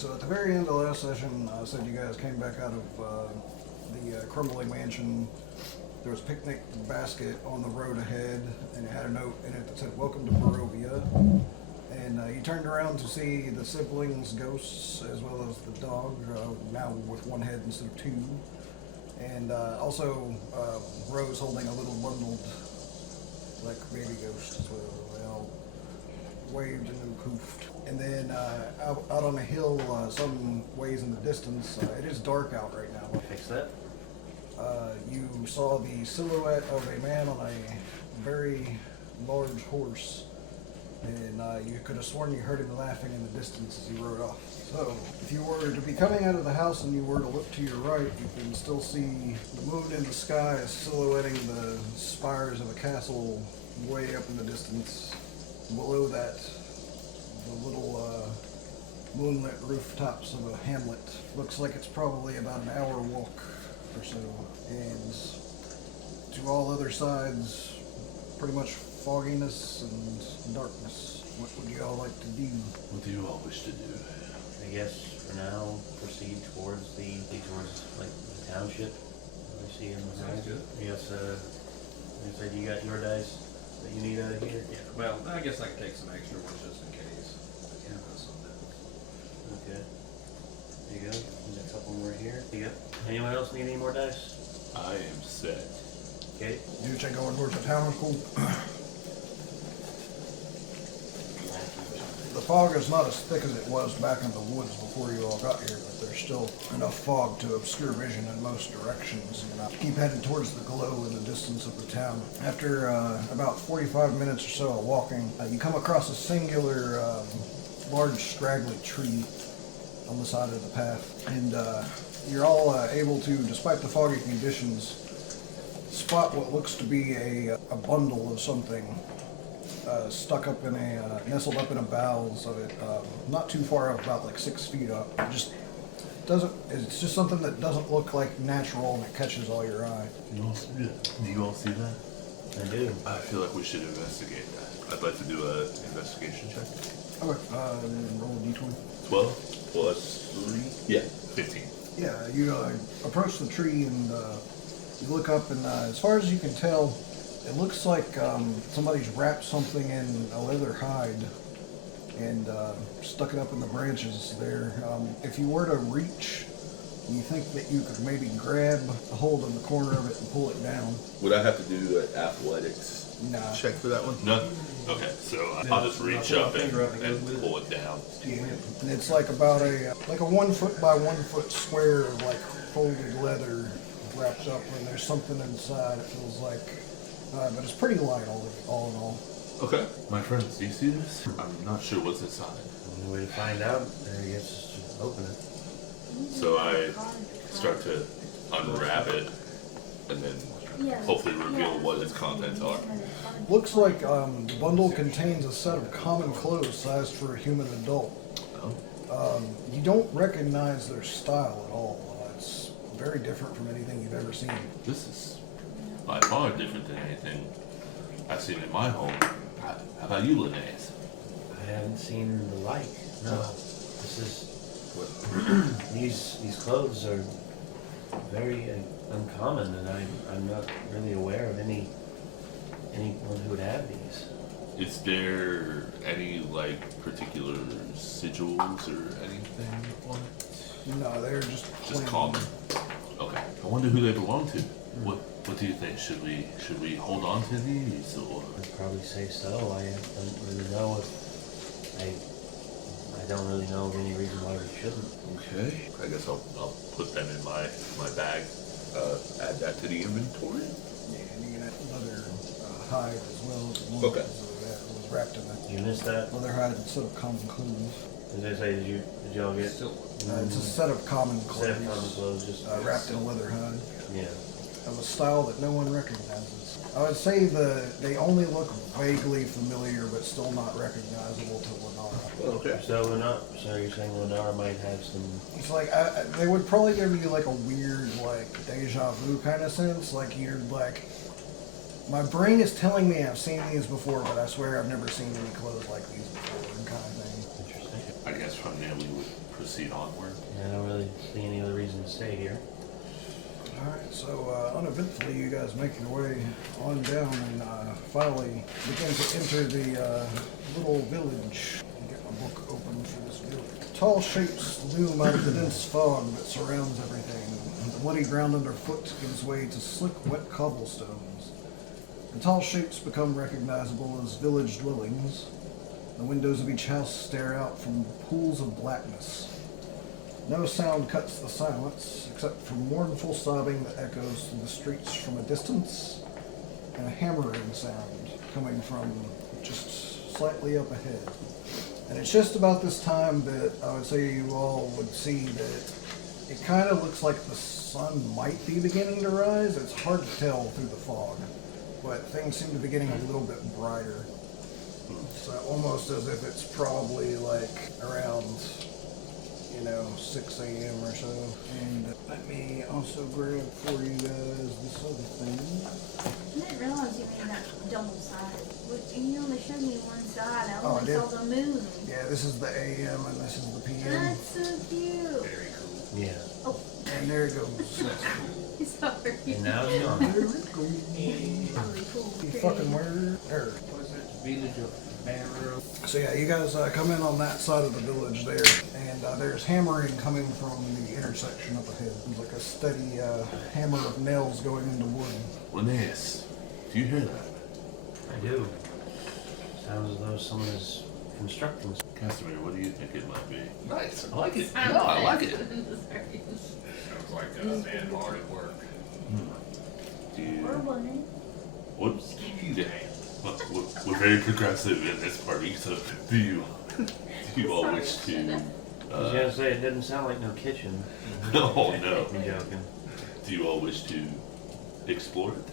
So at the very end of the last session, I said you guys came back out of the crumbling mansion. There was a picnic basket on the road ahead, and it had a note in it that said, "Welcome to Barovia." And you turned around to see the siblings' ghosts, as well as the dog, now with one head instead of two. And also Rose holding a little bundled, like, baby ghost as well. They all waved and then poofed. And then out on a hill, some ways in the distance, it is dark out right now. Fix that. You saw the silhouette of a man on a very large horse, and you could have sworn you heard him laughing in the distance as he rode off. So, if you were to be coming out of the house and you were to look to your right, you can still see the moon in the sky silhouetting the spires of a castle way up in the distance. Below that, the little moonlit rooftops of a hamlet. Looks like it's probably about an hour walk or so. And to all other sides, pretty much fogginess and darkness. What would you all like to do? What do you all wish to do? I guess for now, proceed towards like the township. We see in the Sounds good. Yes, you said you got your dice that you need out of here? Yeah, well, I guess I could take some extra ones just in case. Yeah, that's something. Okay. There you go. There's a couple more here. There you go. Anyone else need any more dice? I am set. Okay. You check going towards the town school. The fog is not as thick as it was back in the woods before you all got here, but there's still enough fog to obscure vision in most directions. And keep heading towards the glow in the distance of the town. After about 45 minutes or so of walking, you come across a singular, large, straggly tree on the side of the path. And you're all able to, despite the foggy conditions, spot what looks to be a bundle of something stuck up in nestled up in the bowels of it, not too far up, about like 6 feet up. It's just something that doesn't look like natural, and it catches all your eye. Do you all see that? I do. I feel like we should investigate that. I'd like to do an investigation check. Okay, roll a d20. 12 plus 3? Yeah, 15. Yeah, you approach the tree and you look up, and as far as you can tell, it looks like somebody's wrapped something in a leather hide and stuck it up in the branches there. If you were to reach, you think that you could maybe grab a hold of the corner of it and pull it down. Would I have to do an athletics Nah. check for that one? No? Okay, so I'll just reach up and pull it down. And it's like about a 1 foot by 1 foot square of like folded leather wrapped up, and there's something inside. It feels like, but it's pretty light all in all. Okay. My friends, do you see this? I'm not sure what's inside. The only way to find out, I guess, is to open it. So I start to unwrap it and then hopefully reveal what its contents are. Looks like the bundle contains a set of common clothes sized for a human adult. Oh. You don't recognize their style at all. It's very different from anything you've ever seen. This is by far different than anything I've seen in my home. How about you, Linnaeus? I haven't seen the like. No. This is these clothes are very uncommon, and I'm not really aware of anyone who would have these. Is there any like particular sigils or anything on it? No, they're just plain. Common. Okay. I wonder who they belong to. What do you think? Should we hold on to these or? I'd probably say so. I don't really know if I don't really know of any reason why we shouldn't. Okay. I guess I'll put them in my bag. Add that to the inventory. Yeah, and you can add leather hide as well. Okay. That was wrapped in that You missed that? leather hide instead of common clothes. Did they say did y'all get Still, It's a set of common set clothes of common clothes? Just wrapped in a leather hide yeah. of a style that no one recognizes. I would say they only look vaguely familiar, but still not recognizable to Lenara. Okay. So you're saying Lenara might have some. It's like they would probably give you like a weird like deja vu kind of sense. Like you're like, my brain is telling me I've seen these before, but I swear I've never seen any clothes like these before, kind of thing. Interesting. I guess from there we would proceed onward. Yeah, I don't really see any other reason to stay here. Alright, so uneventfully you guys make your way on down and finally begin to enter the little village. Get my book open for this village. Tall shapes loom out of the dense fog that surrounds everything. The muddy ground underfoot gives way to slick, wet cobblestones. The tall shapes become recognizable as village dwellings. The windows of each house stare out from pools of blackness. No sound cuts the silence, except for mournful sobbing that echoes through the streets from a distance, and a hammering sound coming from just slightly up ahead. And it's just about this time that I would say you all would see that it kind of looks like the sun might be beginning to rise. It's hard to tell through the fog, but things seem to be getting a little bit brighter. So almost as if it's probably like around 6 a.m. or so. And let me also grab for you guys this other thing. I didn't realize you made that double sided. You only showed me one side. I Oh, I only did? saw the moon. Yeah, this is the AM and this is the PM. That's so cute. Very cool. Yeah. Oh, And there it goes. sorry. And now it's gone. There it goes. Really cool. You fucking word. There. What is that? Village of Barovia? So yeah, you guys come in on that side of the village there, and there's hammering coming from the intersection up ahead. It's like a steady hammer of nails going into wood. Linnaeus, do you hear that? I do. Sounds as though someone is constructing. Casimir, what do you think it might be? Nice, I like it. No, I like it. Sounds like a man hard at work. Do you, Or woman. whoops, we're very progressive in this party, so do you all wish to, I was gonna say, it didn't sound like no kitchen. no, no. I'm joking. Do you all wish to explore it?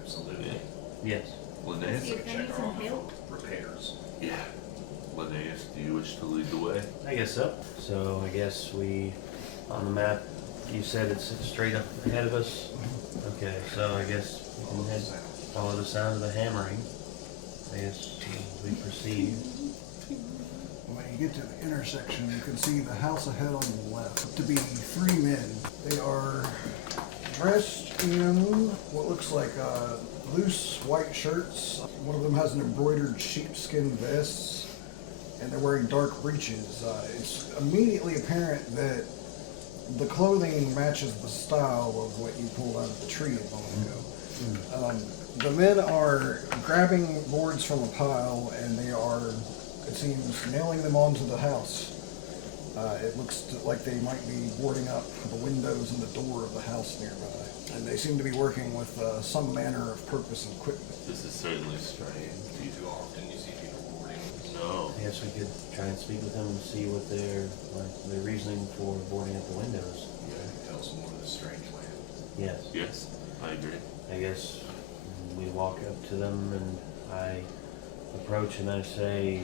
Absolutely. Yes. Linnaeus? See if they need Check some our help. repairs. Yeah. Linnaeus, do you wish to lead the way? I guess so. So I guess we, on the map, you said it's straight up ahead of us. Okay, so I guess we can head, follow the sound of the hammering. I guess we proceed. When you get to the intersection, you can see the house ahead on the left to be 3 men. They are dressed in what looks like loose white shirts. One of them has an embroidered sheepskin vest, and they're wearing dark breeches. It's immediately apparent that the clothing matches the style of what you pulled out of the tree a moment ago. The men are grabbing boards from a pile, and they are, it seems, nailing them onto the house. It looks like they might be boarding up the windows and the door of the house nearby. And they seem to be working with some manner of purpose and equipment. This is certainly strange. Too often you see people boarding. No. I guess we could try and speak with them and see what their reasoning for boarding up the windows. Tell us more of this strange land. Yes. Yes, I agree. I guess we walk up to them and I approach and I say,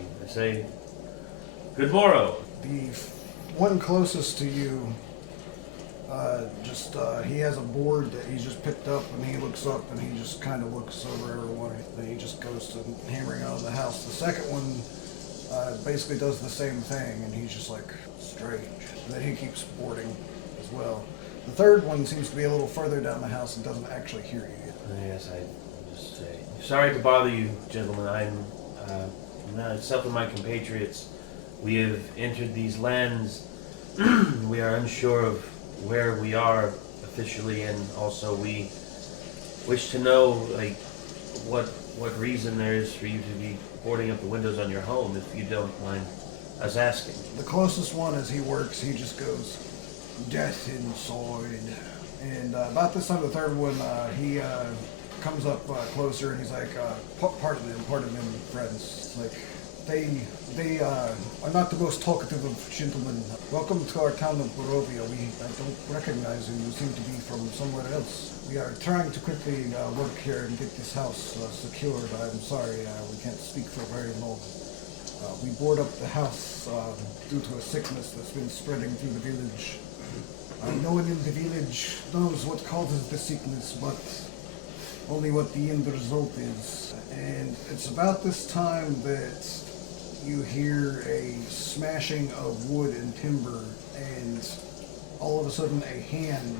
good morrow. The one closest to you, he has a board that he's just picked up, and he looks up and he just kind of looks over everyone, and he just goes to hammering on the house. The second one basically does the same thing, and he's just like, strange. And then he keeps boarding as well. The third one seems to be a little further down the house and doesn't actually hear you yet. I guess I just say, sorry to bother you, gentlemen. I'm myself and my compatriots. We have entered these lands. We are unsure of where we are officially, and also we wish to know what reason there is for you to be boarding up the windows on your home, if you don't mind us asking. The closest one, as he works, he just goes, death inside. And about this time, the third one, he comes up closer, and he's like, pardon them, friends. Like, they are not the most talkative of gentlemen. Welcome to our town of Barovia. I don't recognize you. You seem to be from somewhere else. We are trying to quickly work here and get this house secured. I'm sorry, we can't speak for very long. We board up the house due to a sickness that's been spreading through the village. No one in the village knows what causes the sickness, but only what the end result is. And it's about this time that you hear a smashing of wood and timber, and all of a sudden a hand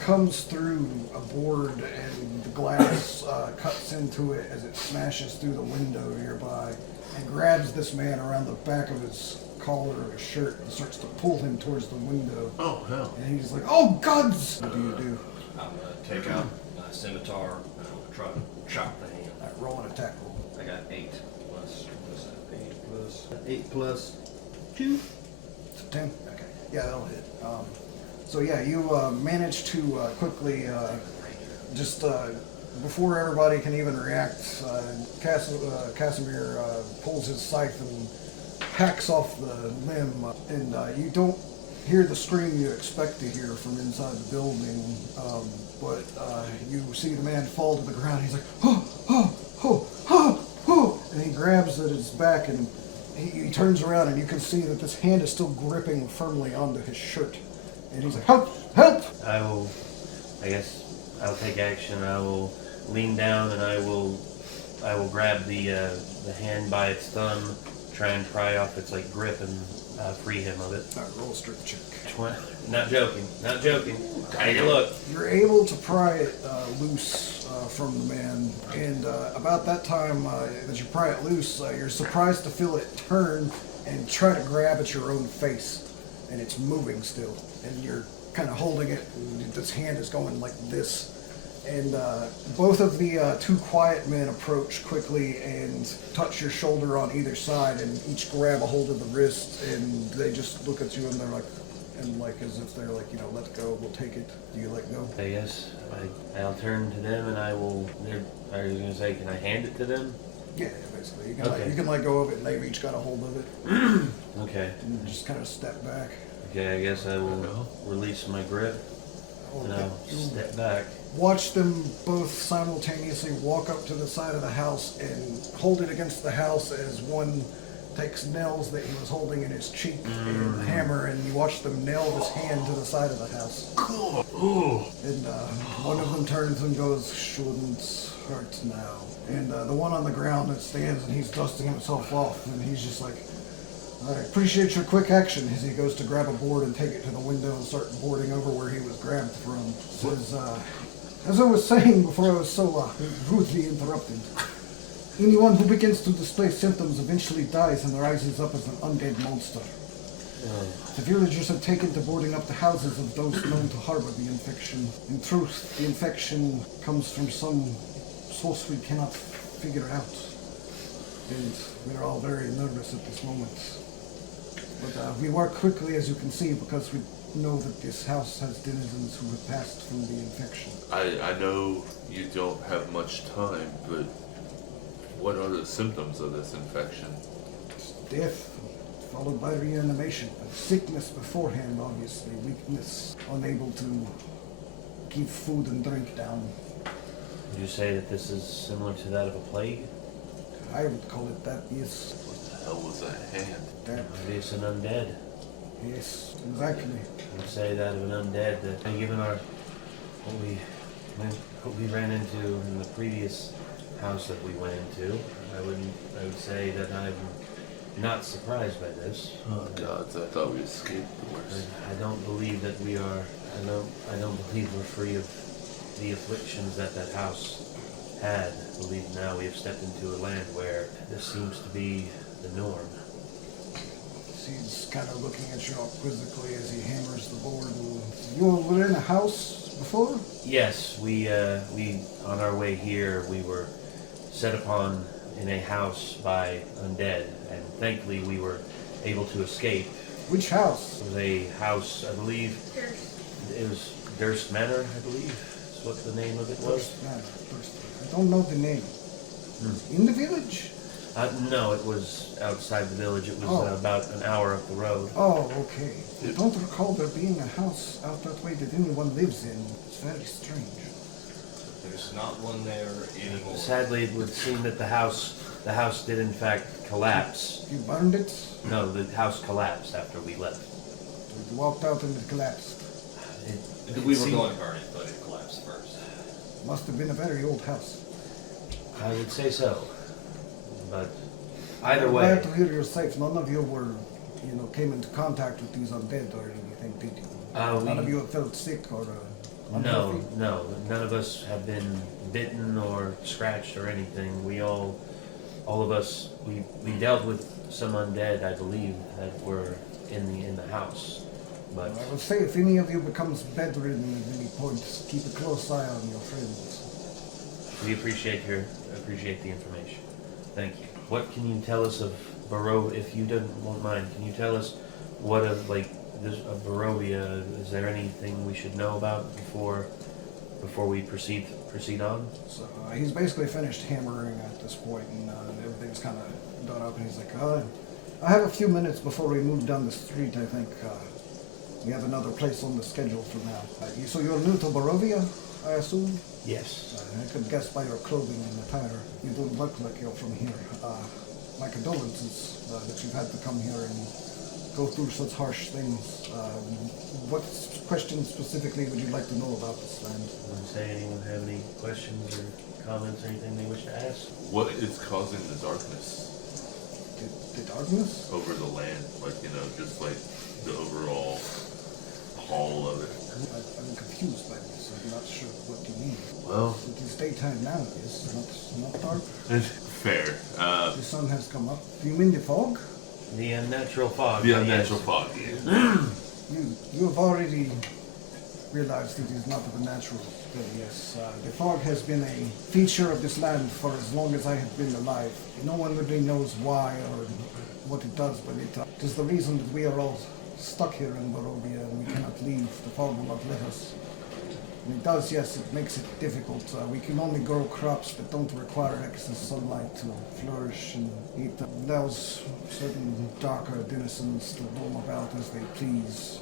comes through a board and the glass cuts into it as it smashes through the window nearby and grabs this man around the back of his collar of his shirt and starts to pull him towards the window. Oh hell. And he's like, "Oh gods!" What do you do? I'm gonna take out my scimitar and I'm gonna try to chop the hand. All right, roll an attack roll. I got 8 plus, what's that, 8 plus 2? It's a 10? Okay. Yeah, that'll hit. So yeah, you manage to quickly, before everybody can even react, Casimir pulls his scythe and hacks off the limb, and you don't hear the scream you expect to hear from inside the building, but you see the man fall to the ground. He's like, "Oh, oh, oh, oh, oh," and he grabs at his back, and he turns around, and you can see that this hand is still gripping firmly onto his shirt. And he's like, "Help! Help!" I guess I'll take action. I will lean down and I will grab the hand by its thumb, try and pry off its like grip and free him of it. All right, roll a strength check. Not joking. Not joking. Take a look. You're able to pry it loose from the man, and about that time that you pry it loose, you're surprised to feel it turn and try to grab at your own face, and it's moving still, and you're kind of holding it, and this hand is going like this. And both of the two quiet men approach quickly and touch your shoulder on either side, and each grab a hold of the wrist, and they just look at you and they're like, as if they're like, let go, we'll take it. Do you let go? I guess I'll turn to them and I will. Are you gonna say, can I hand it to them? Yeah, basically. You can, Okay. you can let go of it, and they've each got a hold of it. Okay. And just kind of step back. Okay, I guess I will release my grip and I'll step back. Watch them both simultaneously walk up to the side of the house and hold it against the house as one takes nails that he was holding in his cheek and a hammer, and you watch them nail this hand to the side of the house. And one of them turns and goes, "Shouldn't hurt now." And the one on the ground that stands and he's dusting himself off, and he's just like, "I appreciate your quick action," as he goes to grab a board and take it to the window and start boarding over where he was grabbed from. Says, "As I was saying before I was so rudely interrupted, anyone who begins to display symptoms eventually dies and rises up as an undead monster. The villagers have taken to boarding up the houses of those known to harbor the infection. In truth, the infection comes from some source we cannot figure out. And we're all very nervous at this moment. But we work quickly, as you can see, because we know that this house has denizens who have passed through the infection." I know you don't have much time, but what are the symptoms of this infection? Death, followed by reanimation. Sickness beforehand, obviously. Weakness, unable to keep food and drink down. Would you say that this is similar to that of a plague? I would call it that, yes. What the hell was that hand? That, Maybe it's an undead. yes, exactly. I would say that of an undead. That given what we ran into in the previous house that we went into, I would say that I'm not surprised by this. Oh gods, I thought we escaped the worst. I don't believe that we are. I don't believe we're free of the afflictions that house had. I believe now we have stepped into a land where this seems to be the norm. He's kind of looking at you all quizzically as he hammers the board. And, "You were in a house before?" Yes, we on our way here we were set upon in a house by undead, and thankfully we were able to escape. Which house? It was a house, I believe. It was Durst Manor, I believe. Is what the name of it was. I don't know the name. In the village? No, it was outside the village. It was about an hour up the road. Oh, okay. I don't recall there being a house out that way that anyone lives in. It's very strange. There's not one there anymore. Sadly, it would seem that the house did in fact collapse. You burned it? No, the house collapsed after we left. You walked out and it collapsed. We were going to burn it, but it collapsed first. Must have been a very old house. I would say so, but Either I'm way, glad to hear you're safe. None of you were, came into contact with these undead or anything, did you? None of you have felt sick or unhealthy? no, none of us have been bitten or scratched or anything. We all of us, we dealt with some undead, I believe, that were in the house. But I would say if any of you becomes bedridden at any point, keep a close eye on your friends. we appreciate the information. Thank you. What can you tell us of Barovia, if you won't mind? Can you tell us what of Barovia? Is there anything we should know about before we proceed on? So he's basically finished hammering at this point, and everything's kind of done up. And he's like, I have a few minutes before we move down the street. I think we have another place on the schedule for now. So you're new to Barovia, I assume? Yes. I could guess by your clothing and attire. You don't look like you're from here. My condolences that you've had to come here and go through such harsh things. What questions specifically would you like to know about this land? Would say anyone have any questions or comments or anything they wish to ask? What is causing the darkness The darkness? over the land? Like, just like the overall hall of it. I'm confused by this. I'm not sure what you mean. Well, It is daytime now, yes, not dark. Fair. The sun has come up. Do you mean the fog? the unnatural fog. The yes. unnatural fog. Yeah. You have already realized it is not of a natural thing, yes. The fog has been a feature of this land for as long as I have been alive. No one really knows why or what it does, but it is the reason that we are all stuck here in Barovia and we cannot leave. The fog will not let us. And it does, yes, it makes it difficult. We can only grow crops that don't require excess sunlight to flourish, and it allows certain darker denizens to roam about as they please.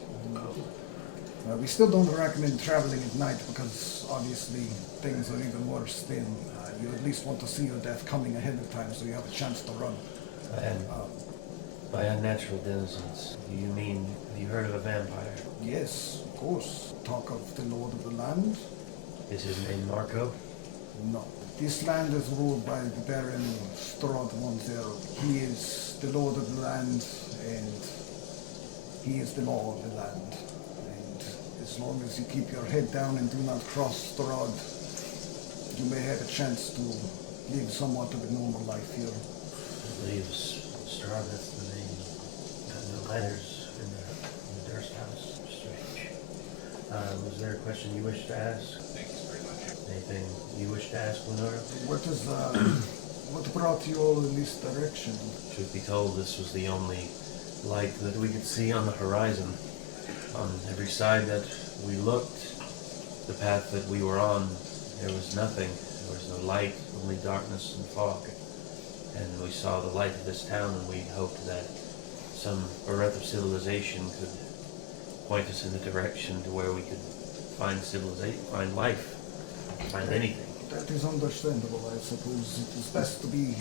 We still don't recommend traveling at night because obviously things are even worse then. You at least want to see your death coming ahead of time so you have a chance to run. By unnatural denizens, do you mean, have you heard of a vampire? Yes, of course. Talk of the Lord of the Land? Is his name Marco? No. This land is ruled by the Baron Strahd Monzero. He is the Lord of the Land, and he is the law of the land. And as long as you keep your head down and do not cross Strahd, you may have a chance to live somewhat of a normal life here. I believe Strahd, that's the name. The letters in the Durst house. Strange. Was there a question you wish to ask? Thanks very much. Anything you wish to ask, Lenora? What brought you all in this direction? Truth be told, this was the only light that we could see on the horizon. On every side that we looked, the path that we were on, there was nothing. There was no light, only darkness and fog. And we saw the light of this town, and we hoped that some breath of civilization could point us in the direction to where we could find civilization, find life, find anything. That is understandable, I suppose. It is best to be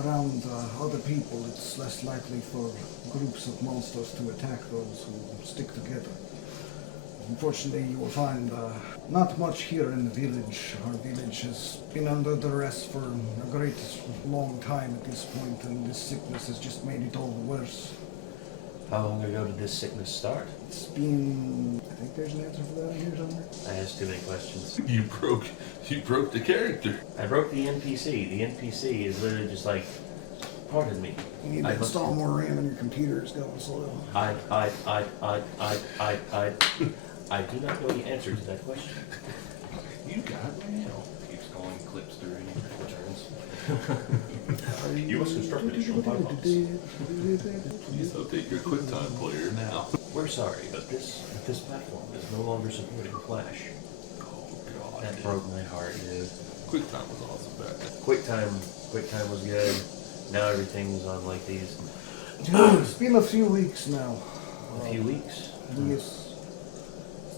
around other people. It's less likely for groups of monsters to attack those who stick together. Unfortunately, you will find not much here in the village. Our village has been under duress for a great long time at this point, and this sickness has just made it all worse. How long ago did this sickness start? It's been... I think there's an answer for that in here somewhere. I asked too many questions. You broke the character. I broke the NPC. The NPC is literally just like, pardon me. You need to install more RAM on your computer. It's going slow. I do not know the answer to that question. You got mail. Keeps calling clips during returns. You must construct additional pylons. Please update your QuickTime player now. We're sorry, but this platform is no longer supporting Flash. Oh god. That broke my heart, dude. QuickTime was awesome back then. QuickTime was good. Now everything's on like these. It's been a few weeks now. A few weeks. Yes.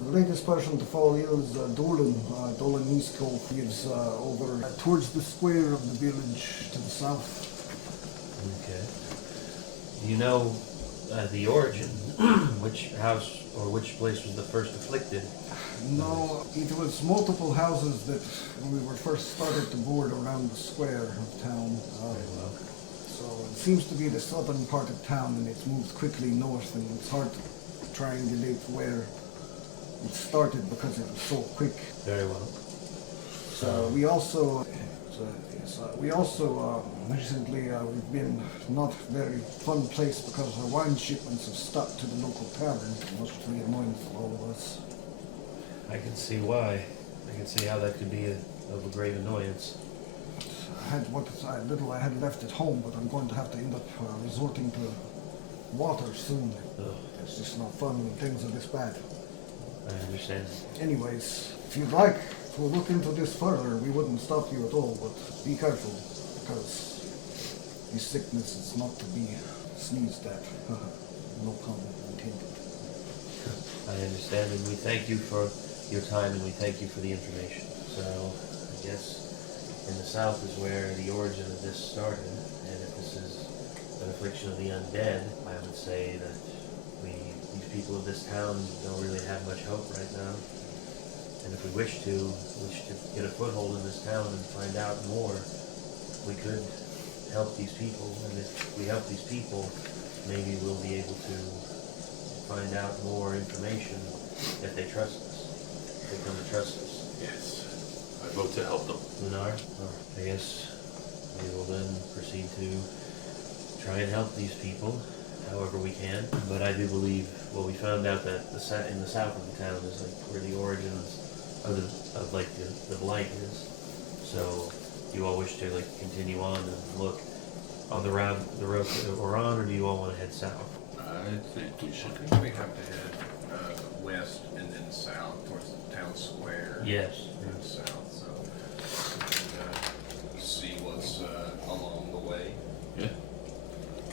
The latest person to fall ill is Dolan. Dolan Nisko. He is over towards the square of the village to the south. Okay. You know the origin? Which house or which place was the first afflicted? No, it was multiple houses that when we were first started to board around the square of town. Very well. So seems to be the southern part of town, and it's moved quickly north, and it's hard to triangulate where it started because it was so quick. Very well. So we also recently we've been not very fun place because our wine shipments have stuck to the local tavern, much to the annoyance of all of us. I can see why. I can see how that could be of a great annoyance. I had what little I had left at home, but I'm going to have to end up resorting to water soon. Ugh. It's just not fun when things are this bad. I understand. Anyways, if you'd like to look into this further, we wouldn't stop you at all, but be careful, because this sickness is not to be sneezed at. No pun intended. I understand, and we thank you for your time, and we thank you for the information. So, I guess in the south is where the origin of this started, and if this is an affliction of the undead, I would say that these people of this town don't really have much hope right now. And if we wish to get a foothold in this town and find out more, we could help these people. And if we help these people, maybe we'll be able to find out more information if they trust us. If they come to trust us. Yes. I vote to help them. Lunar, I guess we will then proceed to try and help these people however we can. But I do believe, well, we found out that in the south of the town is like where the origins of the blight is. So, do you all wish to like continue on and look on the road that we're on, or do you all want to head south? I think we should. I think we have to head west and then south towards the town square. Yes. And south, so we can see what's along the way. Yeah,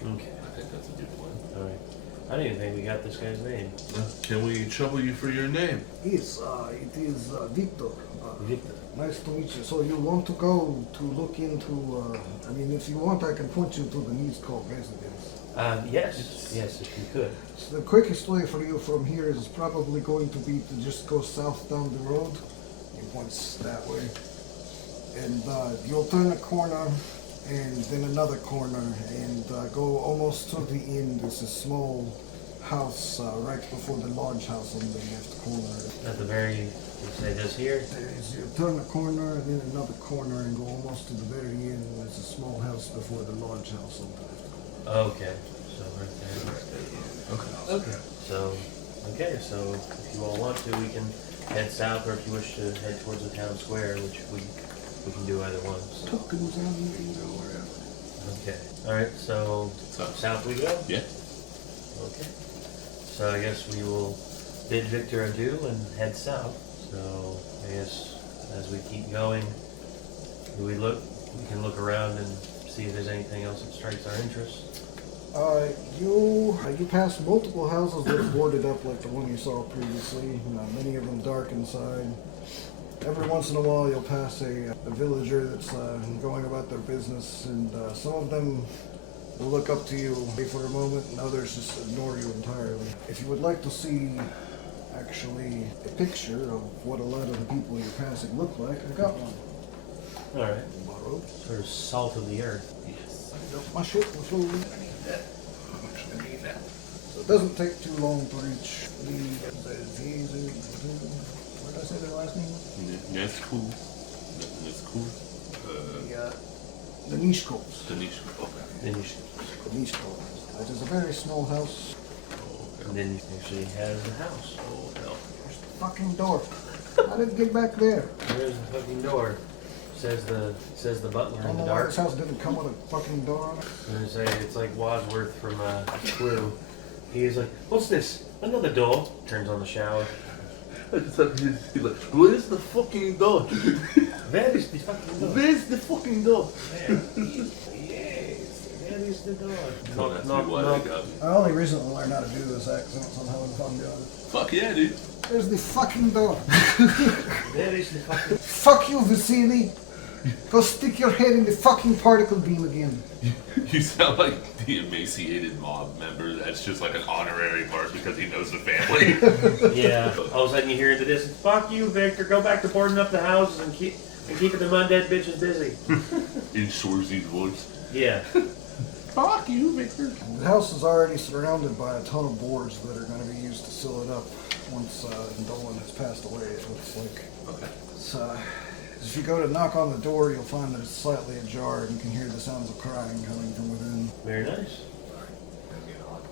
Okay. I think that's a good plan. All right. I don't even think we got this guy's name. Can we trouble you for your name? Yes, it is Victor. Victor. Nice to meet you. So you want to go to look into, I mean, if you want, I can point you to the Needcall residence. Yes, if you could. So the quickest way for you from here is probably going to be to just go south down the road. He points that way. And you'll turn a corner, and then another corner, and go almost to the end. There's a small house right before the large house on the left corner. At the very, you say this here? You turn a corner, and then another corner, and go almost to the very end. There's a small house before the large house on the left corner. Okay. So right there. Okay. So if you all want to, we can head south, or if you wish to head towards the town square, which we can do either one. So. Okay. All right. So south we go. Yeah. Okay. So I guess we will bid Victor adieu and head south. So I guess as we keep going, we can look around and see if there's anything else that strikes our interest. You pass multiple houses that are boarded up like the one you saw previously. Many of them dark inside. Every once in a while you'll pass a villager that's going about their business, and some of them will look up to you for a moment, and others just ignore you entirely. If you would like to see actually a picture of what a lot of the people you're passing look like, I've got one. All right. Borrowed. Sort of salt of the earth. Yes. My ship will show you. So it doesn't take too long to reach the what did I say their last name was? That's cool. That's cool. The niche coats. The niche. Okay. Then you should, The niche coats. It is a very small house. Oh, and then you actually has the house. oh hell. There's the fucking door. How did it get back there? There's the fucking door. Says the butler I in don't the know why dark. this house didn't come with a fucking door on it. I'm gonna say it's like Wadsworth from Clue. He's like, "What's this? Another door?" Turns on the shower. He's like, where's the fucking door? Where is the fucking door? Where's the fucking door? Yes, where is the door? No, that's why they got me. I only recently learned how to do this accent, so I'm having fun doing it. Fuck yeah, dude. There's the fucking door. Where is the fucking? Fuck you, Vasily. Go stick your head in the fucking particle beam again. You sound like the emaciated mob member that's just like an honorary part because he knows the family. Yeah. All of a sudden you hear in the distance, "Fuck you, Victor. Go back to boarding up the houses and keeping them undead bitches busy." In Shoresy's voice. Yeah. Fuck you, Victor. The house is already surrounded by a ton of boards that are going to be used to seal it up once Dolan has passed away, it looks like. Okay. So, if you go to knock on the door, you'll find that it's slightly ajar and you can hear the sounds of crying coming from within. Very nice.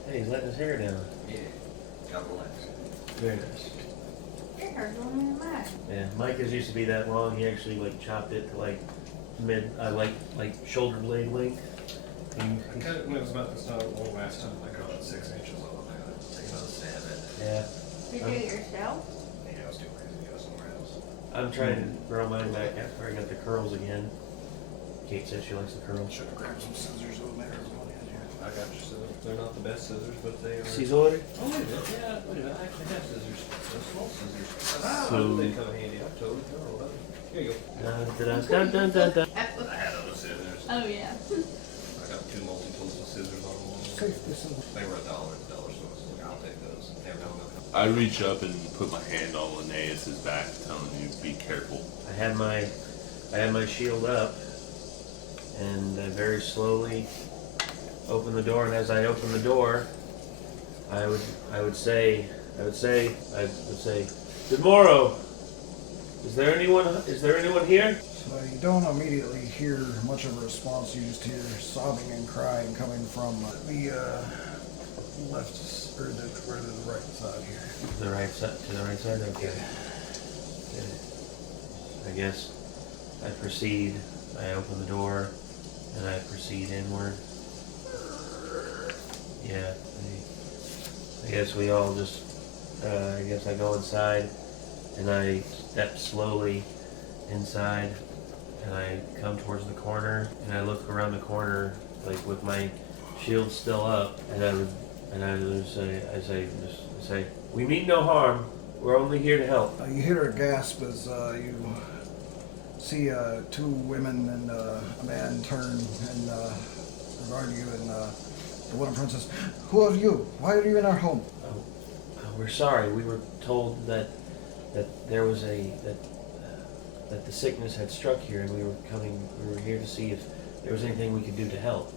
Hey, he's letting his hair down. Yeah. Gotta relax. Very nice. Your hair's only in mine. Yeah, Micah's used to be that long. He actually like chopped it to like mid, like shoulder blade length. I cut it when it was about this time last time. I got about 6 inches off. I gotta take another stab at it. Yeah, You do it yourself? Yeah, I was too lazy to go somewhere else. I'm trying to grow mine back after I got the curls again. Kate said she likes the curls. Should have grabbed some scissors over there as well. I got your scissors. They're not the best scissors, but they are. She's ordered. Oh, wait a minute. Yeah, wait a minute. I actually have scissors. They're small scissors. So- They come in handy. I totally know. Here you go. Dun, dun, dun, dun, dun. I had other scissors. Oh, yeah. I got 2 multi-tools with scissors on them. Safety scissors. They were $1 at the dollar store, so I'll take those. Never know. I reach up and put my hand on Linnaeus' back, telling you, be careful. I had my shield up, and I very slowly open the door. And as I open the door, I would say, good morrow. Is there anyone here? So you don't immediately hear much of a response. You just hear sobbing and crying coming from the left or the right side here. To the right side. Okay. I guess I proceed. I open the door, and I proceed inward. Yeah. I guess we all just. I guess I go inside, and I step slowly inside, and I come towards the corner, and I look around the corner, like with my shield still up, and I would say, we mean no harm. We're only here to help. You hear a gasp as you see 2 women and a man turn and regard you, and the one in front says, "Who are you? Why are you in our home?" We're sorry. We were told that there was that the sickness had struck here, and we were here to see if there was anything we could do to help.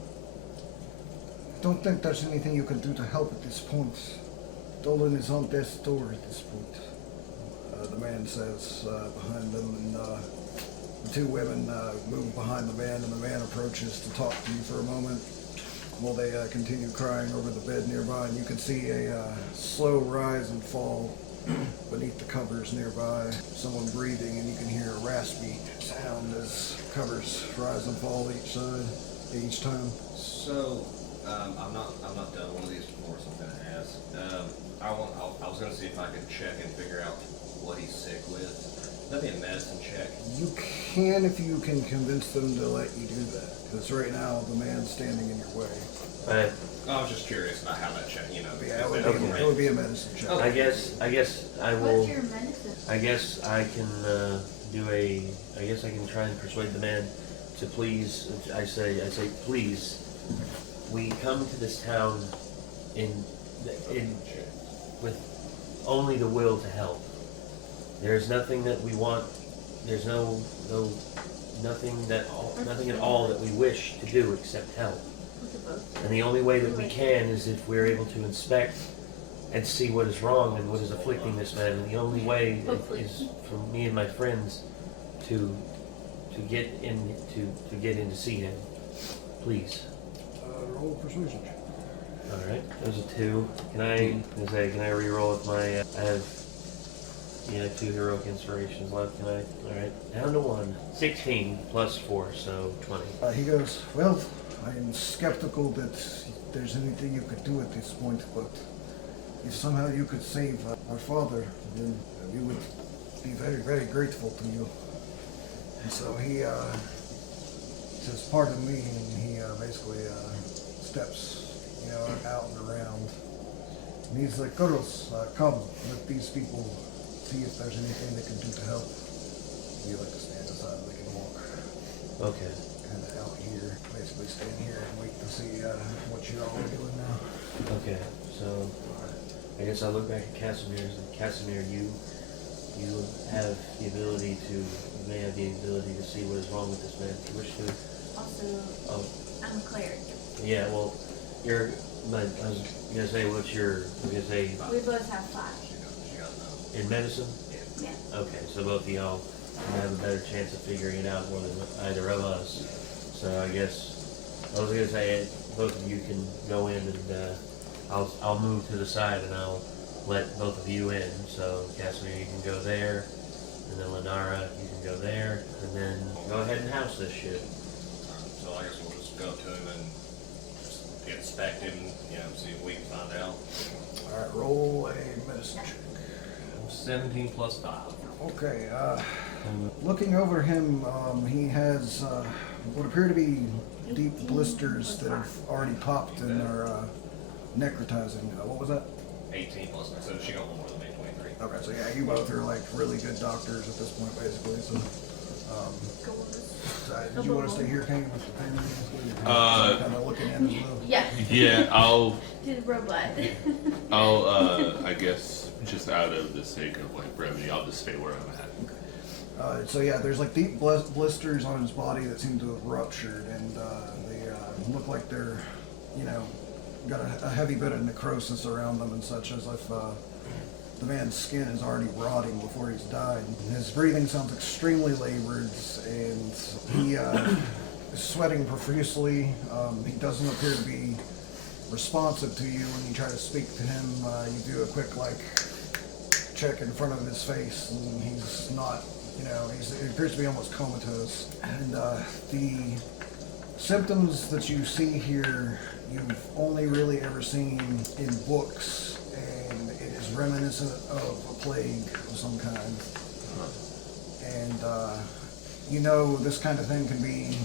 I don't think there's anything you can do to help at this point. Dolan is on death's door at this point. The man says behind them, and the 2 women move behind the man, and the man approaches to talk to you for a moment while they continue crying over the bed nearby, and you can see a slow rise and fall beneath the covers nearby. Someone breathing, and you can hear a raspy sound as covers rise and fall each time. So, I'm not done one of these before, so I'm gonna ask. I was gonna see if I could check and figure out what he's sick with. That'd be a medicine check. You can if you can convince them to let you do that, because right now the man's standing in your way. But I was just curious about how that check, Yeah, Okay. it would be a medicine check. I guess I will. What's your medicine? I guess I can I guess I can try and persuade the man to please. I say please. We come to this town in with only the will to help. There's nothing that we want. There's nothing at all that we wish to do except help. And the only way that we can is if we're able to inspect and see what is wrong and what is afflicting this man. And the only way is for me and my friends to get in to see him. Please. Roll persuasion. All right, those are 2. Can I re-roll with my? I have 2 heroic inspirations left. Can I? All right, down to 1. 16 plus 4, so 20. He goes, "Well, I'm skeptical that there's anything you could do at this point, but if somehow you could save our father, then we would be very, very grateful to you." And so he says, "Pardon me," and he basically steps, out and around. And he's like, "Girls, come, let these people see if there's anything they can do to help." You like to stand aside, they can walk Okay. kind of out here, basically stand here and wait to see what you all are doing now. Okay. So I guess I look back at Casimir's, and Casimir, you have the ability to. You may have the ability to see what is wrong with this man. If you wish to. Also, Oh. I'm a cleric. Yeah, well, but I was gonna say, I was gonna say, We both have 5. She got none. in medicine? Yeah. Okay, so both of y'all have a better chance of figuring it out more than either of us. So I guess, I was gonna say, both of you can go in and, I'll move to the side and I'll let both of you in. So Casimir, you can go there, and then Lenara, you can go there, and then go ahead and house this shit. So I guess we'll just go to him and just inspect him, see if we can find out. Alright, roll a medicine check. 17 plus 5. Okay, looking over him, he has what appear to be deep blisters that have already popped and are necrotizing. What was that? 18 plus 9, so she got one more than me, 23. Okay, so yeah, you both are like really good doctors at this point, basically. So, did you want to stay here, Kane, with the family? Kind of looking in as well. Yeah. Yeah, I'll, To the robot. I guess, just out of the sake of like brevity, I'll just stay where I'm at. So yeah, there's like deep blisters on his body that seem to have ruptured, and they look like they're, got a heavy bit of necrosis around them and such, as if the man's skin is already rotting before he's died. His breathing sounds extremely labored, and he is sweating profusely. He doesn't appear to be responsive to you when you try to speak to him. You do a quick check in front of his face, and he's not, he appears to be almost comatose. And the symptoms that you see here, you've only really ever seen in books, and it is reminiscent of a plague of some kind. And this kind of thing can be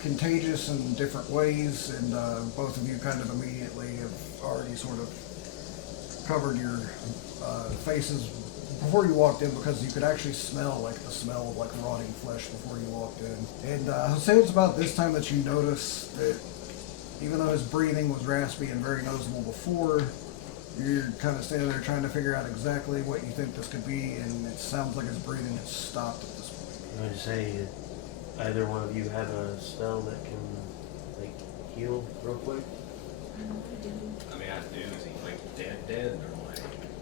contagious in different ways, and both of you kind of immediately have already sort of covered your faces before you walked in, because you could actually smell the smell of rotting flesh before you walked in. And I'll say it's about this time that you notice that even though his breathing was raspy and very noticeable before, you're kind of standing there trying to figure out exactly what you think this could be, and it sounds like his breathing has stopped at this point. I'm going to say, either one of you have a spell that can, heal real quick? I mean, I do. Is he dead, or like?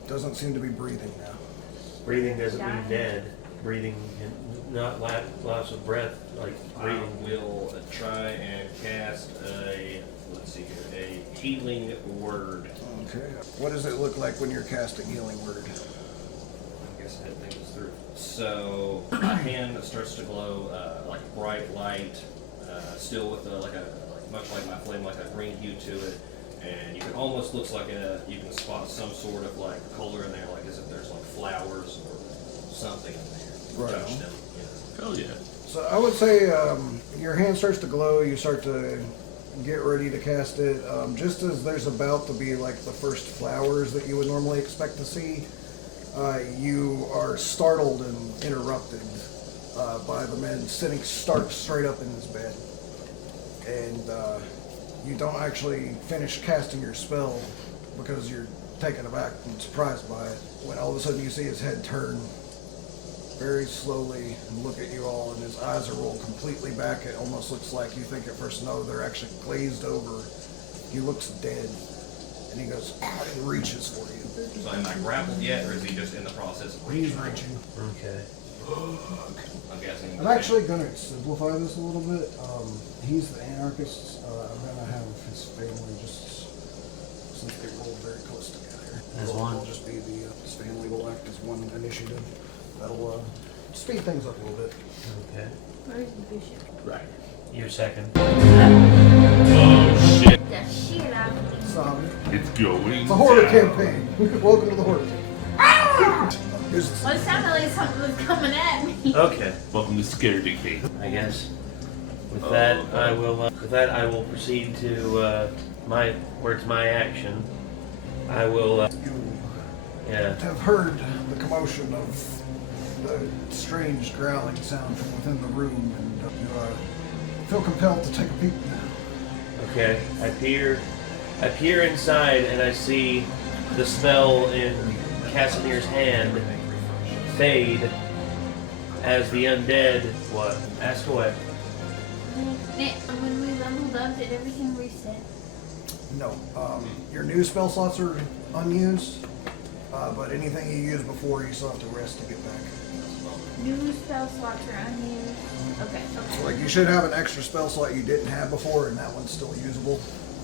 Doesn't seem to be breathing now. Breathing doesn't mean dead. Breathing, not loss of breath, breathing. I will try and cast a healing word. Okay. What does it look like when you're casting Healing Word? I guess I didn't think this through. So my hand starts to glow like a bright light, still with much like my flame, like a green hue to it, and you can almost looks like you can spot some sort of color in there, as if there's flowers or something in there. Right. Touch them. Hell yeah. So I would say your hand starts to glow, you start to get ready to cast it. Just as there's about to be the first flowers that you would normally expect to see, you are startled and interrupted by the man sitting stark straight up in his bed. And you don't actually finish casting your spell because you're taken aback and surprised by it, when all of a sudden you see his head turn very slowly and look at you all, and his eyes are rolled completely back. It almost looks like you think at first, no, they're actually glazed over. He looks dead, and he goes and reaches for you. So am I grappled yet, or is he just in the process of reaching? He's reaching. Okay. I'm guessing. I'm actually going to simplify this a little bit. He's the anarchist. I'm going to have his family, just since they rolled very close together. As It'll one? just be his family will act as one initiative. That'll speed things up a little bit. Okay. Where's the bishop? Right. You're second. Oh shit. The shit out of me. So, It's going it's a horror down. campaign. Welcome to the horror campaign. Here's- Well, it sounded like something was coming at me. Okay. Welcome to Scaredy King. I guess. With that, okay. I will proceed to where it's my action. I will. you Yeah. have heard the commotion of the strange growling sound from within the room, and you feel compelled to take a peek. Okay. I peer inside, and I see the spell in Casimir's hand fade as the undead. What? Ask away. When we leveled healed up? Did everything reset? No. Your new spell slots are unused, but anything you used before, you still have to rest to get back. New spell slots are unused. Okay, okay. Like, you should have an extra spell slot you didn't have before, and that one's still usable.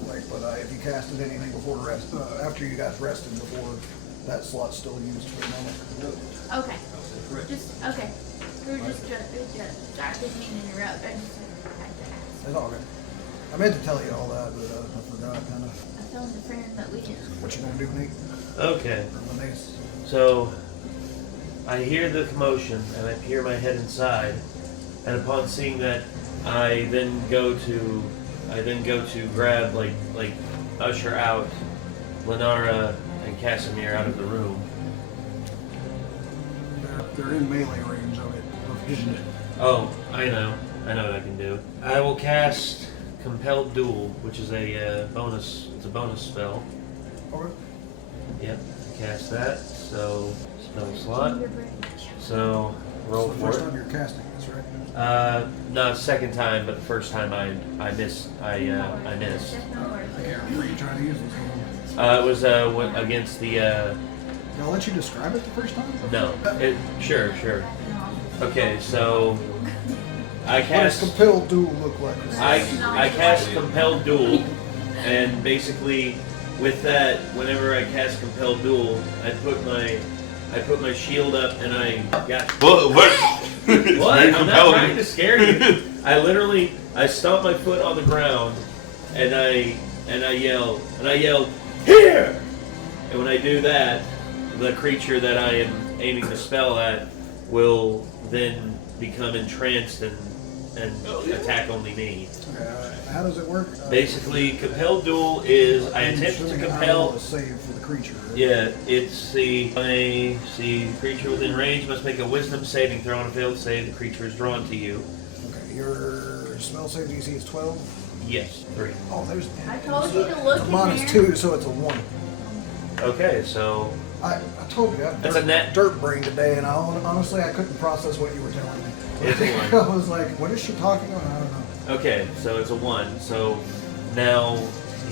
Like, but if you casted anything before rest, after you guys rested before, that slot's still used for the moment. Okay. Just, okay. We were just, I didn't mean to interrupt. I just had to ask. It's all good. I meant to tell you all that, but I forgot, kind of. I phoned a friend, but we didn't. What you gonna do, Nate? Okay. Or Lenise? So I hear the commotion and I peer my head inside, and upon seeing that, I then go to grab like usher out Lenara and Casimir out of the room. They're in melee range of it. Of hitting it. Oh, I know what I can do. I will cast Compelled Duel, which is a bonus. It's a bonus spell. Okay. Yep, cast that. So spell slot. So roll It's the for first it. time you're casting this, right? Not second time, but the first time I missed. I missed. I can't remember you trying to use this one. It was against the. Did I let you describe it the first time? No. Sure. Okay, so I What does cast. compelled duel look like? I cast Compelled Duel, and basically with that, whenever I cast Compelled Duel, I put my shield up and I got. What? What? Very I'm not compelling. trying to scare you. I stomp my foot on the ground, and I yell here. And when I do that, the creature that I am aiming the spell at will then become entranced and attack only me. Okay, how does it work? Basically, Compelled Duel is I attempt to compel. A save for the creature. Right? Yeah, it's the creature within range must make a Wisdom saving throw. On a failed save, the creature is drawn to you. Okay, your spell save DC is 12. Yes, 3. Oh, there's. I told you to look It's a in minus there. 2, so it's a 1. Okay, so I told you, That's a net. dirt brain today, and honestly, I couldn't process what you were telling me. It's a 1. I was like, what is she talking about? I don't know. Okay, so it's a 1. So now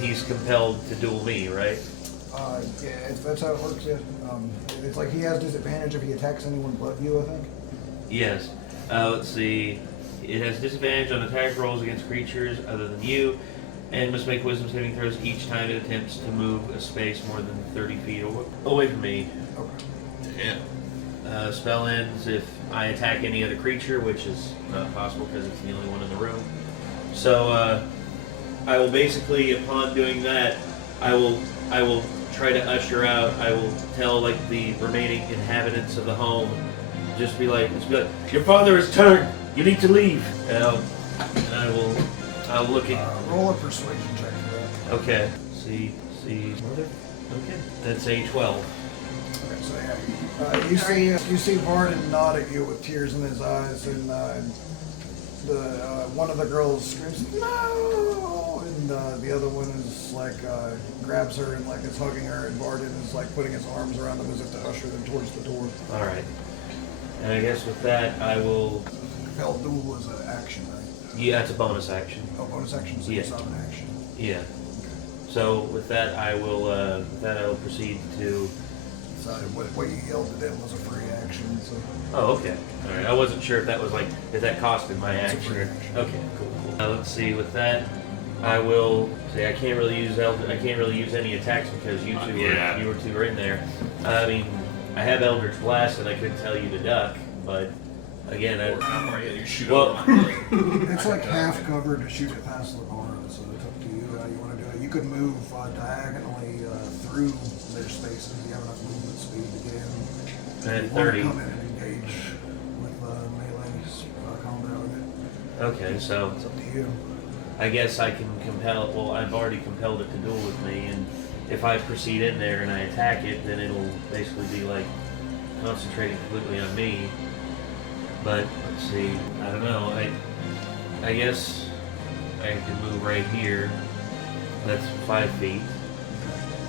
he's compelled to duel me, right? Yeah, that's how it works, yeah. It's like he has disadvantage if he attacks anyone but you, I think. Yes. Let's see. It has disadvantage on attack rolls against creatures other than you, and must make Wisdom saving throws each time it attempts to move a space more than 30 feet away from me. Okay. Damn. Spell ends if I attack any other creature, which is not possible because it's the only one in the room. So I will basically, upon doing that, I will try to usher out. I will tell like the remaining inhabitants of the home, just be like, your father has turned. You need to leave. And I'll look at. Roll a persuasion check for that. Okay. See, mother. Okay. That's a 12. Okay, so yeah, you see Varden nod at you with tears in his eyes, and one of the girls screams no, and the other one is like grabs her and like is hugging her, and Varden is like putting his arms around them as if to usher them towards the door. All right. And I guess with that, I will. Compelled duel is an action, right? Yeah, it's a bonus action. Oh, bonus action, so Yeah. it's not an action. Yeah. So with that, I will proceed to. So what you yelled at them was a free action, so. Oh, okay. All right. I wasn't sure if that was if that costed my It's a action. free action. Okay. Cool. Let's see. With that, I will say I can't really use any attacks because you two are in there. I mean, I have Eldritch Blast and I could tell you to duck, but again, You shoot well, It's like half cover to shoot it past Lenora, so it's up to you how you want to do it. You could move diagonally through their spaces. You have enough movement speed to get in. At You want 30. to come in and engage with melee combat with it. Okay, so It's up to you. I guess I can compel. Well, I've already compelled it to duel with me, and if I proceed in there and I attack it, then it'll basically be like concentrating completely on me. But let's see. I don't know. I guess I can move right here. That's 5 feet.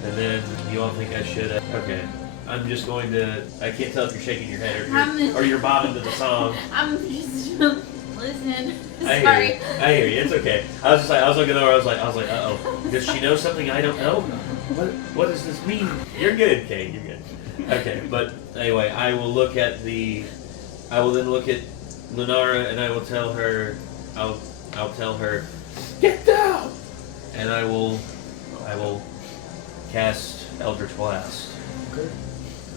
And then you all think I should. Okay. I'm just going to. I can't tell if you're shaking your head or you're bobbing to the song. I'm just Listen. I Sorry. hear you. I hear you. It's okay. I was looking over. I was like, uh oh. Does she know something I don't know? What does this mean? You're good, Kate. You're good. Okay, but anyway, I will then look at Lunara and I will tell her. I'll tell her, get down. And I will cast Eldritch Blast. Okay.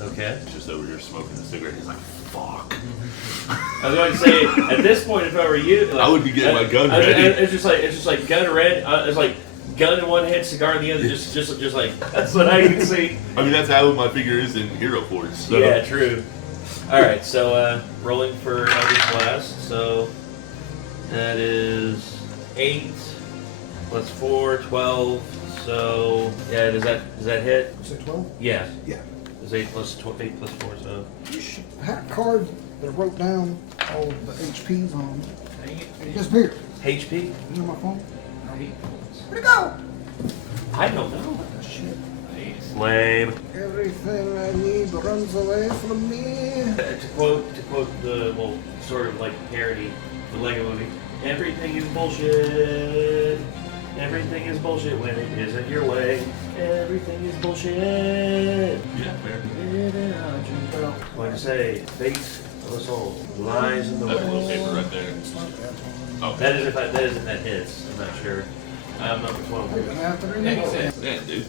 Okay. Just over here smoking a cigarette. He's like, fuck. I was going to say, at this point, if I were you, like, I would be getting my gun ready. It's just like gun red. It's like gun in one hand, cigar in the other. Just like that's what I can see. I mean, that's how my figure is in Hero Forge. So. Yeah, true. All right, so rolling for Eldritch Blast. So that is 8 plus 4, 12. So yeah, does that hit? Say 12? Yeah. Yeah. It's 8 plus 4, so. I had a card that I wrote down all the HPs on. It disappeared. HP? Is it on my phone? Where'd it go? I don't know. Shit. Lame. Everything I need runs away from me. To quote the sort of like parody the Lego movie. Everything is bullshit. Everything is bullshit when it isn't your way. Everything is bullshit. Yeah, fair. Like I say, fate of us all lies in the That little way. paper right there. It's not that one. Oh, That is if that hits. I'm not sure. I'm number 12. We're gonna have to Makes renege. sense. yeah, dude.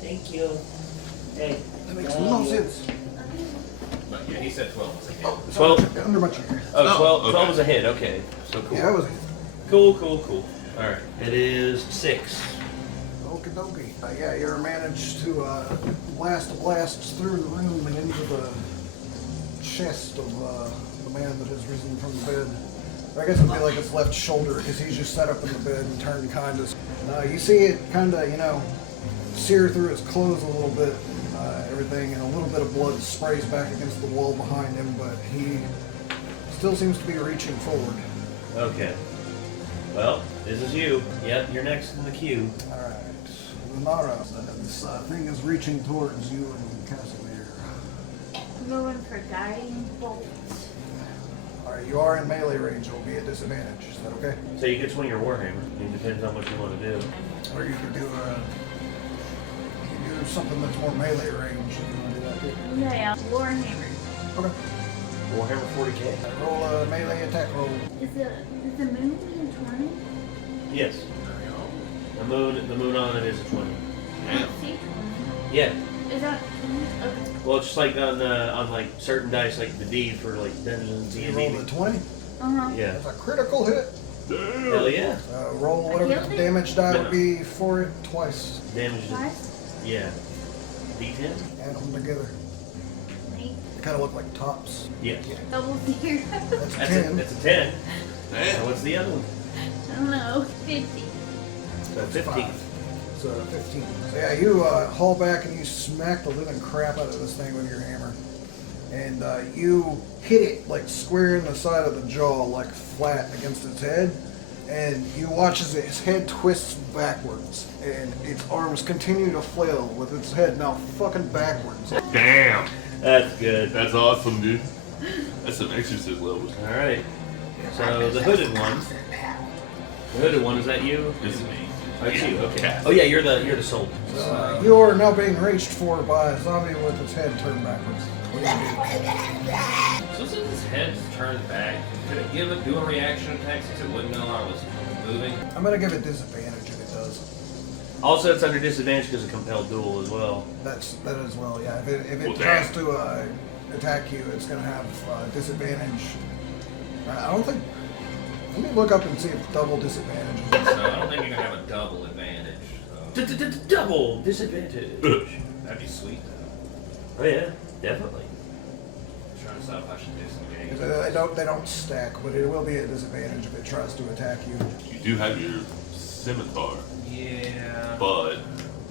Thank you. Hey. That makes no sense. But yeah, he said 12 was a hit. It's 12? under my chair. Oh, 12, okay. 12 is a hit. Okay. So cool. Yeah, that was it. Cool. All right. It is 6. Okie dokie. Yeah, you managed to blast through the room and into the chest of the man that has risen from the bed. I guess it'd be like his left shoulder because he's just sat up in the bed and turned kind of. You see it kind of, sear through his clothes a little bit, everything, and a little bit of blood sprays back against the wall behind him, but he still seems to be reaching forward. Okay. Well, this is you. Yep, you're next in the queue. All right, Lunara, this thing is reaching towards you and Casimir. I'm going for guiding bolt. All right, you are in melee range. It will be a disadvantage. Is that okay? So you can swing your warhammer. It depends on what you want to do. Or you could do something that's more melee range if you want to do that too. Yeah, Warhammer. Okay. Warhammer 40k. Roll a melee attack roll. Is the moon in 20? Yes. The moon on it is a 20. I don't see 20. Yeah. Is that 20? Okay. Well, it's just like on like certain dice, like the D for like Dungeons You and roll D. a 20. Uh-huh. Yeah. That's a critical hit. Damn. Hell yeah. Roll whatever the damage die would be for it twice. Damage. Twice? Yeah. D10. Add them together. 8. They kind of look like tops. Yes. Double 0. That's a That's 10. that's a 10. Damn. And what's the other one? I don't know. 50. So 15. So 15. So yeah, you haul back and you smack the living crap out of this thing with your hammer. And you hit it like square in the side of the jaw, like flat against its head. And you watch as its head twists backwards. And its arms continue to flail with its head now fucking backwards. Damn. That's good. That's awesome, dude. That's some exorcist levels. All right. So the hooded one. The hooded one, is that you? This is me. Oh, it's you. Okay. Cat. Oh yeah, you're the soul. You are now being reached for by a zombie with its head turned backwards. What do you do? So since his head's turned back, could it do a reaction attack since it wouldn't know I was moving? I'm gonna give it disadvantage if it does. Also, it's under disadvantage because of compelled duel as well. That as well, yeah. If it Well, tries damn. to attack you, it's gonna have disadvantage. I don't think. Let me look up and see if double disadvantage. So I don't think you're gonna have a double advantage. So Double disadvantage. that'd be sweet though. Oh yeah, definitely. I'm trying to decide if I should do some games. They don't stack, but it will be a disadvantage if it tries to attack you. You do have your scimitar, Yeah. but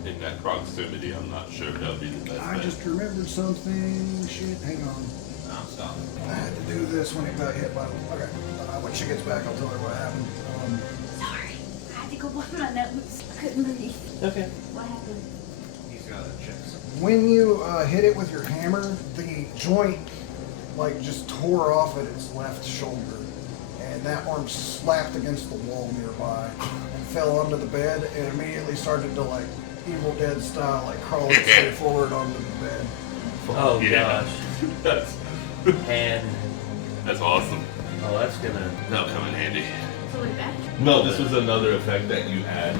in that proximity, I'm not sure if that would be the best I bet. just remembered something. Shit, hang on. I'm stopping. I had to do this when it got hit by. Okay, when she gets back, I'll tell her what happened. Sorry. I had to go block my nose. I couldn't breathe. Okay. What happened? He's gotta check something. When you hit it with your hammer, the joint like just tore off at its left shoulder, and that arm slapped against the wall nearby and fell onto the bed and immediately started to like Evil Dead style like crawl its way forward onto the bed. Oh Yeah. gosh. And That's awesome. oh, that's gonna. That'll come in handy. So way back. No, this was another effect that you had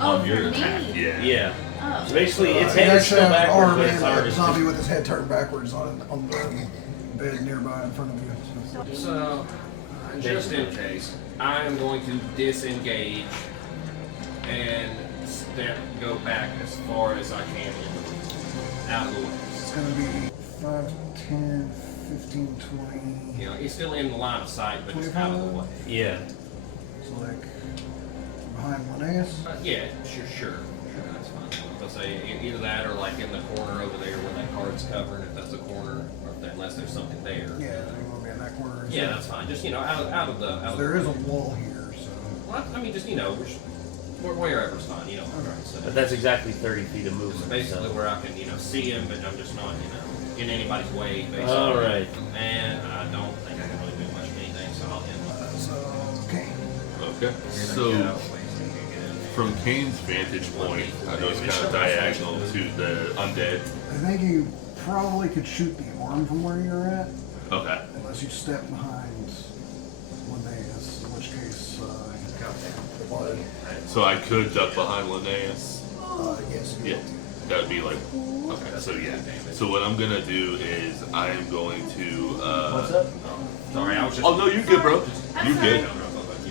Oh, on your for me? attack. Yeah. Yeah. Oh. So basically, its You head is actually still have an backwards, arm but its and arm a is zombie with his head turned backwards on the bed nearby in front of you. So. So, just in case, I am going to disengage and go back as far as I can out of the way. It's going to be 5, 10, 15, 20. You know, it's still in the line of sight, but it's out of the way. Yeah. So like behind Linnaeus. Yeah, sure, that's fine. I'll say either that or like in the corner over there where that card's covered, if that's a corner, or if unless there's something there. Yeah, you want to be in that corner. Yeah, that's fine. Just out of the. There is a wall here, so. Well, I mean, just wherever's fine. You know what I'm trying to say. But that's exactly 30 feet of It's movement. basically so. where I can see him, but I'm just not in anybody's way. Basically. All right. And I don't think I can really do much of anything, so I'll end. So, okay. Okay. So, from Kane's vantage point, I know it's kind of diagonal to the undead. I think you probably could shoot the arm from where you're at, Okay. unless you step behind Linnaeus, in which case, the body. So I could duck behind Linnaeus. Yes. you Yeah. will. That would be like. Okay. So yeah. So what I'm gonna do is I am going to. What's up? Sorry, I was just. Oh no, you're good, bro. You're good.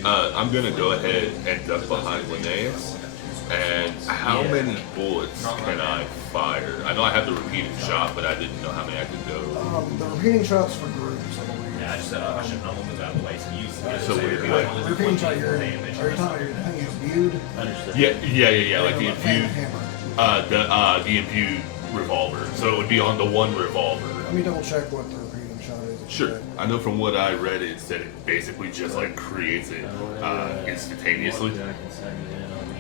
Uh, I'm gonna go ahead and duck behind Linnaeus. And how Yeah. many bullets can I fire? I know I have the repeated shot, but I didn't know how many I could go. The repeating shots for groups, I believe. Yeah, I just said I should almost move out of the way, so you. So would it be like- The repeating shot, are you talking about your thing is viewed? Understood. Yeah. Like the Like a imbued, hammer. the imbued revolver. So it would be on the one revolver. Let me double check what the repeating shot is. Sure. I know from what I read, it said it basically just like creates it instantaneously. I can sign you in on the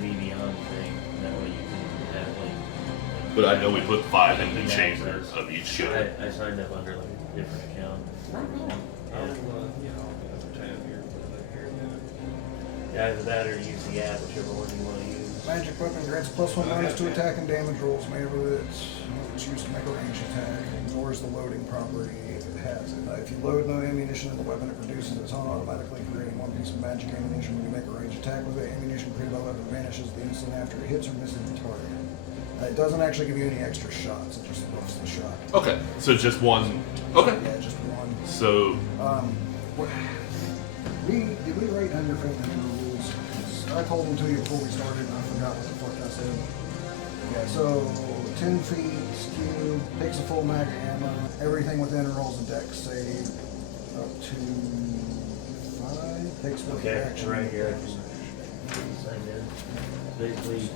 me beyond thing. That way you can have like. But I know we put 5 in the Yeah, chamber access. of each gun. I signed up under like a different account. Yeah, either that or use the app, whichever one you want to use. Magic weapon grants +1/- attack and damage rolls made with it. It's used to make a range attack. Ignores the loading property if it has it. If you load no ammunition in the weapon it produces, it's on automatically creating one piece of magic ammunition. When you make a range attack with it, ammunition created by the weapon vanishes the instant after it hits or misses the target. It doesn't actually give you any extra shots. It just buffs the shot. Okay. So just one. Okay. Yeah, just one. So What, did we write down your family member rules? 'Cause I told them to you before we started and I forgot what the fuck I said. Yeah, so 10 feet, skew, takes a full mag of ammo, everything within rolls a dex save, up to 5, takes one Okay, action. right here. Sign in. Basically,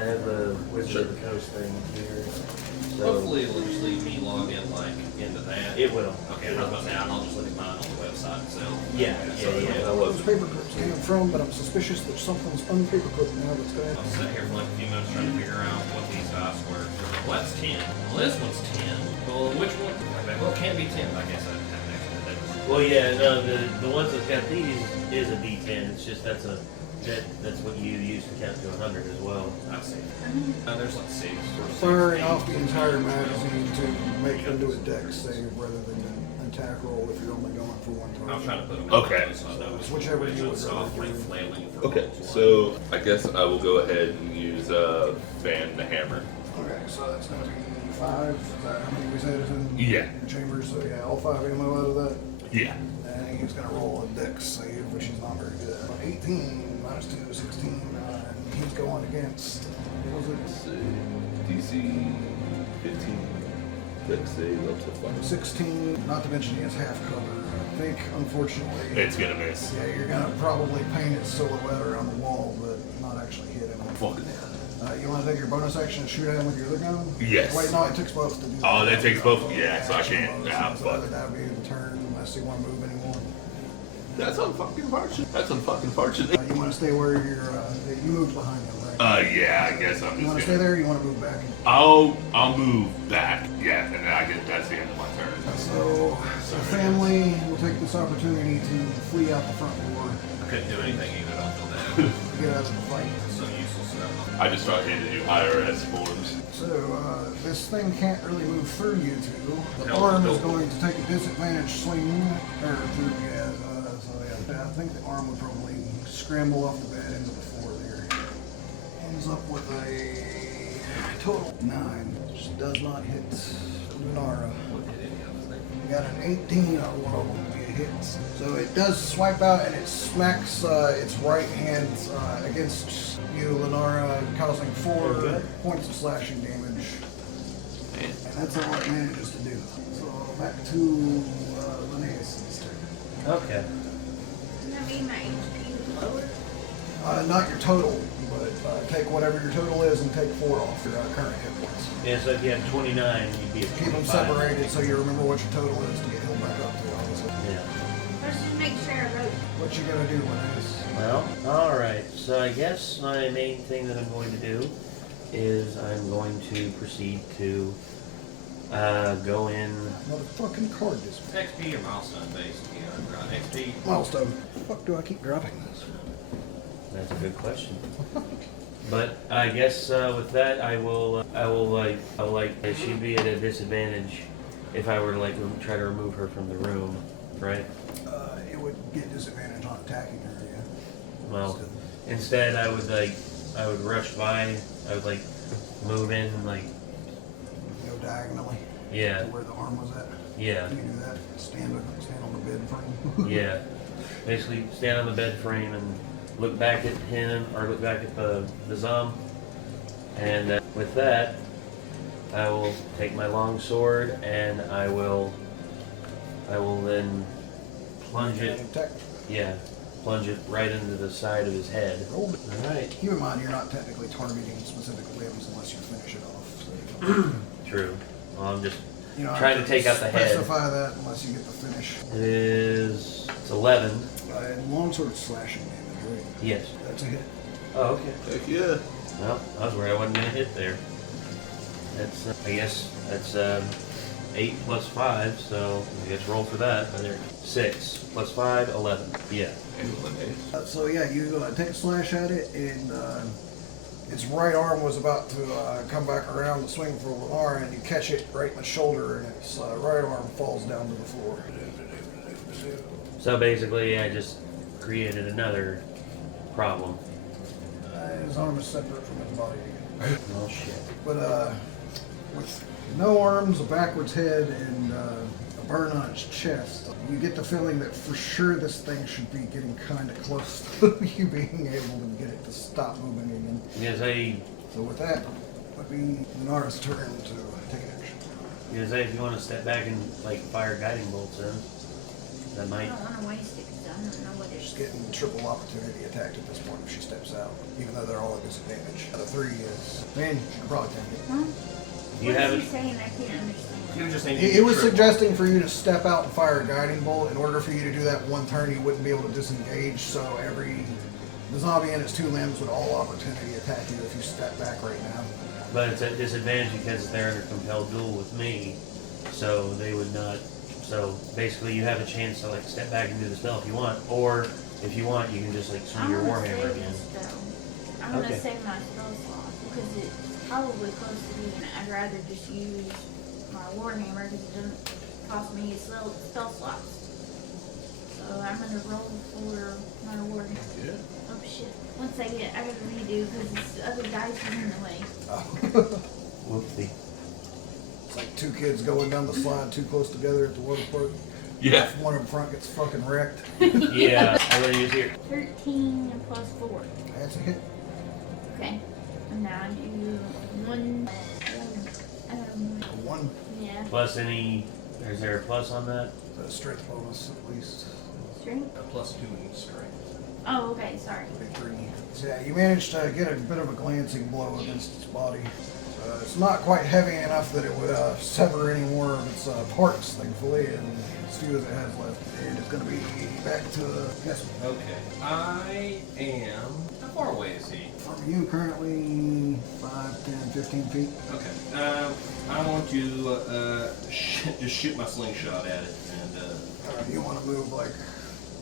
I have a Wizard of the Coast thing here. So Hopefully it'll just leave me logged in into that. it will. Okay, I was about to say, I'll just look at mine on the website itself. Yeah. Those paper clips came from, but I'm suspicious that something's unpaper clipped now that's going I was sitting here for like a few minutes trying to figure out what these dice were. Well, that's 10. Well, this one's 10. Well, which one? Well, it can't be 10. I guess I have an extra. Well, yeah, no, the ones that's got these is a D10. It's just that's what you use to count to 100 as well. I see. There's like 6 or 6. firing off the entire magazine to make them do a dex save rather than an attack roll if you're only going for one I was target. trying to put them Okay. in so those Whichever you would stop rather do. flailing for okay. So I guess I will go ahead and use Fan the Hammer. Okay, so that's gonna be 5. Is that how many we said is in Yeah. the chambers? So yeah, all 5 ammo out of that. Yeah. And he's gonna roll a dex save, which he's not very good at. 18 minus 2, 16. And he's going against, what was it? DC 15. Dex save up to 5. 16. Not to mention he has half cover. I think, unfortunately, It's gonna miss. yeah, you're gonna probably paint its silhouette around the wall, but not actually hit him. Fuck. You want to take your bonus action and shoot at him with your other gun? Yes. Wait, no, it takes both to do that. Oh, that takes both? Yeah, so I can't. Yeah, So fuck. that would be the turn unless you want to move anymore. That's unfucking fortunate. That's unfucking fortunate. You want to stay where you're, you moved behind him, right? Yeah, I guess I'm You want to just stay gonna. there or you want to move back? I'll move back. Yeah, and then I guess that's the end of my turn. So So the family will take this opportunity to flee out the front door, I couldn't do anything either, don't feel bad. get out of the fight. So useless stuff. I just start handing you IRS forms. So this thing can't really move through you two. The No, arm no. is going to take a disadvantage swing, or through, yeah, so yeah, I think the arm would probably scramble off the bed into the floor there. Ends up with a total 9, which does not hit Lunara. You got an 18 on one of them to be a hit. So it does swipe out and it smacks its right hand against you, Lenara, causing 4 points of slashing damage. Man. And that's all it manages to do. So back to Linnaeus' turn. Okay. Does that mean my HP lower? Not your total, but take whatever your total is and take 4 off your current hit points. Yeah, so if you had 29, you'd be at Keep them 25. separated so you remember what your total is to get healed back up to, obviously. Yeah. Let's just make sure I wrote. What you gonna do, Linnaeus? Well, alright. So I guess my main thing that I'm going to do is I'm going to proceed to go in. Motherfucking card this XP or milestone based? You know, XP. milestone. Fuck do I keep dropping this? That's a good question. But I guess with that, I will she'd be at a disadvantage if I were to try to remove her from the room, right? It would get disadvantage on attacking her, yeah. Well, Still. instead I would rush by. I would move in and Go diagonally yeah, to where the arm was at. yeah, You do that. Stand on the bed frame. yeah. Basically, stand on the bed frame and look back at him or look back at the zom. And with that, I will take my long sword and I will then plunge it. Attack. Yeah, plunge it right into the side of his head. Roll it. All right. Keep in mind, you're not technically targeting specific limbs unless you finish it off. So True. Well, I'm just you know, trying to take out the head. Specify that unless you get the finish. It's 11. And longsword slashing damage, right? Yes. That's a hit. Oh, okay. Heck yeah. Well, I was worried I wasn't gonna hit there. That's I guess that's 8 plus 5, so I guess roll for that. 6 plus 5, 11. Yeah. And Linnaeus. So yeah, you take a slash at it, and its right arm was about to come back around to swing for Lenara, and you catch it right in the shoulder, and its right arm falls down to the floor. So basically, I just created another problem. His arm is separate from his body again. Oh shit. But with no arms, a backwards head, and a burn on its chest, you get the feeling that for sure this thing should be getting kind of close to you being able to get it to stop moving again. Because So with that, it would be Lunara's turn to take an action. if you want to step back and fire guiding bolts in, that I might. don't want to waste it because I don't know what She's it's. getting triple opportunity attacked at this point if she steps out, even though they're all at disadvantage. The 3 is, man, she could probably take it. Huh? You What have is it. he saying? I can't understand. You were just saying It was suggesting for you to step out and fire a guiding bolt. In order for you to do that one turn, you wouldn't be able to disengage, so the zombie and its 2 limbs would all opportunity attack you if you step back right now. But it's at disadvantage because they're under compelled duel with me, so they would not. So basically, you have a chance to step back and do the spell if you want, or if you want, you can just swing your warhammer again. I'm gonna Okay. save my spell slot because it's probably close to me, and I'd rather just use my warhammer because it doesn't cost me a spell slots. So I'm gonna roll for my warhammer. Yeah. Oh shit! Once I gotta redo because this other dice is in the way. Whoopsie. It's like 2 kids going down the slide too close together at the water park. Yeah. One in front gets fucking wrecked. Yeah, I'm gonna use here. 13 plus 4. That's a hit. Okay. And now I do 1. 1. Yeah. Plus any. Is there a plus on that? The strength bonus at least. Strength. +2 in strength. Oh, okay. Sorry. Big 3. So yeah, you managed to get a bit of a glancing blow against its body. It's not quite heavy enough that it would sever any more of its parts, thankfully, and as few as it has left. And it's going to be back to Guessman. Okay. I am. How far away is he? From You currently 5, 10, 15 feet. Okay. I want to just shoot my slingshot at it, and You want to move like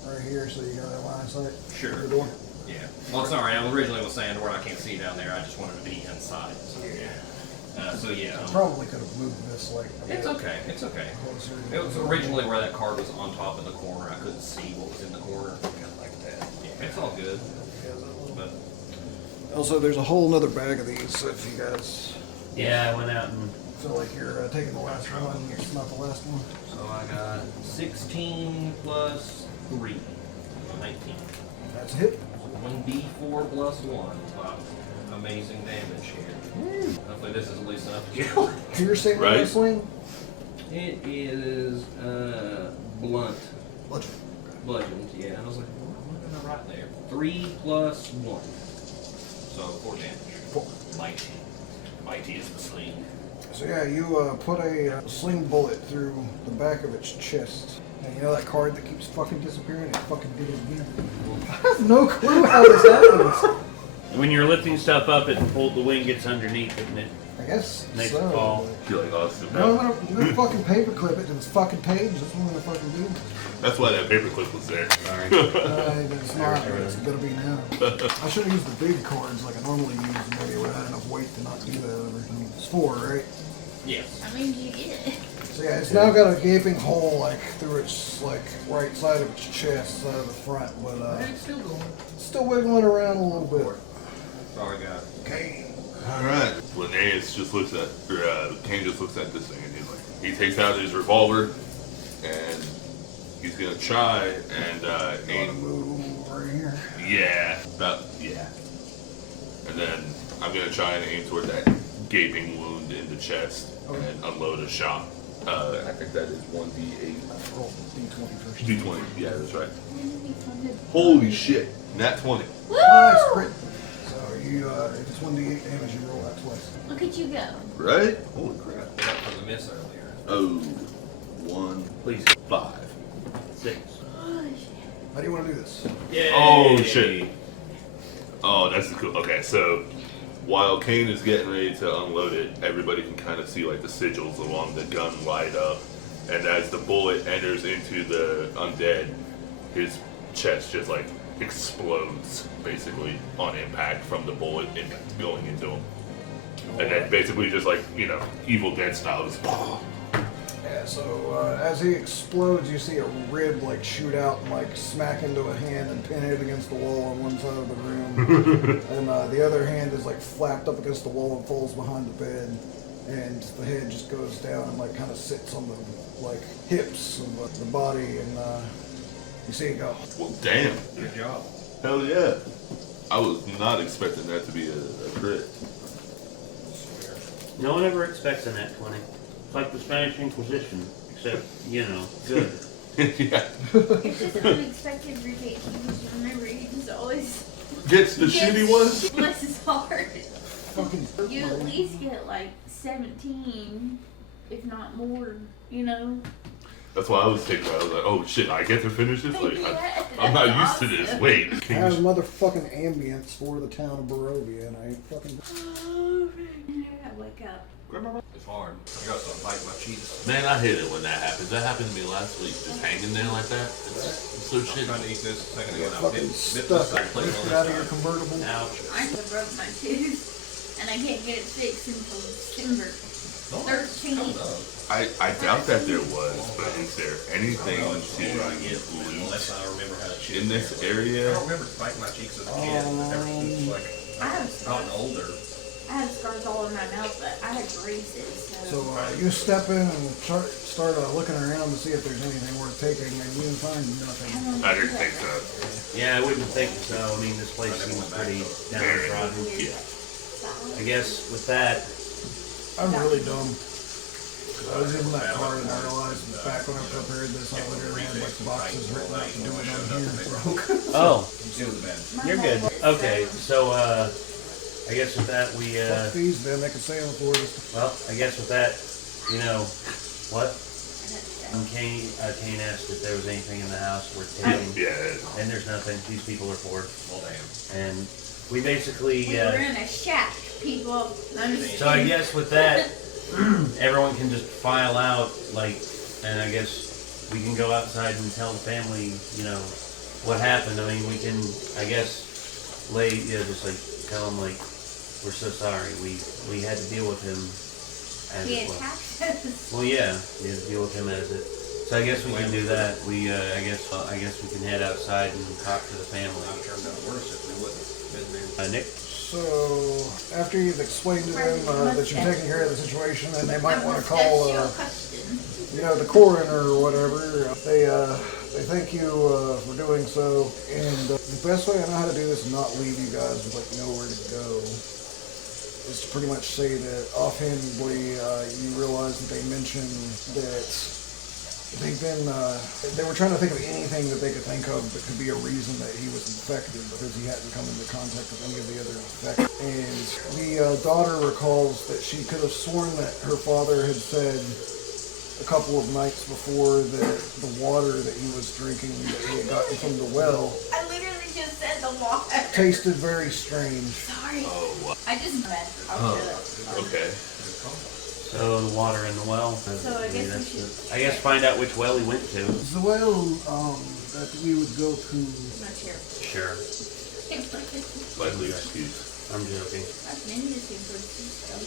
right here so you got that line of sight? Sure. The door? yeah. Well, sorry, I originally was saying where I can't see down there. I just wanted to be inside. So yeah. I probably could have moved this like a It's bit okay. It's okay. closer. It was originally where that card was on top of the corner. I couldn't see what was in the corner. Kind of like that. Yeah, it's all good. But Also, there's a whole nother bag of these, so if you guys Yeah, I went out and feel like you're taking the last one, it's not the last one. so I got 16 plus 3, 19. That's a hit. 1d4 plus 1. Wow. Amazing damage here. Hopefully this is at least enough to kill it. Piercing Right. wrestling. It is blunt. Bludgeon. Bludgeoned, yeah. I was like, what did I write there? 3 plus 1. So 4 damage. 4. Mighty. Mighty is the sling. So yeah, you put a sling bullet through the back of its chest. And you know that card that keeps fucking disappearing? It fucking did it again. I have no clue how this happens. when you're lifting stuff up, it pulled the wing gets underneath, doesn't it? I guess Makes so. it fall. I feel like Austin. No, I'm gonna fucking paperclip it to this fucking page. That's what I'm gonna fucking do. That's why that paperclip was there. Sorry. It's not, but it's gonna be now. I should have used the big cards like I normally use. Maybe I would have had enough weight to not do that everything. It's 4, right? Yes. I mean, you get it. So yeah, it's now got a gaping hole like through its like right side of its chest, side of the front, but It's still going. it's still wiggling around a little bit. Sorry, guys. Okay. Alright. Linnaeus just looks at, Kane just looks at this thing and he's like, he takes out his revolver and he's gonna try and Gonna aim. move right here. Yeah. Yeah. And then I'm gonna try and aim toward that gaping wound in the chest and unload a shot. I think that is 1d8. Roll D20 first. D20. Yeah, that's right. Wouldn't it be fun to- Holy shit. Nat 20. Woo! Nice, crit. So you, if it's 1d8 damage, you roll that twice. Look at you go. Right? Holy crap. Up for the miss earlier. Oh. 1, Please. 5. 6. Oh, shit. How do you want to do this? Yay! Oh, shit. Oh, that's cool. Okay, so while Kane is getting ready to unload it, everybody can kind of see like the sigils along the gun light up. And as the bullet enters into the undead, his chest just like explodes basically on impact from the bullet going into him. And then basically just like, you know, Evil Dead style just Yeah, so as he explodes, you see a rib like shoot out and like smack into a hand and pin it against the wall on one side of the room. And the other hand is like flapped up against the wall and falls behind the bed. And the head just goes down and like kind of sits on the like hips of the body, and you see it go. well, damn. Good job. Hell yeah. I was not expecting that to be a crit. No one ever expects a nat 20. It's like the Spanish Inquisition, except, you know, good. Yeah. It's just unexpected repeat. You just remember, you just always Gets the shitty ones? bless his heart. Fucking hurt You my at leg. least get like 17, if not more, you know? That's why I was taking. I was like, oh shit, I get to finish this. Like, Yeah, I'm not that's used to this. awesome. Wait, I have motherfucking ambience for the town of Barovia, and I ain't fucking. I gotta wake up. It's hard. I gotta start biting my cheeks. man, I hate it when that happens. That happened to me last week, just hanging there like that. It's so I'm shit. trying to eat this a second ago. and I Fucking bit stuff this place lifted on out of this your side. convertible. Ouch. I just broke my tooth, and I can't get it fixed until December 13th. I doubt that there was, but is there anything Oh, to unless loot I remember how to chew. in this I area? don't remember biting my cheeks as a kid. I never like I have gotten scars. older. I have scars all over my mouth, but I had braces, So you step in and start looking around to see if there's anything worth taking, and you find nothing. I didn't think so. Yeah, I wouldn't think so. I mean, this place seems pretty downtrodden. Yeah. I guess with that, I'm really dumb. I was in that car and I realized back when I prepared this, I literally had like boxes written out to do it on here. oh, It was bad. you're good. Okay, so I guess with that we Fuck these, then they can stay on the floor. well, I guess with that, you know, what? Kane asked if there was anything in the house worth taking, Yeah. and there's nothing. These people are poor, Well, damn. and we basically. We were in a shack, people. I'm just So I kidding. guess with that, everyone can just file out, like, and I guess we can go outside and tell the family, you know, what happened. I mean, we can, I guess, just like tell them like, we're so sorry. We had to deal with him as He it was. attacked us. Well, yeah, we had to deal with him as it. So I guess we can do that. I guess we can head outside and talk to the family. I'm turned out worse if we wouldn't have been there. Nick. So, after you've explained to them that you're taking care of the situation, and they might want to call, the coroner or whatever, they thank you for doing so. And the best way I know how to do this and not leave you guys with like nowhere to go is to pretty much say that offhandedly you realize that they mentioned that they were trying to think of anything that they could think of that could be a reason that he was infected because he hadn't come into contact with any of the other infected. And the daughter recalls that she could have sworn that her father had said a couple of nights before that the water that he was drinking that he had gotten from the well I literally just said the water. tasted very strange. Sorry. Oh, wow. I just meant. I'll shut up. Okay. So the water in the well. So I guess we should. I guess find out which well he went to. The well that we would go to. Not here. Sure. Likely excuse. I'm joking. That's ninjas who produce stuff.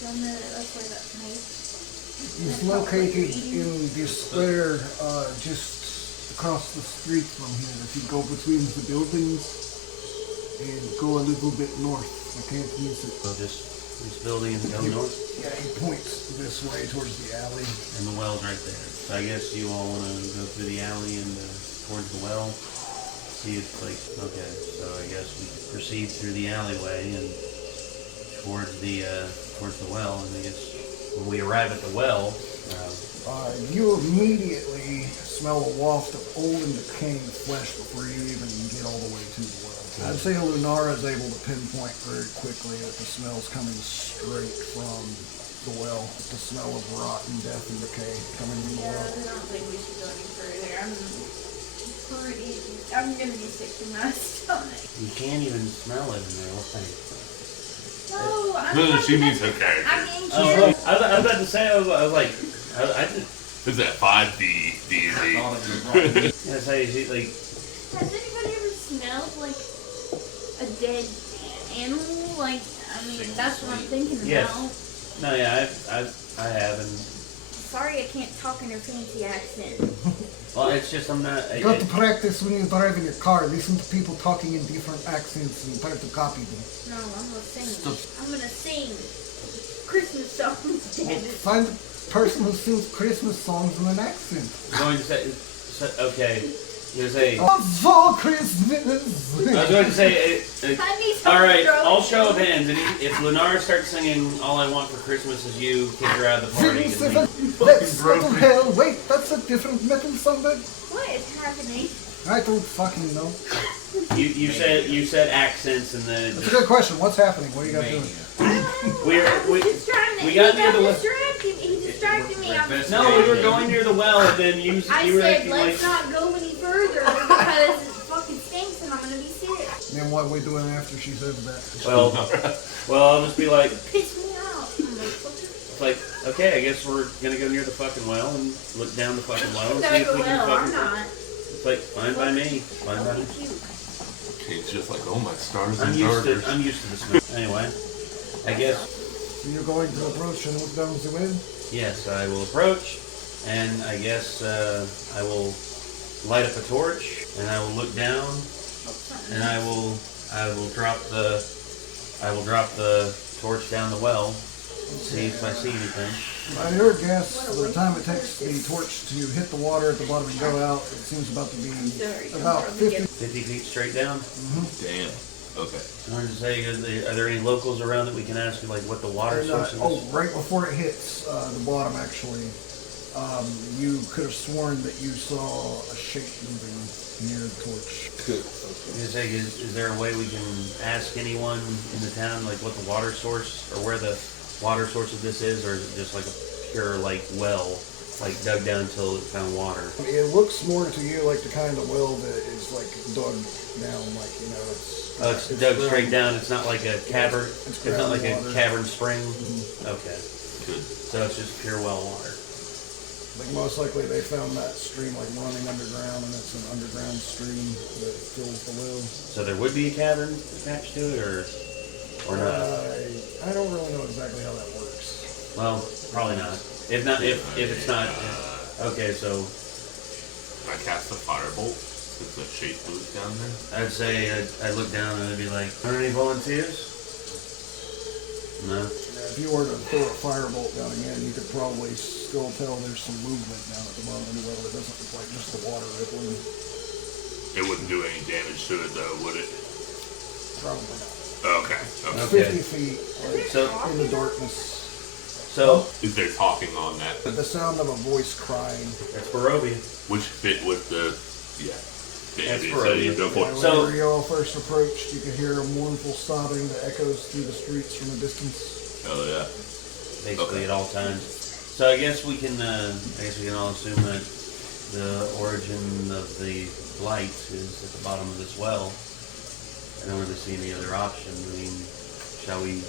Tell me that's where that's made. Is located in this square just across the street from here. If you go between the buildings and go a little bit north, I can't miss it. So just this building and go north, Yeah, he points this way towards the alley. and the well's right there. So I guess you all want to go through the alley and towards the well. See if okay. So I guess we could proceed through the alleyway and towards the well. And I guess when we arrive at the well. You immediately smell a waft of old and decaying flesh before you even get all the way to the well. I'd say Lunara is able to pinpoint very quickly that the smell's coming straight from the well. The smell of rotten death and decay coming from the Yeah, well. I don't think we should go any further. I'm gonna be sick to my stomach. You can't even smell it in there. What thing? No, I'm No, talking she means about- her character. I mean, Oh, Karen. I was about to say. I was like, I just. This is that 5D D&D. All of you wrong. I say, is it like. Has anybody ever smelled like a dead animal? Like, I mean, that's what I'm thinking Yes. about. No, yeah, I have, and Sorry, I can't talk in her fancy accent. well, it's just I'm not. You got to practice when you drive in your car. Listen to people talking in different accents and try to copy them. No, I'm gonna sing. I'm gonna sing Christmas songs. Damn it. Find a person who sings Christmas songs in an accent. going to say, okay, there's a. Oh, for Christmas! I was going to say, I need all someone right, to throw I'll it show of down. hands. And if Lenara starts singing "All I Want for Christmas Is You," kick her out of the party. and leave. Let's go to hell. Wait, that's a different metal song. Then What is happening? I don't fucking know. You said accents and then That's a good question. What's happening? What are you guys doing? we Just trying to. we got he near the He distracted me. I'm no, we were going near the well, and then you I were said, acting let's like. not go any further because it fucking stinks and I'm gonna be sick. And what are we doing after she says that? Well, I'll just be like, Piss me out. I'm like, fuck it. it's like, okay, I guess we're gonna go near the fucking well and look down the fucking well and see Gotta if go we can well, I'm fucking. not. It's like fine by me, fine by me. It's just like, oh my stars I'm and used to garters. I'm used to the smell. Anyway, I guess So you're going to approach and look down the wind? yes, I will approach, and I guess I will light up a torch, and I will look down, and I will drop the torch down the well, and see if I see anything. By your guess, the time it takes the torch to hit the water at the bottom and go out, it seems about to be about 50. 50 feet straight down. Damn. Okay. I wanted to say, are there any locals around that we can ask you, like, what the water And, source is? right before it hits the bottom, actually, you could have sworn that you saw a shape moving near the torch. Good. Is there a way we can ask anyone in the town, like, what the water source, or where the water source of this is, or is it just like a pure, like, well? like dug down until it found water. It looks more to you like the kind of well that is like dug down, like, you know, Oh, it's dug straight down. It's not like a cavern. It's It's not like a groundwater. cavern spring. Mhm. Okay, Good. so it's just pure well water. Like most likely they found that stream like running underground, and it's an underground stream that fills the well. So there would be a cavern attached to it, or not? I don't really know exactly how that works. Well, probably not. If not, if it's not, okay. So I cast a firebolt since the shape was down there. I'd say I'd look down and I'd be like, "Are there any volunteers?" No. If you were to throw a firebolt down again, you could probably still tell there's some movement down at the bottom of the well. It doesn't look like just the water rippling. It wouldn't do any damage to it though, would it? Probably not. Okay. Okay. Okay. 50 feet like, So- in the darkness. So Is there talking on that? The sound of a voice crying. that's Barovia. Which fit with the That's so Barovia. you don't Yeah, put- So- whenever y'all first approached, you could hear a mournful sobbing that echoes through the streets from a distance. Oh yeah. Basically Okay. at all times. So I guess we can all assume that the origin of the blight is at the bottom of this well. I don't really see any other option. I mean, shall we?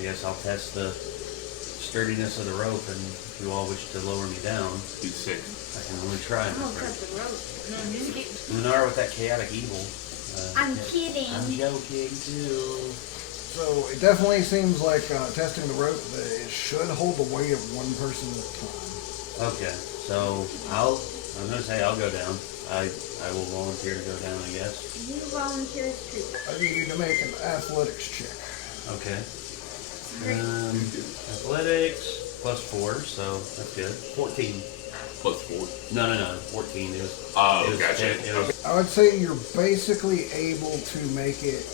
I guess I'll test the sturdiness of the rope, and if you all wish to lower me down, He's sick. I can only try. I'm gonna cut the rope. No, just get. Lunar with that chaotic evil. I'm kidding. I'm joking too. So it definitely seems like testing the rope that it should hold the weight of one person at a time. Okay, so I'm gonna say I'll go down. I will volunteer to go down, I guess. You volunteer as troop. I need you to make an athletics check. Okay. Athletics +4, so that's good. 14. +4. No, 14. It was. Oh, it was, gotcha. It was, I would say you're basically able to make it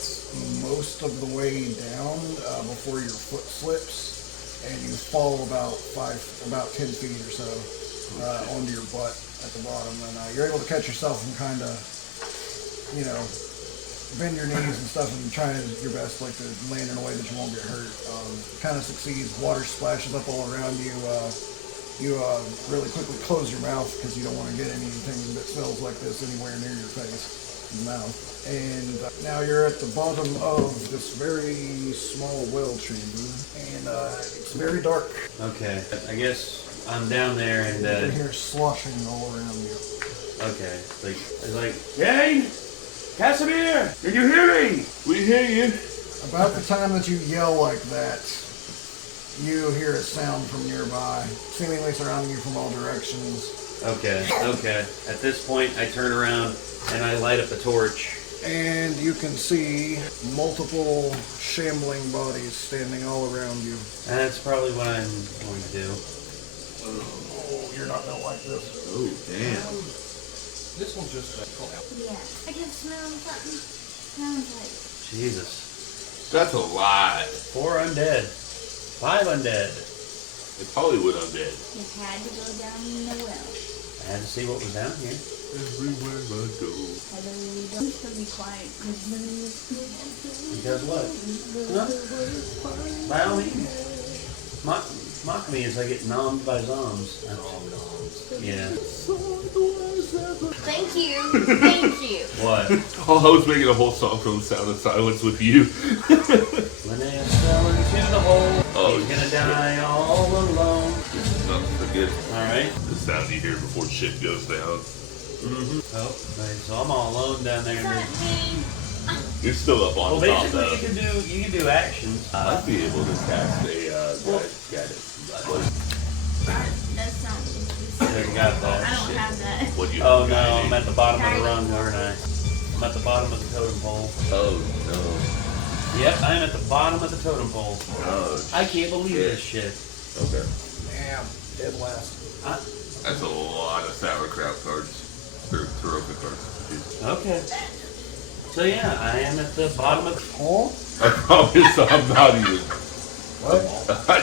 most of the way down before your foot slips, and you fall about 10 feet or so onto your butt at the bottom, and you're able to catch yourself and kind of, you know, bend your knees and stuff and try your best like to land in a way that you won't get hurt. Kind of succeeds. Water splashes up all around you. You really quickly close your mouth because you don't want to get anything that smells like this anywhere near your face and mouth. And now you're at the bottom of this very small well chamber, and it's very dark. okay, I guess I'm down there and. You can hear sloshing all around you. Okay, it's like, Jane, Casimir, can you hear me? We hear you. About the time that you yell like that, you hear a sound from nearby, seemingly surrounding you from all directions. Okay. At this point, I turn around and I light up a torch. And you can see multiple shambling bodies standing all around you. That's probably what I'm going to do. Oh, you're not gonna like this. Oh damn. This one's just called out. Yeah. I can smell something. Sounds like. Jesus. That's a lot. 4 undead. 5 undead. It's Hollywood undead. You had to go down in the well. I had to see what was down here. Everywhere I go. Hello, don't be quiet. Because what? Huh? By all means. Mock me as I get nommed by zombs. Yeah. Thank you. Thank you. What? Oh, I was making a whole song from Sound of Silence with you. Linnea fell into the hole. Oh, He's gonna shit. die all alone. This is not forget Alright. the sound you hear before shit goes down. Mm-hmm. Oh, right. So I'm all alone down there. Is that me? You're still up on Well, the top basically though. you can do actions. I might be able to cast a Well- That sounds. You got that. I don't shit. have that. What do you Oh have, no, guy? I'm at the bottom of the rung, aren't I? I'm at the bottom of the totem pole. Oh no. Yep, I'm at the bottom of the totem pole. Oh, I can't believe shit. this shit. Okay. Damn, dead last. That's a lot of sauerkraut cards. Or Taroka cards. Jeez. Okay. So yeah, I am at the bottom of Oh, I promise I'm not even. what? I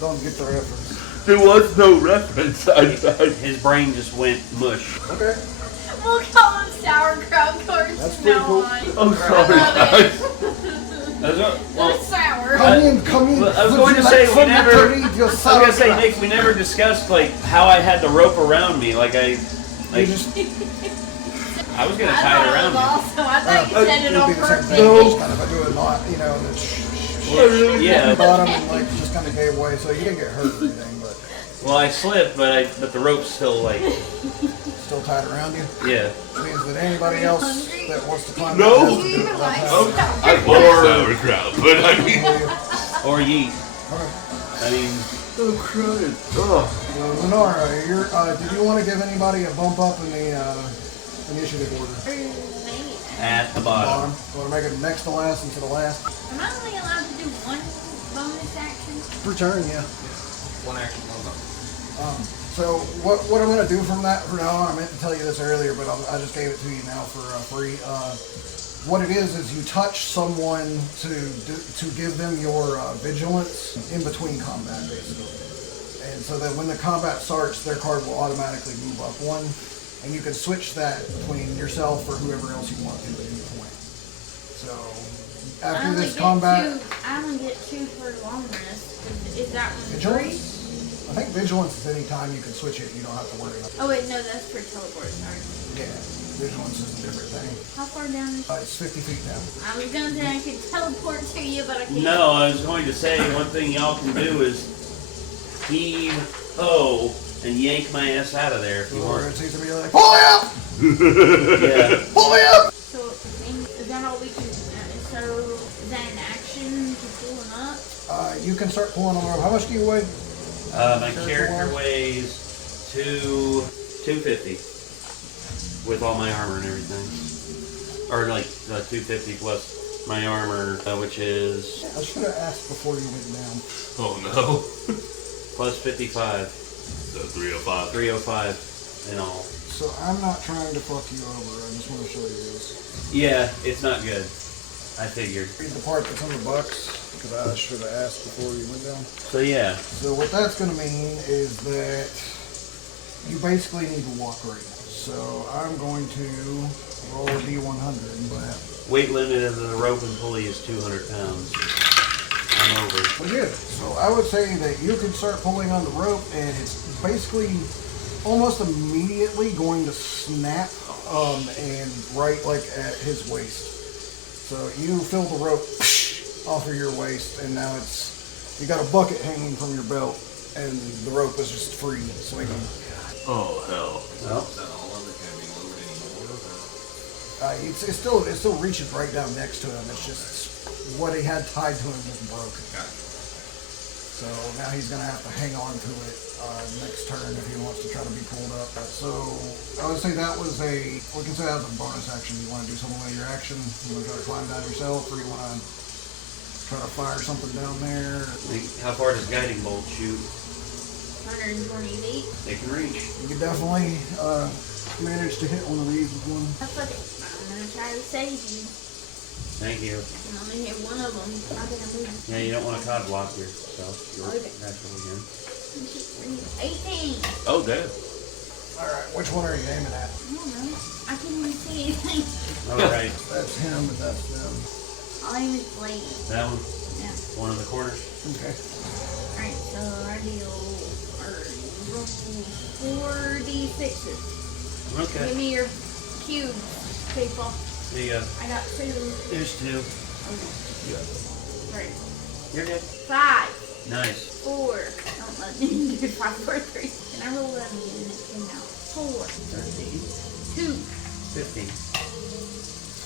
don't get the reference. There was no reference. his brain just went mush. Okay. We'll call them sauerkraut cards That's from pretty now cool. on. I'm sorry, I love guys. Well, sour. Come in. Well, I was Would going you to say like we some never. to eat your I was gonna say, sauerkraut? Nick, we never discussed like how I had the rope around me. Like I was gonna tie it around me. Also, I thought you said it on It'd be the same purpose. thing, just kind of do a knot, you know, and then Yeah. the bottom and like just kind of gave way, so you didn't get hurt or anything, but Well, I slipped, but the rope's still like, still tied around you. yeah. Which means that anybody else that wants to climb No. that has to do it without having I love sauerkraut, but I mean, Or yeet. Okay. I mean, I'm crying. Lenora, did you want to give anybody a bump up in the initiative order? at the Bottom. bottom. Want to make it next to last instead of last? Am I only allowed to do one bonus action? Per turn, yeah. One action, one bonus. So what I'm going to do from that for now on, I meant to tell you this earlier, but I just gave it to you now for free. What it is you touch someone to give them your vigilance in between combat, basically. And so that when the combat starts, their card will automatically move up one, and you can switch that between yourself or whoever else you want to at any point. So after this combat, I only get 2 for long rest. Is that one free? vigilance. I think vigilance is any time you can switch it. You don't have to worry about it. Oh wait, no, that's for teleport. Sorry. Yeah, vigilance is a different thing. How far down is It's 50 feet down. I was gonna say I could teleport to you, but I can't. No, I was going to say one thing y'all can do is heave ho and yank my ass out of there if you Or want. it's easy to be like, pull me up! Yeah. Pull me up! So is that all we can? So is that an action to pull him up? You can start pulling on the rope. How much do you weigh? My character weighs 250 with all my armor and everything, or like 250 plus my armor, which is I should have asked before you went down. Oh no. plus 55, So 305. 305 in all. So I'm not trying to fuck you over. I just want to show you this. Yeah, it's not good. I figured. Read the part that's on the box, because I should have asked before you went down. So yeah, So what that's going to mean is that you basically need to walk right. So I'm going to roll a D100, but weight limit of the rope and pulley is 200 pounds. I'm over. well, good. So I would say that you can start pulling on the rope, and it's basically almost immediately going to snap, and right like at his waist. So you feel the rope off of your waist, and now you got a bucket hanging from your belt, and the rope is just free. So we can. Oh hell. Well, Is that all of it? Can it be moved anymore? It still reaches right down next to him. It's just what he had tied to him was broken. Gotcha. So now he's gonna have to hang on to it next turn if he wants to try to be pulled up. So I would say that was we can say that was a bonus action. You want to do something with your action? You want to try to climb down yourself, or you want to try to fire something down there? how far does guiding bolt shoot? 120 feet. They can reach. You can definitely manage to hit one of these with one. That's what I'm gonna try to save you. Thank you. I can only hit one of them. How can I move? Yeah, you don't want to cod block yourself. You're Okay. naturally good. 18. Oh, good. All right, which one are you aiming at? I don't know. I can't even see anything. All right. That's him, and that's them. I'll aim at the lady. That one, Yeah. one in the corner. Okay. Alright, so I deal 4d6s. Give Okay. me your cubes, people. There you go. I got 2. There's 2. Okay. 3. You're good. 5. Nice. 4. Don't let me do 5, 4, 3. And I rolled that again and it came out. 4. 13. 2. 15.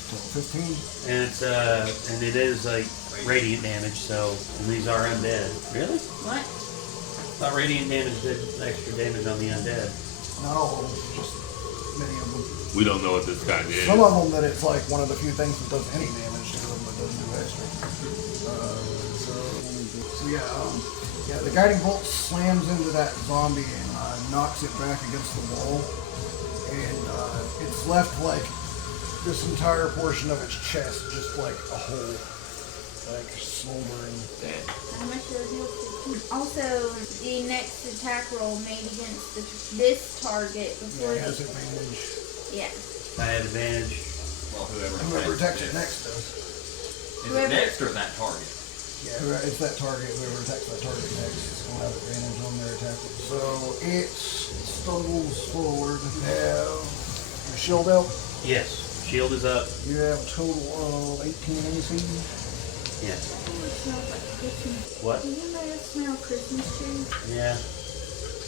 So 15. And it's and it is like radiant damage, so and these are undead. Really? What? Thought radiant damage did extra damage on the undead. Not all of them, just many of them. We don't know what this kind is. Some of them that it's like one of the few things that does any damage to them that doesn't do extra. Yeah, the guiding bolt slams into that zombie and knocks it back against the wall, and it's left like this entire portion of its chest just like a hole, like smoldering. How much does it heal? Also, the next attack roll made against this target before Yeah, it has advantage. Yeah. I had advantage. Well, whoever Whoever attacks it next does. Is it next or that target? Yeah, it's that target. Whoever attacks that target next is going to have advantage on their attack. So it stumbles forward. You have your shield out. Yes. Shield is up. You have a total of 18 AC. Yes. Oh, it smells like Christmas. What? Do you know that smell Christmas tree? Yeah.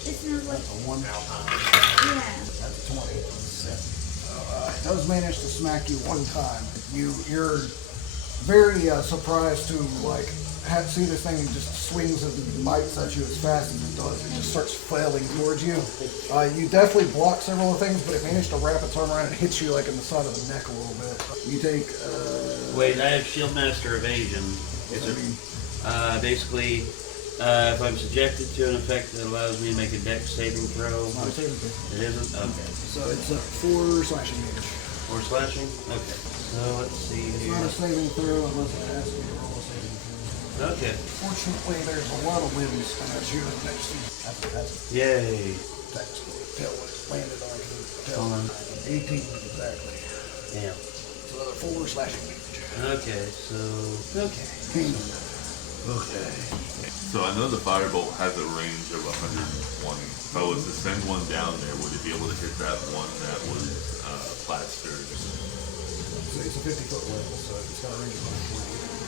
It smells like, That's a 1. yeah. That's a 20. It does manage to smack you one time. You're very surprised to see this thing just swings and mites at you as fast as it does. It just starts flailing towards you. You definitely block several of things, but it managed to wrap its arm around and hit you like in the side of the neck a little bit. You take. Wait, I have Shield Master Evasion. Is it basically if I'm subjected to an effect that allows me to make a dex saving throw? Not a saving throw. It isn't? Okay. So it's 4 slashing damage. 4 slashing? Okay. So let's see It's here. not a saving throw unless it asks you to roll a saving throw. Okay. Fortunately, there's a lot of winds coming at you next to you. That's Yay. text. Tell what it landed on. Tell. Hold on. 18 exactly. Damn. It's another 4 slashing damage. Okay, so. Okay. Kingdom. Okay. So I know the firebolt has a range of 120. If I was to send one down there, would it be able to hit that one that was plastered? So it's a 50-foot level, so it's got a range of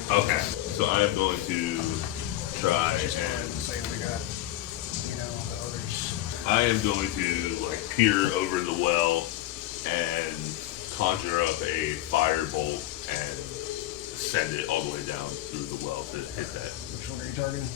120. Okay. So I am going to try Just and the same we got, the others. I am going to peer over the well and conjure up a firebolt and send it all the way down through the well to hit that. Which one are you targeting?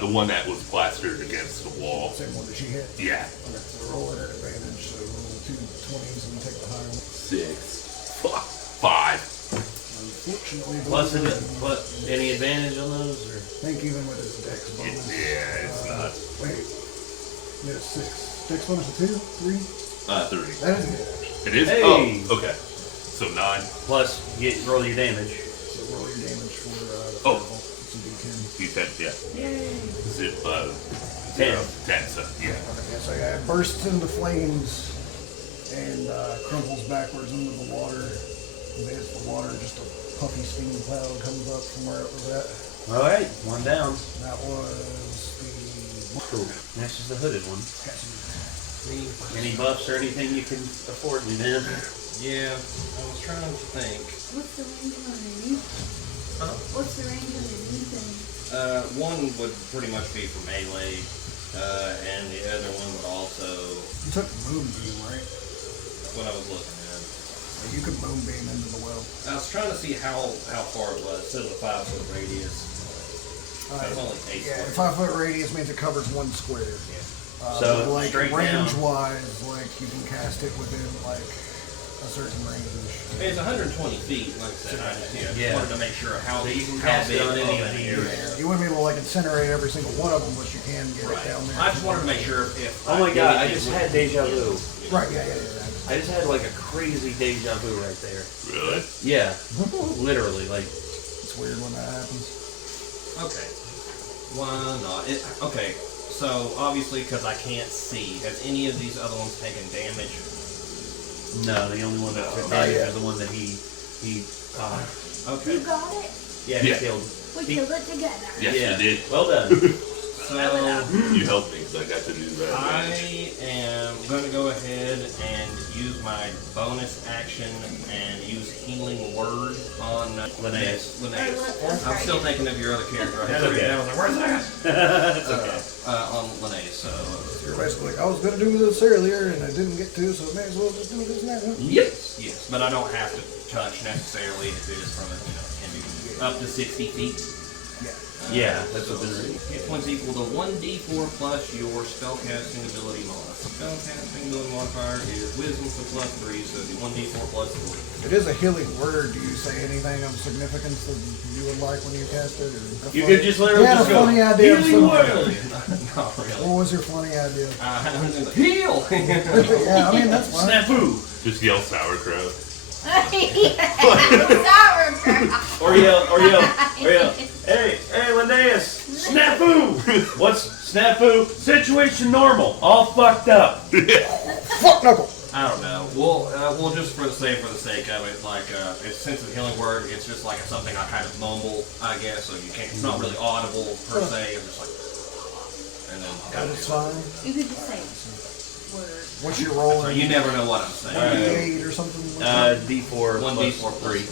The one that was plastered against the wall. Same one that she hit? Yeah. Okay, so roll it at advantage, so roll 2 20s and take the higher one. 6. Fuck. 5. Unfortunately, Plus, both of them- any advantage on those? Or? I think even with his dex bonus. Yeah, it's not. Wait. You had a 6. Dex bonus of 2? 3? 3. That is good, actually. It is? Hey. Oh, okay. So 9. Plus, roll your damage. So roll your damage for the Oh. fireball. It's a D10. D10, yeah. Yay. Zip, 10. 10, so yeah. Okay, yeah, so yeah, it bursts into flames and crumples backwards into the water. As it hits the water, just a puffy steam cloud comes up from where it was at. Alright, one down. That was the Cool. Next is the hooded one. Me? Any buffs or anything you can afford me, man? Yeah, I was trying to think. What's the range underneath? Huh? What's the range underneath him? One would pretty much be for melee, and the other one would also, You took moonbeam, right? what I was looking at. You could moonbeam into the well. I was trying to see how far it was. It says a 5-foot radius. That's only 8 Yeah, square. 5-foot radius means it covers 1 square. So, but, straight down. range-wise, you can cast it within a certain range. I mean, it's 120 feet, like I said. I just Yeah. wanted to make sure how So you can how cast it big on of any an of these. area. Yeah, you wouldn't be able to incinerate every single one of them, but you can get Right. it down there. I just wanted to make sure if. Oh my did god, I it just would- had deja vu. Right, yeah. I just had a crazy deja vu right there. Really? Yeah, literally, It's weird when that happens. Okay. Why not? Okay. So obviously, because I can't see, has any of these other ones taken damage? no, the only one that took Not damage yet. is the one that he Okay. You got it? yeah, he Yeah. killed. We He- killed it together. Yes, yeah. you did. Well done. So You helped me because I got to do that. I am going to go ahead and use my bonus action and use Healing Word on Linnaeus. Linnaeus. I'm still thinking of your other character. I That's had to read okay. it down. I was like, where's that? It's okay. On Linnaeus. So You're basically like, I was going to do this earlier, and I didn't get to, so I may as well just do this now. yes, but I don't have to touch necessarily if it is from can be up to 60 feet. Yeah, that's what this is. Hit points equal to 1d4 plus your spellcasting ability modifier. Spellcasting ability modifier is wisdom, so plus 3, so it'd be 1d4 plus 3. It is a healing word. Do you say anything of significance that you would like when you cast it? Or You could just literally You had just a go, funny idea of "Healing something. word!" Not really. What was your funny idea? Heal! Yeah, I mean, that's fine. Snafu! Just yell sauerkraut. Sauerkraut. Or yell, hey, Linnaeus, snafu! What's snafu? Situation normal, all fucked up. Fuck Knuckle! I don't know. We'll just for the sake of it, like it's since the healing word, it's just like something I kind of mumble, I guess. So you can't. It's not really audible per se. I'm just like, and then kind That's of. fine. You could just say word. What's your roll? So you never know what I'm saying. 1d8 or something? D4. One plus D4 3.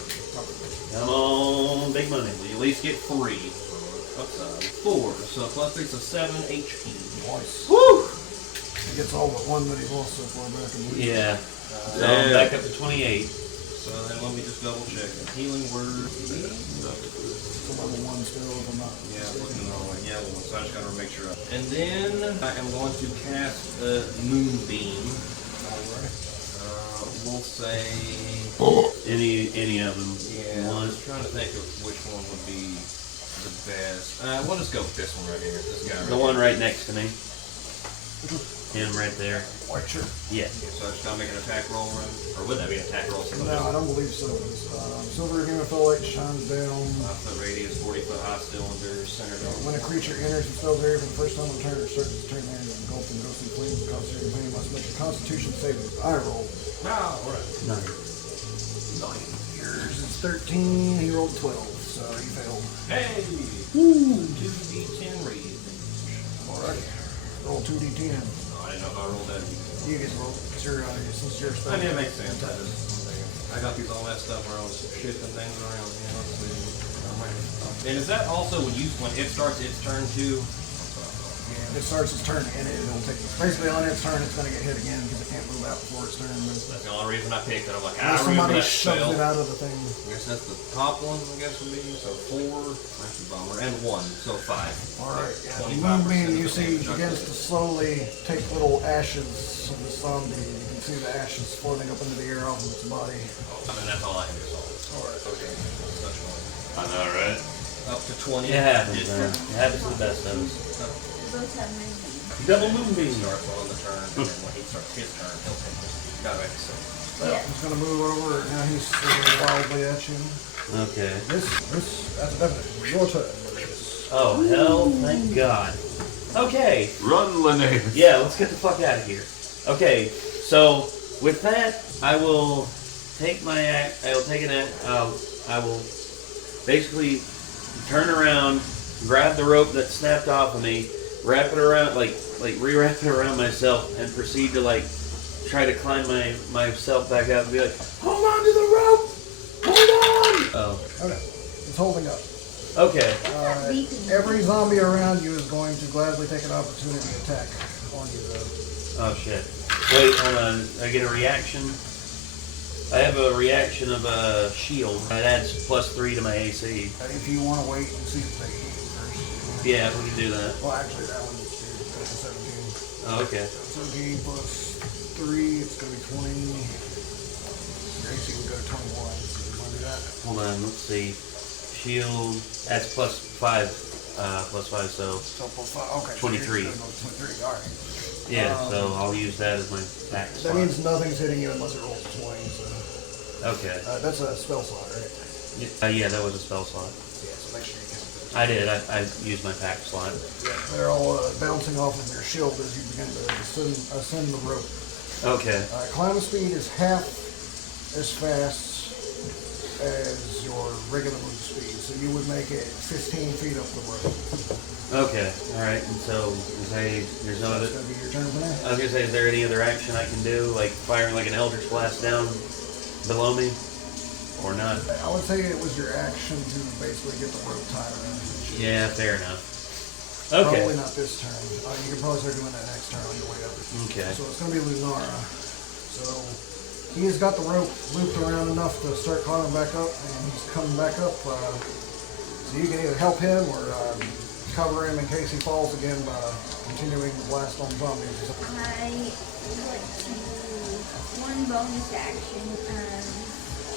Come on, big money. You at least get 3. Oops, 4. So plus 3, so 7 HP. Nice. Woo! He gets all but one that he lost so far back. I believe. Yeah. So I'm back up to 28. So then let me just double check. Healing word. It's a level 1 still, if I'm not Yeah, mistaken. looking all right. Yeah, well, so I just gotta make sure. And then I am going to cast Moonbeam. Alright. We'll say. Any of them. Yeah, I One. was trying to think of which one would be the best. We'll just go with this one right here. This guy. The one right next to me. Him right there. White shirt. Yeah. Okay, so I just gotta make an attack roll run, or would that be an attack roll? No, I don't believe so. Silver hematolite shines down. 5-foot radius, 40-foot high cylinder, centered on. When a creature enters the spell's area for the first time on turn, or starts its turn there and engulfed in ghostly flames and causes your pain, must make a constitution saving. I roll. Ah, alright. Yours is 13, he rolled 12, so he failed. Hey! 2d10 radius. Alright. Roll 2d10. Oh, I didn't know if I rolled that. You get to roll. It's your, since you're I mean, it makes sense. I got these all messed up where I was shifting things around. Yeah, let's see. And is that also when it starts its turn too? Yeah, it starts its turn and it'll take, basically on its turn it's going to get hit again because it can't move out before its turn. That's the only reason I picked it. I'm like, Unless I remember somebody that shoves spell. it out of the thing. I guess that's the top one, I guess would be. So 4, that's a bummer, and 1, so 5. Alright, yeah. 25% Moonbeam, of you the see, damage I begins took. to slowly take little ashes of the zombie. You can see the ashes floating up into the air off of its body. I mean, that's all I can do. Alright. Okay, such one. I know, right? Up to 20. It happens, man. It happens to the best of us. We both have moonbeam. Double moonbeam. Starts on the turn, and then when he starts his turn, he'll take it. Got it back to 6. Well, Yeah. he's gonna move over, now he's swinging wildly at you. Okay. That's a definite. Your turn. Oh, hell, thank God. Okay. Run, Renegade. Yeah, let's get the fuck out of here. Okay, so with that, I will take my act. I will take an act. I will basically turn around, grab the rope that snapped off of me, wrap it around, like re-wrap it around myself, and proceed to try to climb myself back up and be like, hold on to the rope, hold on. Oh, Okay, it's holding up. okay. Every zombie around you is going to gladly take an opportunity attack on you, though. Oh shit. Wait, hold on. I get a reaction. I have a reaction of a shield. It adds +3 to my AC. If you want to wait and see if they hit you first. Yeah, we can do that. Well, actually, that one's 17. Oh, okay. 17 plus 3, it's going to be 20. Your AC would go to 21. So you want to do that? Hold on, let's see. Shield, that's +5. +5, so So plus 5. Okay. 23. So you're gonna go to 23. All right. yeah, so I'll use that as my back That slot. means nothing's hitting you unless it rolls a 20. So Okay. that's a spell slot, right? Yeah, that was a spell slot. Yeah. So make sure you count that. I did. I used my pack slot. Yeah, they're all bouncing off of your shield as you begin to ascend the rope. Okay. Climb speed is half as fast as your regular move speed, so you would make it 15 feet up the rope. Okay. All right. And so, there's no other. That's going to be your turn for now. I was gonna say, is there any other action I can do, like firing like an Eldritch Blast down below me, or not? I would say it was your action to basically get the rope tied around you. Yeah, fair enough. Okay. Probably not this turn. You can probably start doing that next turn on your way up. Okay. So it's going to be Lunara. So he has got the rope looped around enough to start climbing back up, and he's coming back up. So you can either help him or cover him in case he falls again by continuing to blast on zombies. I would like to one bonus action.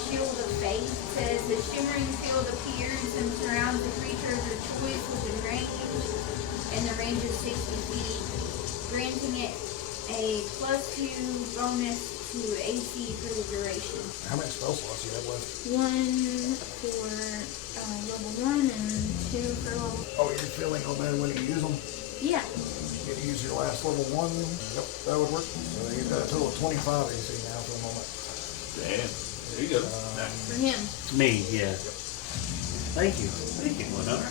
Shield of Fate says the shimmering field appears and surrounds the creature of your choice within range, in the range of 60 feet, granting it a +2 bonus to AC for the duration. How many spell slots do you have left? 1 for level 1 and 2 for level. Oh, you're feeling on that when you use them? Yeah. get to use your last level 1. Yep, that would work. So you've got a total of 25 AC now for the moment. Damn. There you go. For him. It's me, yeah. Thank you. Thank you, Winona.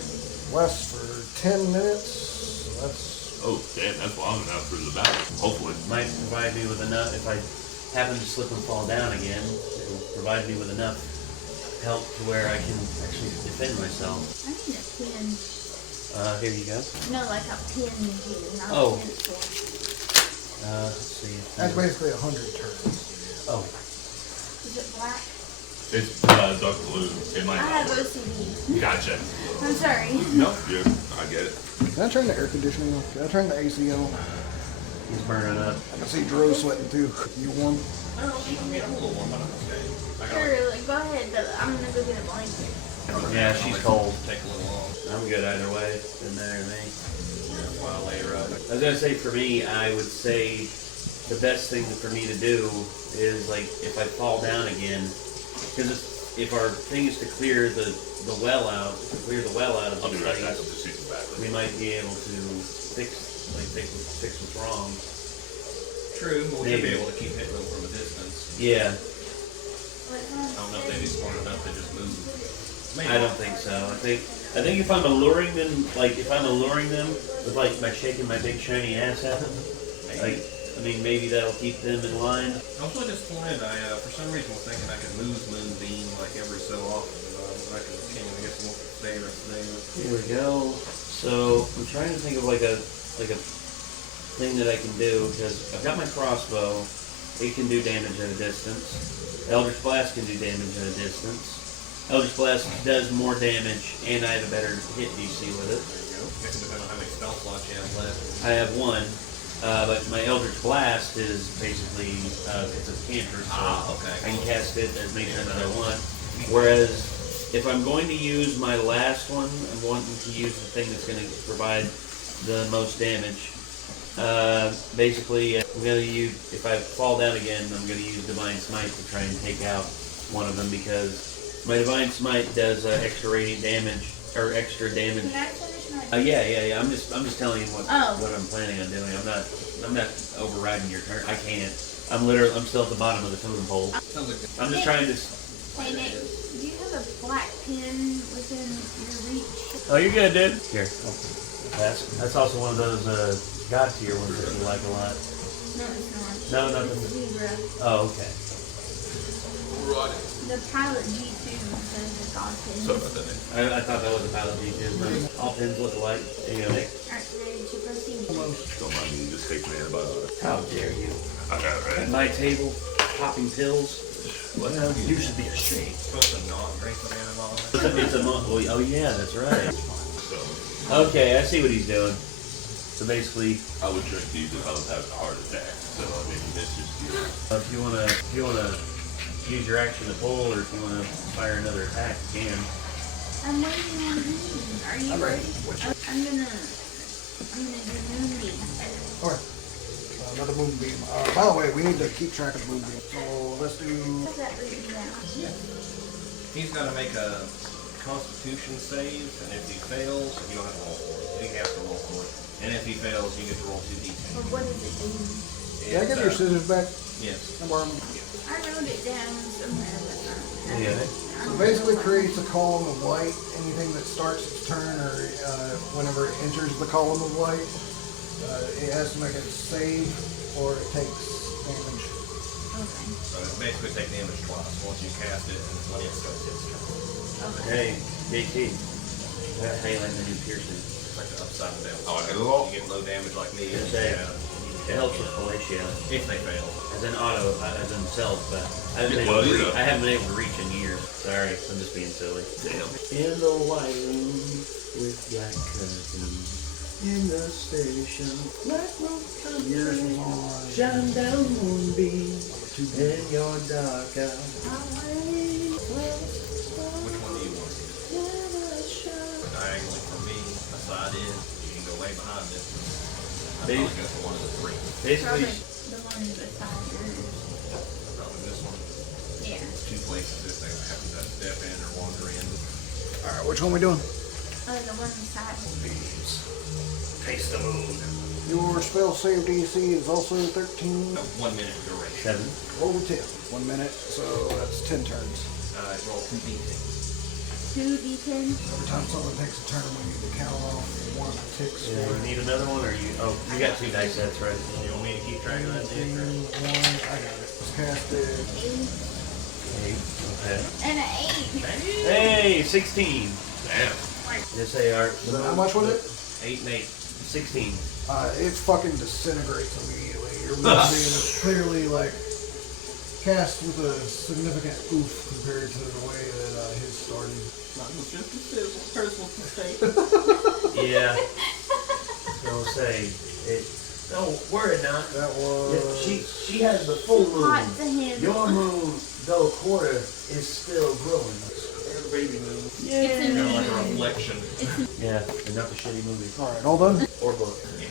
Lasts for 10 minutes. That's Oh, damn, that's long enough for the battle. Hopefully. Might provide me with enough, if I happen to slip and fall down again, it'll provide me with enough help to where I can actually defend myself. I need a pin. Here you go. No, like a pin here, not Oh. a pencil. Let's see. that's basically 100 turns. Oh, Is it black? It's dark blue. It might I have not work. OCD. Gotcha. I'm sorry. No, I get it. Can I turn the air conditioning on? Can I turn the AC on? he's burning up. I can see Drew sweating too. You warm? I mean, I'm a little warm, but I'm okay. I got Sure, like, go ahead, but I'm gonna go get a blanket. Yeah, she's cold. take a little long I'm good either way. Been there to me. while later. I was gonna say for me, I would say the best thing for me to do is like if I fall down again, because if our thing is to clear the well out, to clear the well out of I'll the be right back. place, I'll just see some batteries. we might be able to fix what's wrong. True, but we should be Maybe. able to keep hitting them from a distance. Yeah, I don't know if they'd be smart enough to just move. Maybe. I don't think so. I think if I'm alluring them, with like by shaking my big shiny ass at them, like I mean maybe that'll keep them in line. I was really disappointed. I, for some reason, was thinking I could lose Moonbeam like every so often. But I can't even get some there. Here we go. So I'm trying to think of like a thing that I can do because I've got my crossbow. It can do damage at a distance. Eldritch Blast can do damage at a distance. Eldritch Blast does more damage, and I have a better hit DC with it. There you go. I guess it depends on how many spell slots you have left. I have one, but my Eldritch Blast is basically it's a cantrip, so okay. I can cast it as many times as I want. Whereas if I'm going to use my last one, I'm wanting to use the thing that's going to provide the most damage. Basically, I'm going to use, if I fall down again, I'm going to use Divine Smite to try and take out one of them because my Divine Smite does extra radiant damage, or extra damage. Can I finish my... Yeah. I'm just telling you what Oh. I'm planning on doing. I'm not overriding your turn. I can't. I'm still at the bottom of the totem pole. Sounds like I'm just trying to. Hey, Nick, do you have a black pin within your reach? Oh, you're good, dude. Here. That's also one of those god tier ones that you like a lot. No, it's not. No, nothing. It's zebra. Oh, okay. Right. The pilot G2 says it's on pin. Sorry about that, Nick. I thought that was a pilot G2. All pins look alike. There you go, Nick. Alright, ready to proceed. Don't mind me just taking an antibiotic. How dare you? I got it, At right? my table, popping pills. What? You should be ashamed. supposed to not drink the antibiotic. It's a month. Oh yeah, that's right. So, Okay, I see what he's doing. So basically, I would drink these if I was having a heart attack. So, I mean, this just, you know. if you wanna use your action to pull, or if you wanna fire another attack, you can. I'm waiting on him. Are you I'm ready. ready? I'm gonna do Moonbeam. Alright. Another moonbeam. By the way, we need to keep track of moonbeam. So let's do. How's that written down? He's got to make a Constitution save, and if he fails, you don't have to roll for it. He has to roll for it. And if he fails, you get to roll 2d10. Or what does it do? Can I get your scissors back? Yes. I borrow them. I wrote it down somewhere, but Yeah. So basically creates a column of light. Anything that starts its turn or whenever it enters the column of light, it has to make a save or it takes damage. Okay. So it basically take damage twice. Once you cast it, and when it starts its turn. Hey, JT. Hey, like the new piercing. It's like the upside down. Oh, I got it all. You get low damage like me. Just say it helps with fellatio. If they fail. As in auto, as in self, but I haven't, Well, been able to yeah. I haven't been able to reach in years. Sorry, I'm just being silly. Damn. In the white room with black curtains. In the station, black room Years was on. shine down moonbeam in your dark out. Which one do you want to do? Diagonally from me, the side is, you can go way behind this. I'm Base- probably going for one of the three. Basically, Probably the one beside yours. Probably this one. Yeah. Two places if they have to step in or wander in. Alright, which one we doing? The one beside me. Taste the moon. Your spell save DC is also 13. 1 minute duration. 7. Roll the 10. 1 minute, so that's 10 turns. Roll 2d10. 2d10. Every time someone takes a turn, we need to count off one ticks. Yeah, you need another one, or you? Oh, you got 2 dice sets, right? You want me to keep track of that, Nick? or- 1, I got it. It's casted. 8 Okay. and an 8. Hey, 16. Damn. Yes, they are. So how much was it? 8 and 8. 16. It fucking disintegrates immediately. Your moonbeam is clearly like cast with a significant oof compared to the way that his started. That was just a personal mistake. Yeah. I'll say it. No, worry not. That was. She has the full Too hot to handle. Your moon, though quarter, is still growing. Baby moon. It's a Kind new of like a moon. reflection. Yeah, and not the shitty movie. All right, all done. Or book. Yeah.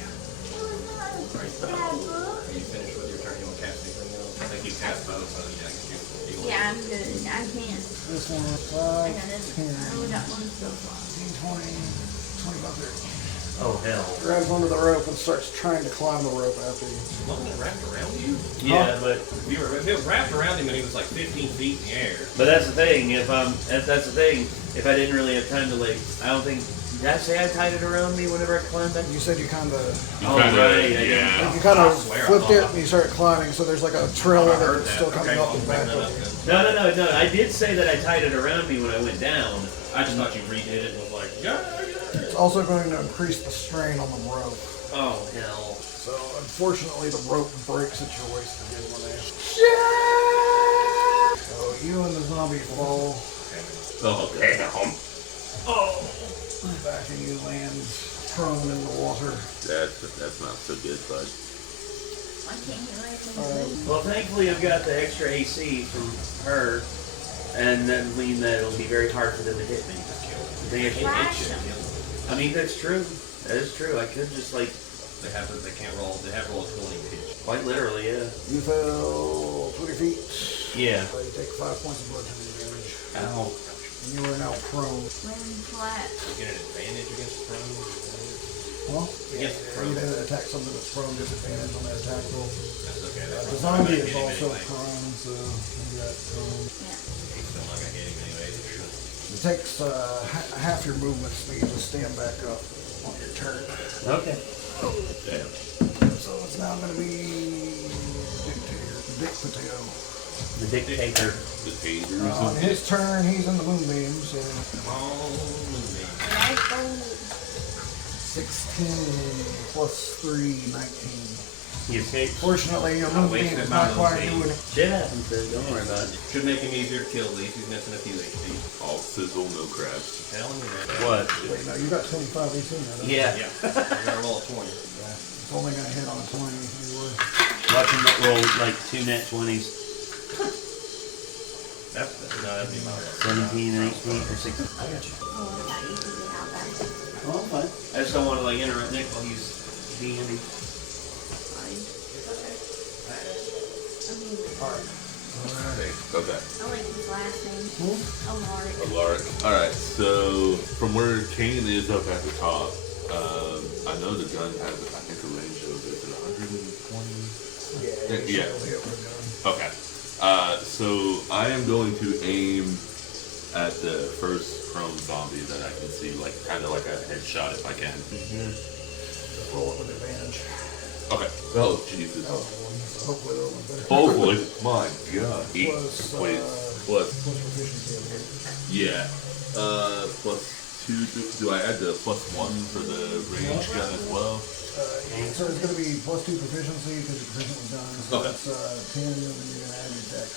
Dad, book. Are you finished with your turn? You want to cast anything else? I think you cast both, so yeah, I guess you. Yeah, I'm good. I can't. This one, I 5, got it. 10, I only got one spell slot. 15, 20, 25, 30. Oh hell. Grabs onto the rope and starts trying to climb the rope after you. Wasn't it wrapped around you? Yeah, but If it was wrapped around him and he was like 15 feet in the air. that's the thing. If that's the thing. If I didn't really have time to like, I don't think. Did I say I tied it around me whenever I climbed back? You said you kind of, You Oh, kinda, right, yeah. you kind I of swear I flipped it thought- and you started climbing. So there's like a trail I of it heard that's that. still coming Okay, up I'll the bring back that of up it. then. No. I did say that I tied it around me when I went down. I just thought you redid it and was like, yeah. It's also going to increase the strain on the rope. Oh hell. So unfortunately, the rope breaks at your waist again when they. So you and the zombie fall Oh, damn. back and you land prone in the water. That's not so good, bud. Why can't you let me Well, thankfully I've got the extra AC from her, and that means that it'll be very hard for them to hit me. They Flash hit them. I mean, that's true. That is true. I could just like, They have to roll a 20 pitch. quite literally, yeah. You fell 20 feet. Yeah. So you take 5 points of bludgeoning damage. Ow. And you are now prone. Land flat. You get an advantage against prone. Well, Against prone. anything that attacks something that's prone, disadvantage on that attack roll. That's okay. That's The not zombie gonna is hit him also anyway. prone, so you got prone. Yeah. He's still not gonna hit him anyway. It takes half your movement speed to stand back up on your turn. Okay. Damn. So it's now going to be Dick Potato. The dictator. The taters. On his turn, he's in the moonbeam, so Come on, movie. Let's go. 16 plus 3, 19. He escaped. Fortunately, your I moonbeam wasted is my not quite moonbeam. doing it. Shit happens, then. Don't worry about it. Should make him easier to kill these. He's missing a few HP. All sizzle, no crabs. Telling you, man. What? Wait, no, you got 25 AC now. don't you? Yeah. Yeah. You gotta roll a 20. Yeah. It's only going to hit on a 20 anyway. Watch him roll like 2 net 20s. That'd be about 17 and 18 or 16. Oh, I thought you could get out that. Oh, I'm fine. I just don't want to like interrupt Nick while he's being handy. Fine. I mean, Alright. Okay. I like his last name. Alaric. Alaric. Alright, so from where Kane is up at the top, I know the gun has, I think, a range of, is it 120? Yeah. Yeah. Okay. So I am going to aim at the first prone zombie that I can see, like kind of like a headshot if I can. Roll it with advantage. Okay. Oh Jesus. Oh, hopefully that one better. Hopefully. My God. Eight. Plus, Wait. plus Plus. proficiency over here. Yeah. Plus 2. Do I add the +1 for the range gun as well? So it's going to be plus 2 proficiency because you're proficient with guns. So Okay. that's 10, and then you're going to add your dex.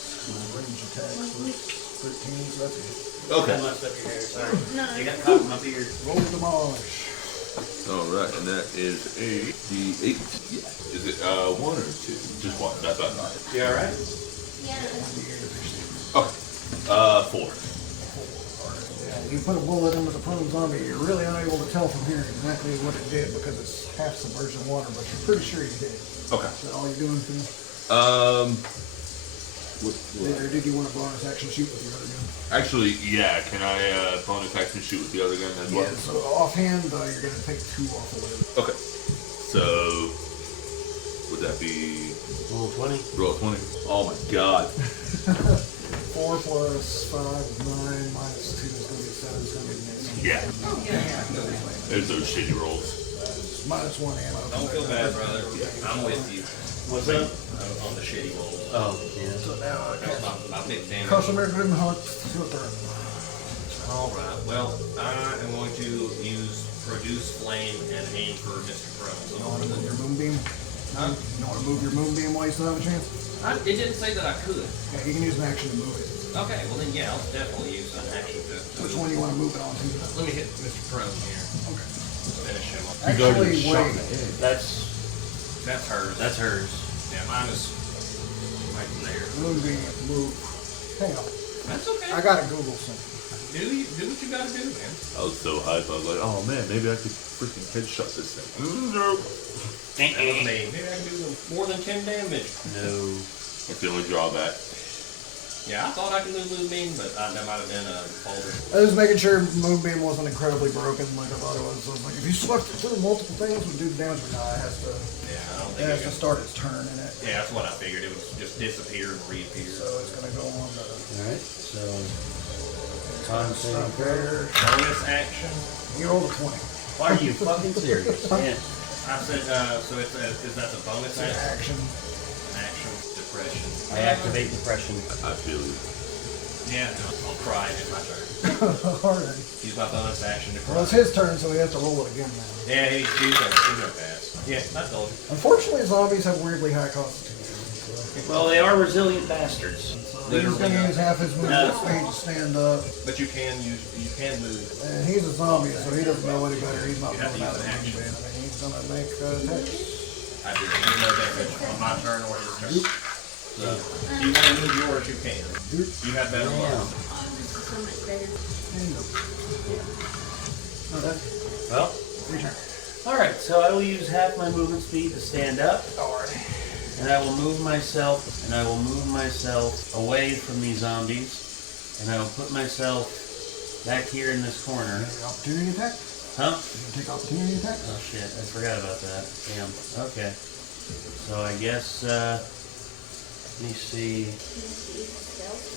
Range attack, so it's 13, so that's it. Okay. I messed up your hair, sorry. No. You got caught in my beard. Roll demolish. Alright, and that is a D8. Yeah. Is it 1 or 2? Just 1. That's what I thought. You alright? Yeah. Okay. 4. Yeah, you put a bullet into the prone zombie, you're really unable to tell from here exactly what it did because it's half submerged in water, but you're pretty sure you did. Okay. Is that all you're doing for me? Or did you want a bonus action shoot with your other gun? Actually, yeah. Can I bonus action shoot with the other gun as well? Yeah, so offhand, you're going to take 2 off of it. Okay. So would that be Roll 20. roll 20? Oh my god. 4 plus 5 is 9, minus 2 is going to be 7, it's going to be missing. Yeah. Oh, yeah. There's those shitty rolls. Minus 1 ammo. Don't feel bad, brother. I'm with you. What's up? On the shitty rolls. Oh, yeah. So now That was my big damage. customer didn't hunt. Your turn. Alright, well, I am going to use Produce Flame and aim for Mr. Pro. You want to move your moonbeam? Huh? You want to move your moonbeam while you still have a chance? It didn't say that I could. Yeah, you can use an action to move it. Okay, well then yeah, I'll definitely use an action to Which one do you want to move it on to? Let me hit Mr. Pro here. Okay. Finish him off. Actually, wait. That's That's hers. that's hers. Yeah, mine is right there. Moonbeam, move. Hang on. That's okay. I got to Google something. Do what you gotta do, man. I was so hyped. I was like, oh man, maybe I could freaking headshot this thing. No. That was me. Maybe I can do more than 10 damage. No. That's the only drawback. Yeah, I thought I could do Moonbeam, but that might have been a folder. I was making sure Moonbeam wasn't incredibly broken like I thought it was. I was like, if you swept it through multiple things, would do the damage or not? It has to, Yeah, I don't it think has to it start its turn in it. Yeah, that's what I figured. It would just disappear and reappear. So it's going to go on the Alright, so con saving throw. there. Bonus action. You rolled a 20. Why are you fucking serious? Man. I said, so it's is that the bonus It's an action? action. Action. Depression. I activate depression. I feel you. Yeah, no, I'll cry in my turn. Alright. Use my bonus action to cry. Well, it's his turn, so he has to roll it again now. Yeah, he's gonna pass. Yeah, I told you. Unfortunately, zombies have weirdly high constitution. Well, they are resilient bastards. He's going to use half his movement speed to stand up. But you can move. And he's a zombie, so he doesn't know any better. He's not You have to going out use of an action. movement. I mean, he's going to make attacks. I did no damage on my turn or his turn. So, if you want to move yours, you can. You have better luck. Damn. Oh, this is so much better. Okay. Well, Return. alright, so I will use half my movement speed to stand up. Alright. And I will move myself away from these zombies. And I will put myself back here in this corner. Opportunity attack? Huh? You can take opportunity attack? Oh shit, I forgot about that. Damn. Okay. So I guess, let me see.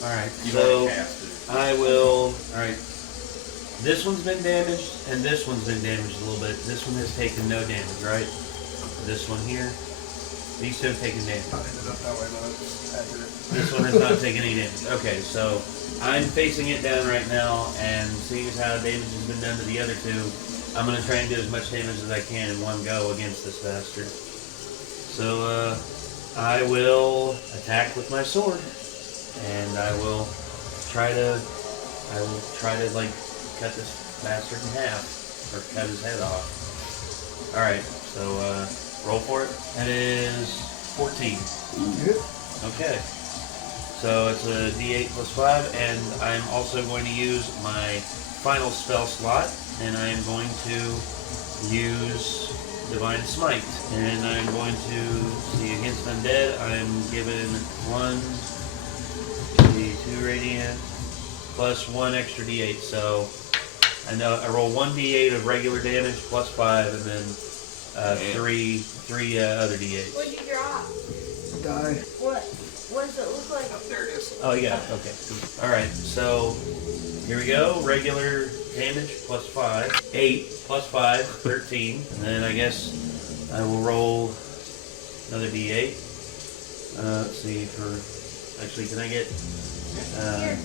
Alright, You've so already cast it. I will, alright. This one's been damaged, and this one's been damaged a little bit. This one has taken no damage, right? This one here. These two have taken damage. I ended up that way, but it's accurate. This one has not taken any damage. Okay, so I'm facing it down right now, and seeing as how damage has been done to the other two, I'm going to try and do as much damage as I can in one go against this bastard. So, I will attack with my sword, and I will try to like cut this bastard in half, or cut his head off. Alright, so roll for it. That is 14. Hit. Okay. So it's a d8 plus 5, and I'm also going to use my final spell slot, and I am going to use Divine Smite. And I'm going to see against undead, I'm given 2 radiant, plus 1 extra d8. So I know I roll 1d8 of regular damage plus 5, and then three other d8s. What'd you drop? Die. What? What does it look like? There it is. Oh, yeah, okay. Alright, so here we go. Regular damage plus 5. 8 plus 5, 13. And then I guess I will roll another d8. Let's see, actually, can I get, Here.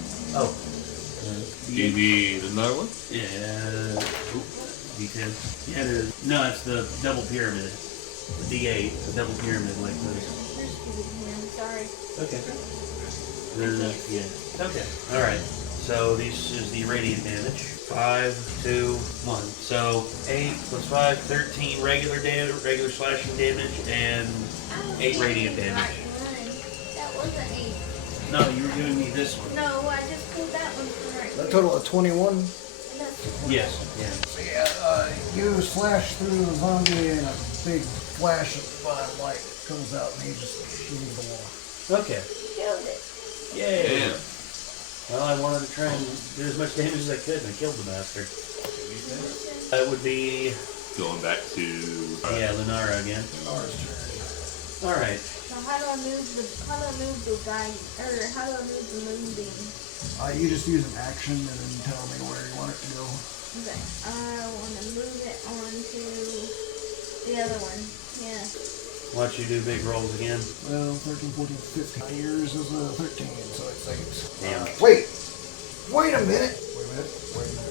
DV, another one? Yeah, d10. Yeah, it is. No, it's the double pyramid. The d8, the double pyramid like this. You're stupid, man. Sorry. Okay. Yeah. Okay. All right. So this is the radiant damage. 5, 2, 1. So 8 plus 5, 13 regular slashing damage, and 8 radiant damage. That wasn't 8. No, you were giving me this one. No, I just pulled that one from right A here. total of 21. And that's the Yes. Yeah. So yeah, you slash through the zombie and a big flash of light comes out and he just leaves the wall. Okay. killed it. Yay! Damn. Well, I wanted to try and do as much damage as I could, and I killed the bastard. That would be, Going back to. yeah, Lunara again. Ours turn. All right. So how do I move the guy, or how do I move the moonbeam? You just use an action and then tell me where you want it to go. Okay, I want to move it onto the other one. Yeah. Watch you do big rolls again. Well, 13, 14, 15. Yours is a 13, so it saves. Damn. Wait a minute.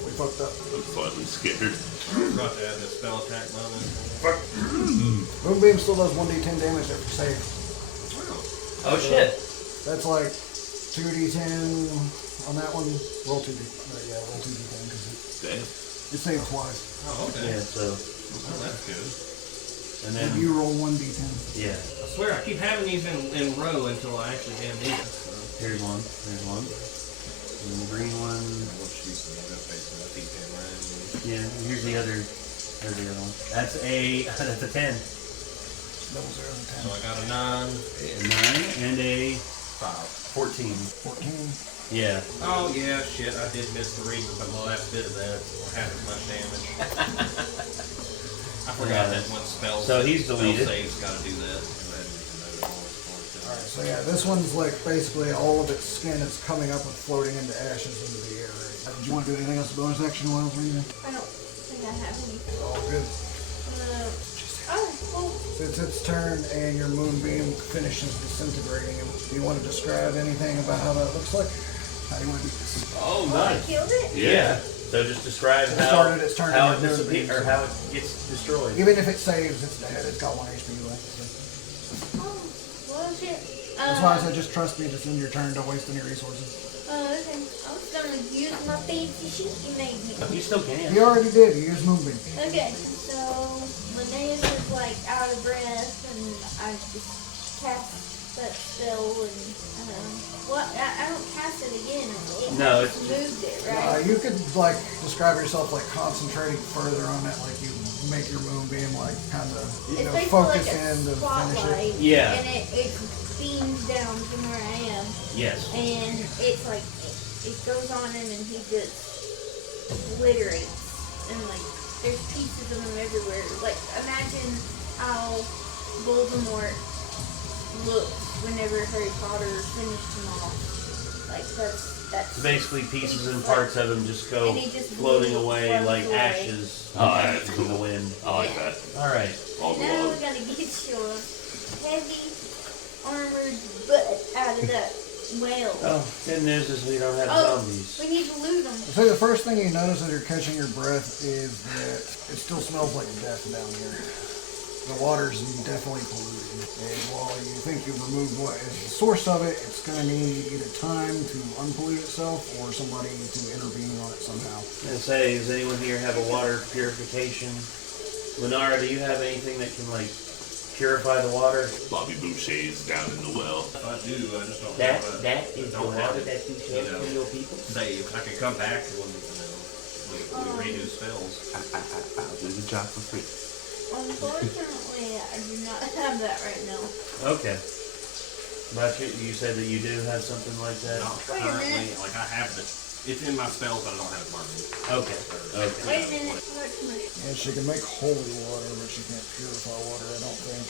We fucked up. I'm slightly scared. Forgot to add the spell attack bonus. Moonbeam still does 1d10 damage after save. Oh shit. That's like 2d10 on that one. Roll 2d. Yeah, roll 2d10 because Damn. it saved twice. Oh, okay. Yeah, so, Oh, that's good. and If then, you roll 1d10. yeah, I swear, I keep having these in row until I actually damn need them. So. here's one. And the green one, yeah, and here's the other one. That's a 10. Double 0 and So 10. I got a 9. A 9 and a 14. 14. Yeah. Oh yeah, shit, I did miss the reason, but the last bit of that, half as much damage. I forgot that one spell. So he's spell deleted. save's gotta do that. Alright, so yeah, this one's like basically all of its skin is coming up and floating into ashes into the air. Did you want to do anything else bonus action while I was reading? I don't think I have any. All good. Well, It's its turn and your moonbeam finishes disintegrating. Do you want to describe anything about how that looks like? How do you want to do this? Oh, I killed it? Yeah. So just describe It how started- it started how with it disappears, moonbeams. or how it gets destroyed. Even if it saves, it's dead. It's got 1 HP left. So. Oh, well, shit. That's why I said just trust me. Just in your turn. Don't waste any resources. Okay. I was gonna use my fancy sheet you made me. You still can. You already did. You used moonbeam. Okay, so Linnaeus is like out of breath, and I just cast that spell, and I don't cast it again. No, I just moved it, right? You could like describe yourself like concentrating further on it. Like you make your moonbeam like kind of It's basically focus like a in to finish spotlight, it. Yeah. and it beams down from where I am, Yes. and it's like it goes on him, and he just obliterates, and like there's pieces of him everywhere. Like imagine how Voldemort looked whenever Harry Potter finished him off. Like that's So basically, pieces and parts of them just go And he just floating floats away like away. ashes Oh, that's in the cool. wind. I like that. All right. All the Now we're love. gonna get your heavy armored butt out of that whale. Oh, good news is we don't have Oh, zombies. we need to loot them. So the first thing you notice as you're catching your breath is that it still smells like death down here. The water's definitely polluted. And while you think you've removed what is the source of it, it's going to need either time to unpollute itself or somebody to intervene on it somehow. And say, does anyone here have a water purification? Lenara, do you have anything that can like purify the water? Bobby Boucher's down in the well. If I do, I just don't That have a, that is the don't have water it, that you show you know, to your people. save. I can come back when we redo spells. I'll do the job for free. Unfortunately, I do not have that right now. Okay. But you said that you do have something like that. Not Wait a currently, minute. like I have it. It's in my spells, but I don't have it marked. Okay. Okay. Wait a minute. What? And she can make holy water, but she can't purify water, I don't think.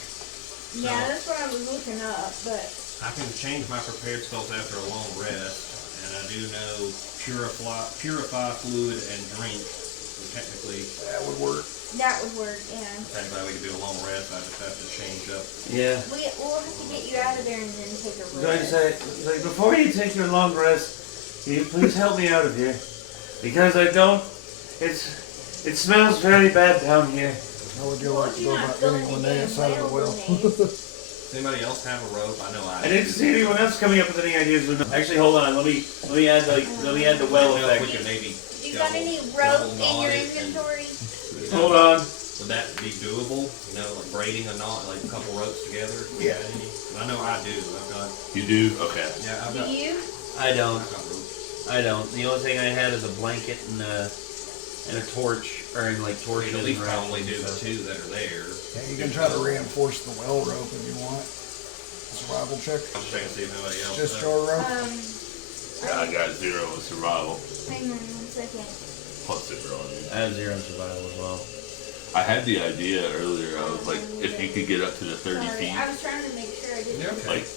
Yeah, that's what I was looking up, but I can change my prepared spells after a long rest, and I do know purify fluid and drink. So technically, That would work. that would work, yeah. technically we could do a long rest. I just have to change up. Yeah. We'll have to get you out of there and then take a I was going to rest. say, like, before you take your long rest, can you please help me out of here? Because I don't. It smells very bad down here. How would you Well, like to you're go not about going getting to Linnaeus out of the well? Does anybody else have a rope? I know I I didn't see anyone else coming up with any ideas. Actually, hold on. Let me add the well don't know if we effect. could maybe. You got any rope double in knot your it and- inventory? Hold on. Would that be doable? You know, like braiding a knot, like a couple ropes together? Yeah. I know I do. I've got. You do? Okay. Yeah, I've Do got. you? I don't. I've got ropes. I don't. The only thing I had is a blanket and a torch, or in like We torches. could at least and probably do rations, the so. two that are there. Yeah, you can try to reinforce the well rope if you want. Survival check. I'm just checking to see if anybody else. Just does. Joro. Yeah, I got 0 in survival. Hang on 1 second. Plus 0 on you. I have 0 survival as well. I had the idea earlier. I was like, if you could get up to the 30 Sorry, feet, I was trying to make sure I didn't. Yeah, okay. Like-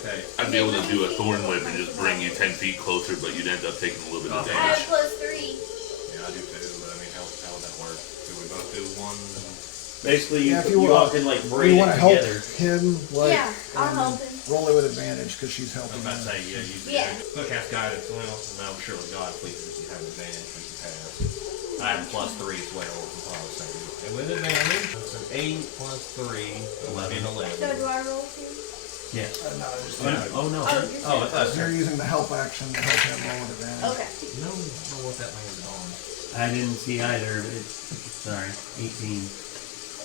Okay. I'd be able to do a thorn whip and just bring you 10 feet closer, but you'd end up taking a little bit of I damage. have +3. Yeah, I do too, but I mean, how would that work? Do we both do one? Basically, Yeah, if you you all want- can like You braid want it to help together. him, like, Yeah, I'll help him. roll it with advantage because she's I was helping about to him. say, yeah, you Yeah. Look, half guidance. Well, no, surely God, please, if you have advantage, we can pass. I have +3 as well, as I was saying. And with advantage, it's an 8 plus 3, 11. So do I roll too? Yeah. No, just Oh no. Oh, just Oh, I thought. you're using the help action to help him roll with advantage. Okay. No, I don't know what that landed on. I didn't see either. But sorry, 18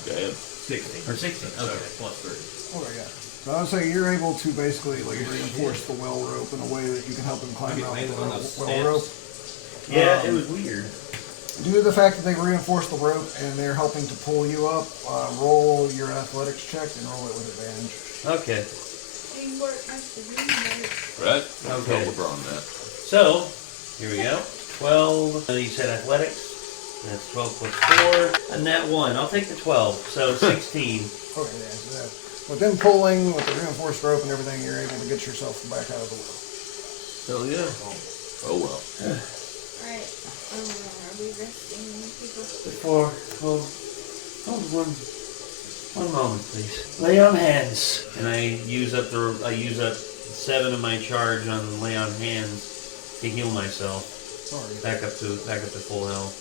Damn. 16. or 16. So, Okay. +3. Okay, yeah. So I would say you're able to basically like reinforce the well rope in a way that you can help him climb Maybe out landed the on those well rope. Yeah, it was weird. Due to the fact that they reinforce the rope and they're helping to pull you up, roll your athletics check and roll it with advantage. Okay. Teamwork makes the dream work. Right? Okay. Tell LeBron that. So here we go. 12. You said athletics. That's 12 plus 4. And that 1. I'll take the 12. So 16. Okay, yeah. So that, with them pulling, with the reinforced rope and everything, you're able to get yourself back out of the well. So yeah. Oh well. Alright. Are we resting people? Before, hold one moment, please. Lay on hands, and I use up 7 of my charge on lay on hands to heal myself. Sorry. Back up to full health.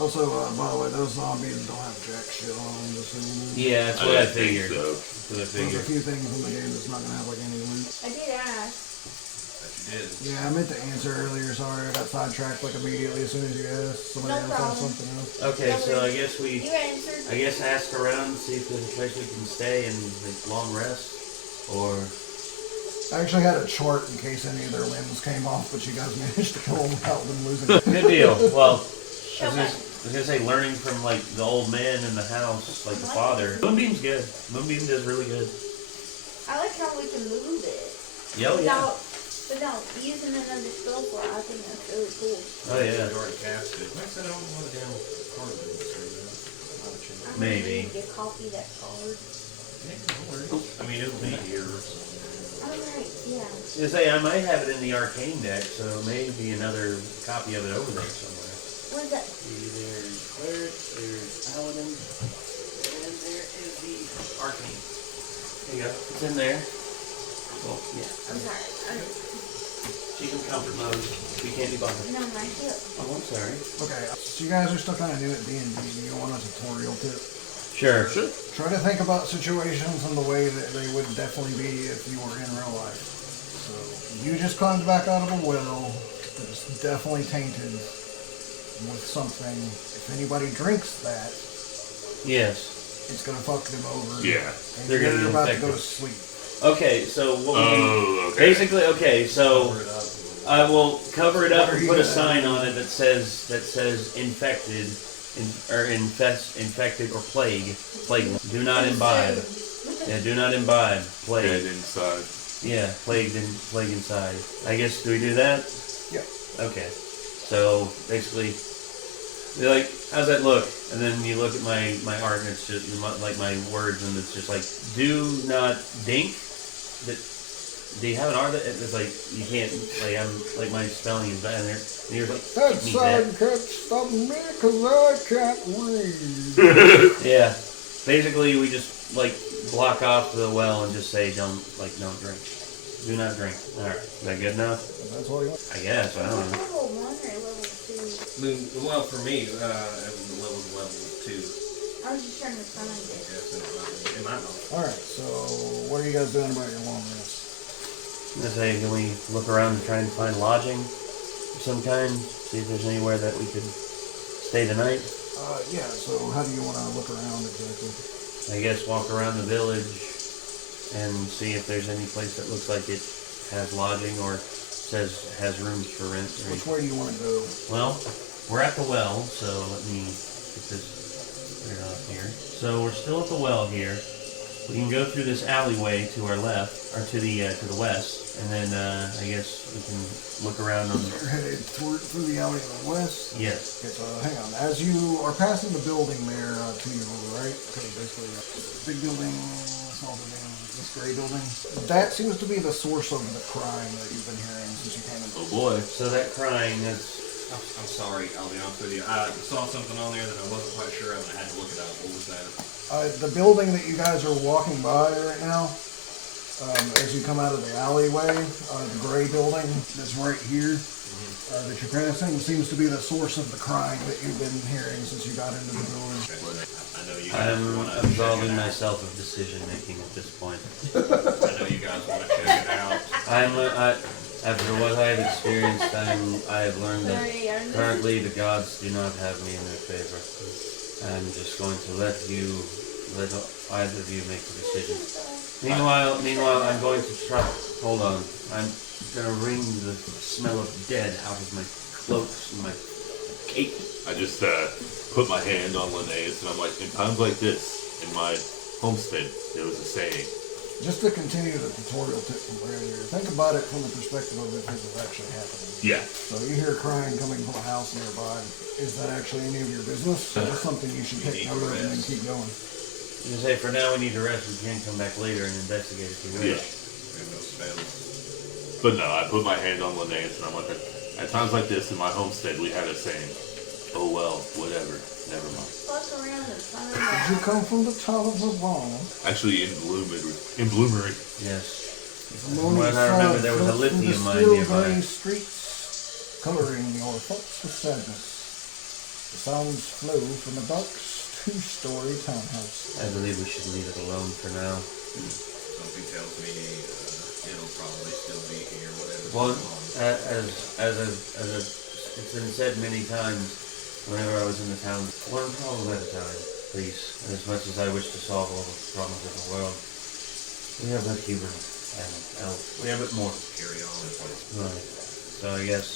Also, by the way, those zombies don't have jack shit on them. Just so you know. Yeah, that's what I didn't think figured. so. That's what I There's a figured. few things in the game that's not gonna have like any loot. I did ask. That you did. Yeah, I meant to answer earlier. Sorry, I got sidetracked like immediately as soon as you asked. Somebody No else asked problem. something else. Okay, so I guess You answered. I guess ask around, see if there's a place we can stay and like long rest, or I actually had a chart in case any of their limbs came off, but you guys managed to kill them without them losing. good deal. Well, I Show back. was gonna say learning from like the old man in the house, like the father. Moonbeam's good. Moonbeam does really good. I like how we can move it. Yeah, oh, yeah. Without using another spell slot. I think that's really cool. Oh yeah. You already cast it. I said I don't want to damn card it. I'm Maybe. gonna need to copy that card. I mean, it'll be here. Alright, yeah. To say I might have it in the arcane deck, so maybe another copy of it over there somewhere. What is that? There's cleric, there's paladin, and there is the arcane. There you go. It's in there. Well, yeah. I'm sorry. She's in comfort mode. We can't be bothered. No, my hip. Oh, I'm sorry. Okay, so you guys are still kind of new at D&D. Do you want a tutorial tip? Sure. Try to think about situations in the way that they would definitely be if you were in real life. So you just climbed back out of a well that's definitely tainted with something. If anybody drinks that, Yes. it's gonna fuck them over. Yeah. And They're gonna you're get about to infected. go to sleep. Okay, so what we Oh, okay. basically, okay, so Cover it up. I will cover it up What are and you put a gonna sign do? on it that says infected, infected or plague. Do not imbibe. Yeah, do not imbibe. Head Plague. inside. Yeah, plague inside. I guess, do we do that? Yeah. Okay. So basically, you're like, how's that look? And then you look at my art and it's just like my words and it's just like, do not dink. Do you have an art that it's like you can't like I'm like my spelling is bad in there and you're like That "Give me side can't stop me because I can't read. Yeah. Basically we just like block off the well and just say don't drink. Do not drink. Alright. Is that good enough? That's all you want. I guess, I don't know. Level 1 or level 2? Well, for me, it was level 2. I was just trying to find it. Yes, it might not. Alright, so what are you guys doing about your long rest? I'm gonna say, can we look around and try and find lodging of some kind? See if there's anywhere that we could stay the night? Yeah, so how do you want to look around exactly? I guess walk around the village and see if there's any place that looks like it has lodging or has rooms for rent. Which way do you want to go? Well, we're at the well, so let me get this cleared off here. So we're still at the well here. We can go through this alleyway to our left, or to the west, and then I guess we can look around on. You're headed through the alley to the west. Yes. Okay, so hang on. As you are passing the building there to your right, okay, basically big building, small building, this gray building. That seems to be the source of the crime that you've been hearing since you came in. Oh boy. So that crying, that's. I'm sorry, I'll be honest with you. I saw something on there that I wasn't quite sure of, and I had to look it up. What was that? The building that you guys are walking by right now, as you come out of the alleyway, the gray building that's right here, that you're passing, seems to be the source of the crime that you've been hearing since you got into the building. I know you guys I'm want to check absolving it out. myself of decision making at this point. I know you guys want to check it out. After what I have experienced, I have learned that Sorry, I'm currently the gods do not have me in their favor. I'm just going to let either of you make the decision. Meanwhile, I'm going to try. Hold on. I'm gonna wring the smell of dead out of my cloaks and my cape. I just put my hand on Linnaeus and I'm like, in times like this, in my homestead, there was a saying. Just to continue the tutorial tip from earlier, think about it from the perspective of if this is actually happening. Yeah. So you hear crying coming from a house nearby. Is that actually any of your business? Or just something you should take note of and then keep going? You say for now we need to rest. We can come back later and investigate if you wish. Yeah. We have no spells. But no, I put my hand on Linnaeus and I'm like, at times like this in my homestead, we had a saying, oh well, whatever, never mind. fuck around and find Did you out. come from the top of the wall? Actually, in Bloomery. Yes. From what I remember, there was a lithium mine nearby. Streets, coloring your thoughts with sadness. The sounds flow from a dark two-story townhouse. I believe we should leave it alone for now. Something tells me it'll probably still be here, whatever. Well, as it's been said many times, whenever I was in the town, one problem at a time, please. And as much as I wish to solve all the problems of the world, we have but human and elf. We have but mortal. Carry on. Right. So I guess.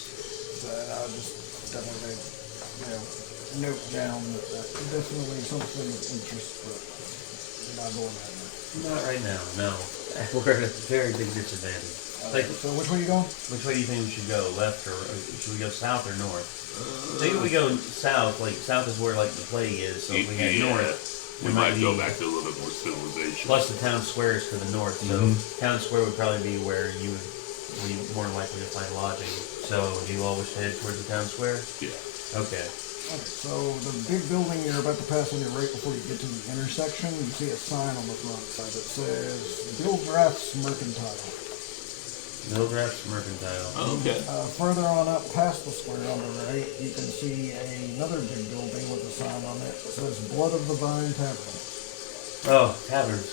So I'll just definitely, note down that that's definitely something of interest, but you're not going that way. Not right now, no. We're at a very big disadvantage. So which way are you going? Which way do you think we should go? Left or should we go south or north? I think if we go south, south is where the plague is, so if we head north, we might go back to a little bit more civilization. Plus the town square is to the north, so town square would probably be where you would be more likely to find lodging. So do you all wish to head towards the town square? Yeah. Okay. Okay, so the big building you're about to pass on your right before you get to the intersection, you see a sign on the front side that says Bill Graff's Mercantile. Mildred's Mercantile. Oh, okay. Further on up past the square on the right, you can see another big building with a sign on it that says Blood of the Vine Tavern. Oh, taverns.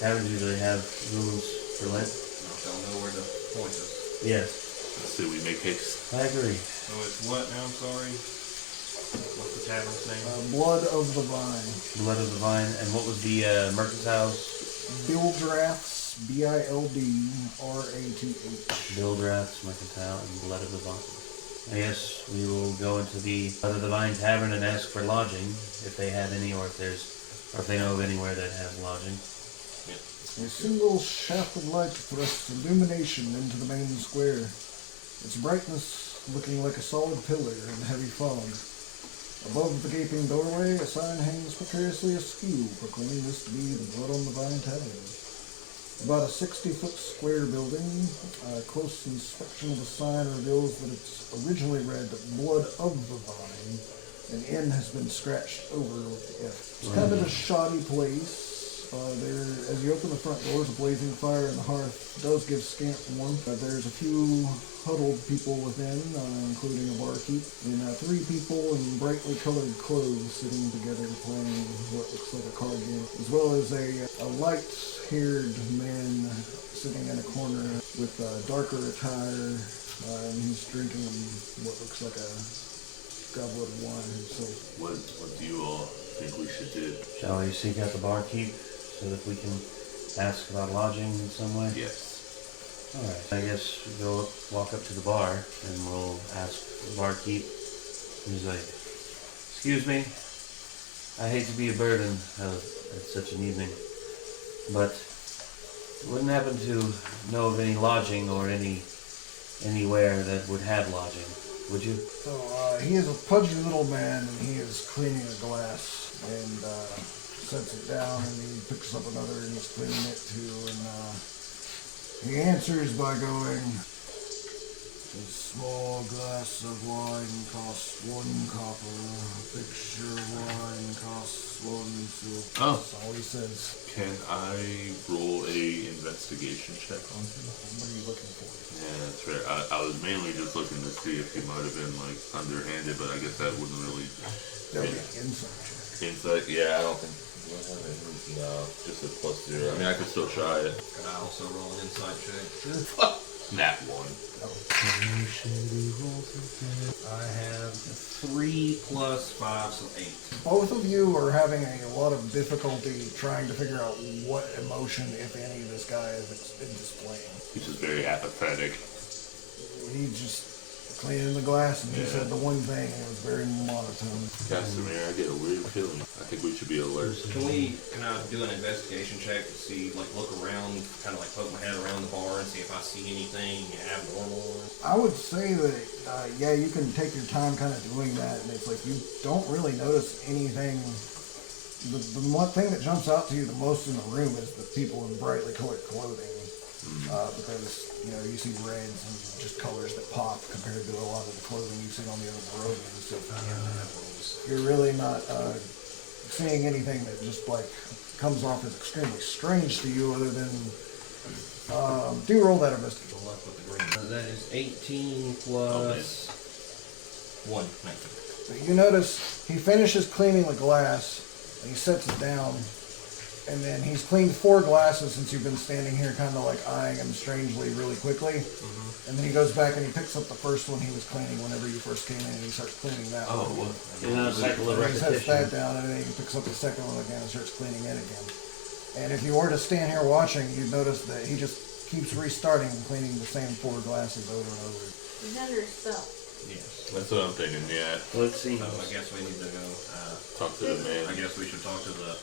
Taverns usually have rooms for Lent. They'll know where to point us. Yes. Let's see, we make haste. I agree. So it's what now? I'm sorry. What's the tavern's name? Blood of the Vine. Blood of the Vine. And what was the mercantile's? Bildrath's, Bildrath. Bildrath's Mercantile and Blood of the Vine. I guess we will go into the Blood of the Vine Tavern and ask for lodging, if they have any, or if they know of anywhere that has lodging. A single shaft of light thrusts illumination into the main square, its brightness looking like a solid pillar in heavy fog. Above the gaping doorway, a sign hangs precariously askew, proclaiming this to be the Blood on the Vine Tavern. About a 60-foot square building, a close inspection of the sign reveals that it's originally read Blood of the Vine. An N has been scratched over with the F. It's kind of a shoddy place. As you open the front doors, a blazing fire in the hearth does give scant warmth. There's a few huddled people within, including a barkeep, and 3 people in brightly colored clothes sitting together playing what looks like a card game, as well as a light-haired man sitting in a corner with darker attire, and he's drinking what looks like a goblet of wine himself. What do you all think we should do? Shall we seek out the barkeep so that we can ask about lodging in some way? Yes. Alright, I guess we'll walk up to the bar and we'll ask the barkeep. He's like, excuse me, I hate to be a burden at such an evening, But you wouldn't happen to know of any lodging or anywhere that would have lodging, would you? So he is a pudgy little man, and he is cleaning a glass, and sets it down, and he picks up another, and he's cleaning it too, and he answers by going, "A small glass of wine costs 1 copper. A picture of wine costs 1 silver." Oh. That's all he says. Can I roll a investigation check on him? What are you looking for? Yeah, that's fair. I was mainly just looking to see if he might have been like underhanded, but I guess that wouldn't really. That'll be an insight check. Insight? Yeah, I don't think. No, just a +0. I mean, I could still try it. Could I also roll an insight check? Nat 1. I have 3 plus 5, so 8. Both of you are having a lot of difficulty trying to figure out what emotion, if any, this guy is displaying. He's just very apathetic. He just cleaning the glass, and he Yeah. said the one thing, and it was very monotone. Casimir, I get a weird feeling. I think we should be alert. Can I do an investigation check to see, like, look around, kind of like poke my head around the bar and see if I see anything abnormal? I would say that, yeah, you can take your time kind of doing that, and it's like you don't really notice anything. The one thing that jumps out to you the most in the room is the people in brightly colored clothing, because, you know, you see reds and just colors that pop compared to a lot of the clothing you've seen on the other Barovians. So you're really not seeing anything that just like comes off as extremely strange to you, other than do roll that investigation. Luck with the green. That is 18 plus 1, 19. But you notice he finishes cleaning the glass, and he sets it down, and then he's cleaned 4 glasses since you've been standing here kind of like eyeing him strangely really quickly. And then he goes back and he picks up the first one he was cleaning whenever you first came in, and he starts cleaning that one. what? You know, a cycle of And he sets that repetition. down, and then he picks up the second one again and starts cleaning it again. And if you were to stand here watching, you'd notice that he just keeps restarting and cleaning the same 4 glasses over and over. Is that her spell? Yes. That's what I'm thinking, yeah. Let's see. So I guess we need to go, Talk to the man. I guess we should talk to the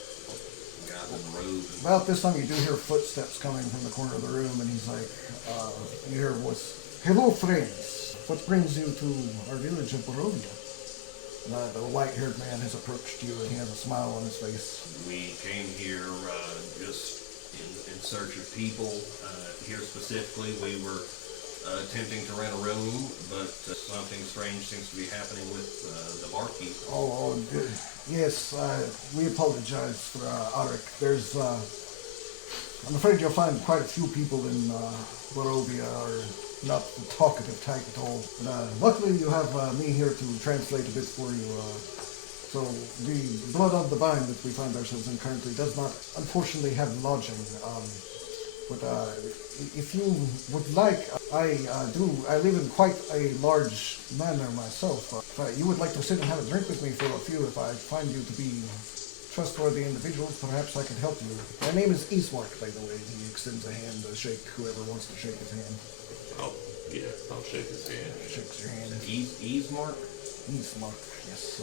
guys on the road. About this time, you do hear footsteps coming from the corner of the room, and he's like, you hear a voice, "Hello, friends. What brings you to our village of Barovia?" The white-haired man has approached you, and he has a smile on his face. We came here just in search of people. Here specifically, we were attempting to rent a room, but something strange seems to be happening with the barkeep. Oh, good. Yes, we apologize for Arik. There's, I'm afraid you'll find quite a few people in Barovia are not the talkative type at all. But, luckily, you have me here to translate a bit for you. So the blood of the vine that we find ourselves in currently does not, unfortunately, have lodging. But if you would like, I live in quite a large manor myself. If you would like to sit and have a drink with me for a few, if I find you to be trustworthy individuals, perhaps I could help you. My name is Ismark, by the way. He extends a hand to shake whoever wants to shake his hand. Oh, yeah, I'll shake his hand. Shakes your hand. Easemark? Ismark, yes,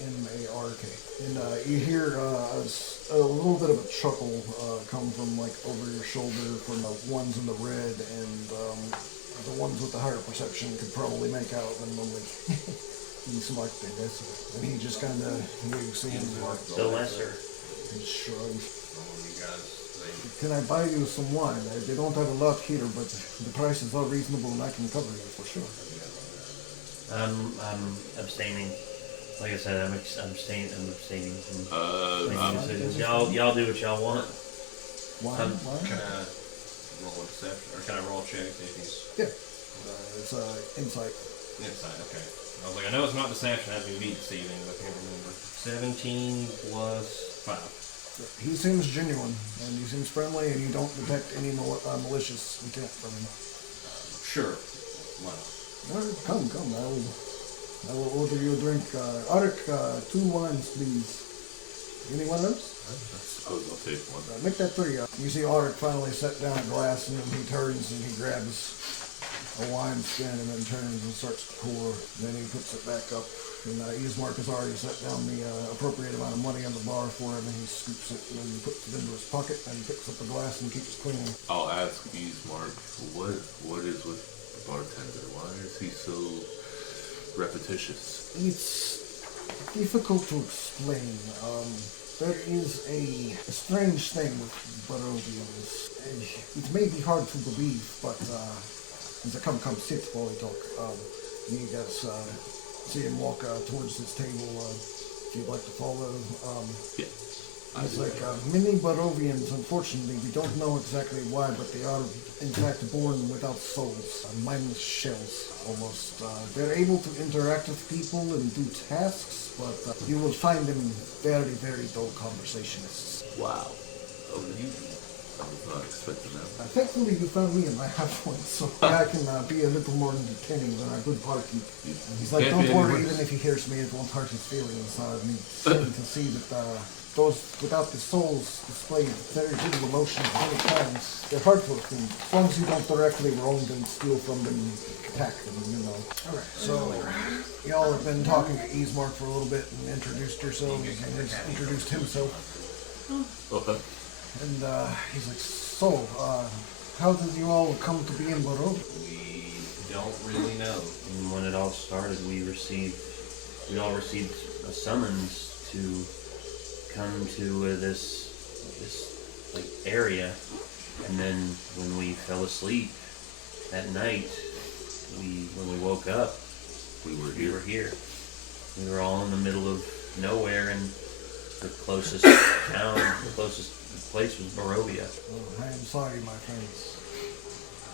Ismark. And you hear a little bit of a chuckle come from like over your shoulder from the ones in the red, and the ones with the higher perception could probably make out them like Ismark, that's it. And he just kind of waves hands. The lesser. He shrugs. You guys, Can I buy you some wine? They don't have a lot here, but the prices are reasonable, and I can cover you for sure. I'm abstaining. Like I said, I'm abstaining from making I'm decisions. Y'all do what y'all want. Wine? can I roll a deception, or can I roll a check if he's Yeah. It's insight. inside? Okay. I was like, I know it's not deception, I have to be deceiving, but I can't remember. 17 plus 5. He seems genuine, and he seems friendly, and you don't detect any malicious intent from him. Sure. Why not? All right, come. I will order you a drink. Arik, 2 wines, please. Anyone else? I suppose I'll take one. Make that 3. You see Arik finally set down a glass, and then he turns and he grabs a wine skin and then turns and starts to pour. Then he puts it back up And Ismark has already set down the appropriate amount of money on the bar for him, and he scoops it and then puts it into his pocket and picks up the glass and keeps cleaning. I'll ask Ismark, what is with the bartender? Why is he so repetitious? It's difficult to explain. There is a strange thing with Barovians. It may be hard to believe, but come sit while we talk. You guys see him walk towards this table. If you'd like to follow. Yeah. It's like many Barovians, unfortunately, we don't know exactly why, but they are in fact born without souls, mindless shells almost. They're able to interact with people and do tasks, but you will find them very, very dull conversationists. Wow. Okay. I was not expecting that. Thankfully, you found me and I have one, so I can be a little more entertaining than a good barkeep. He's like, Can't be don't worry, any even worse." if he hears me, it won't hurt his feelings. I mean, to see that those without the souls display very little emotion many times. They're hard to offend. As long as you don't directly wrong them, steal from them, attack them, you know. Alright, so y'all have been talking to Ismark for a little bit and introduced yourselves, and he's introduced himself. Okay. And he's like, so, how did you all come to be in Barovia? We don't really know. And when it all started, we all received a summons to come to this like area, and then when we fell asleep that night, when we woke up, We were we were here. here. We were all in the middle of nowhere, and the closest town, the closest place was Barovia. Oh, I am sorry, my friends.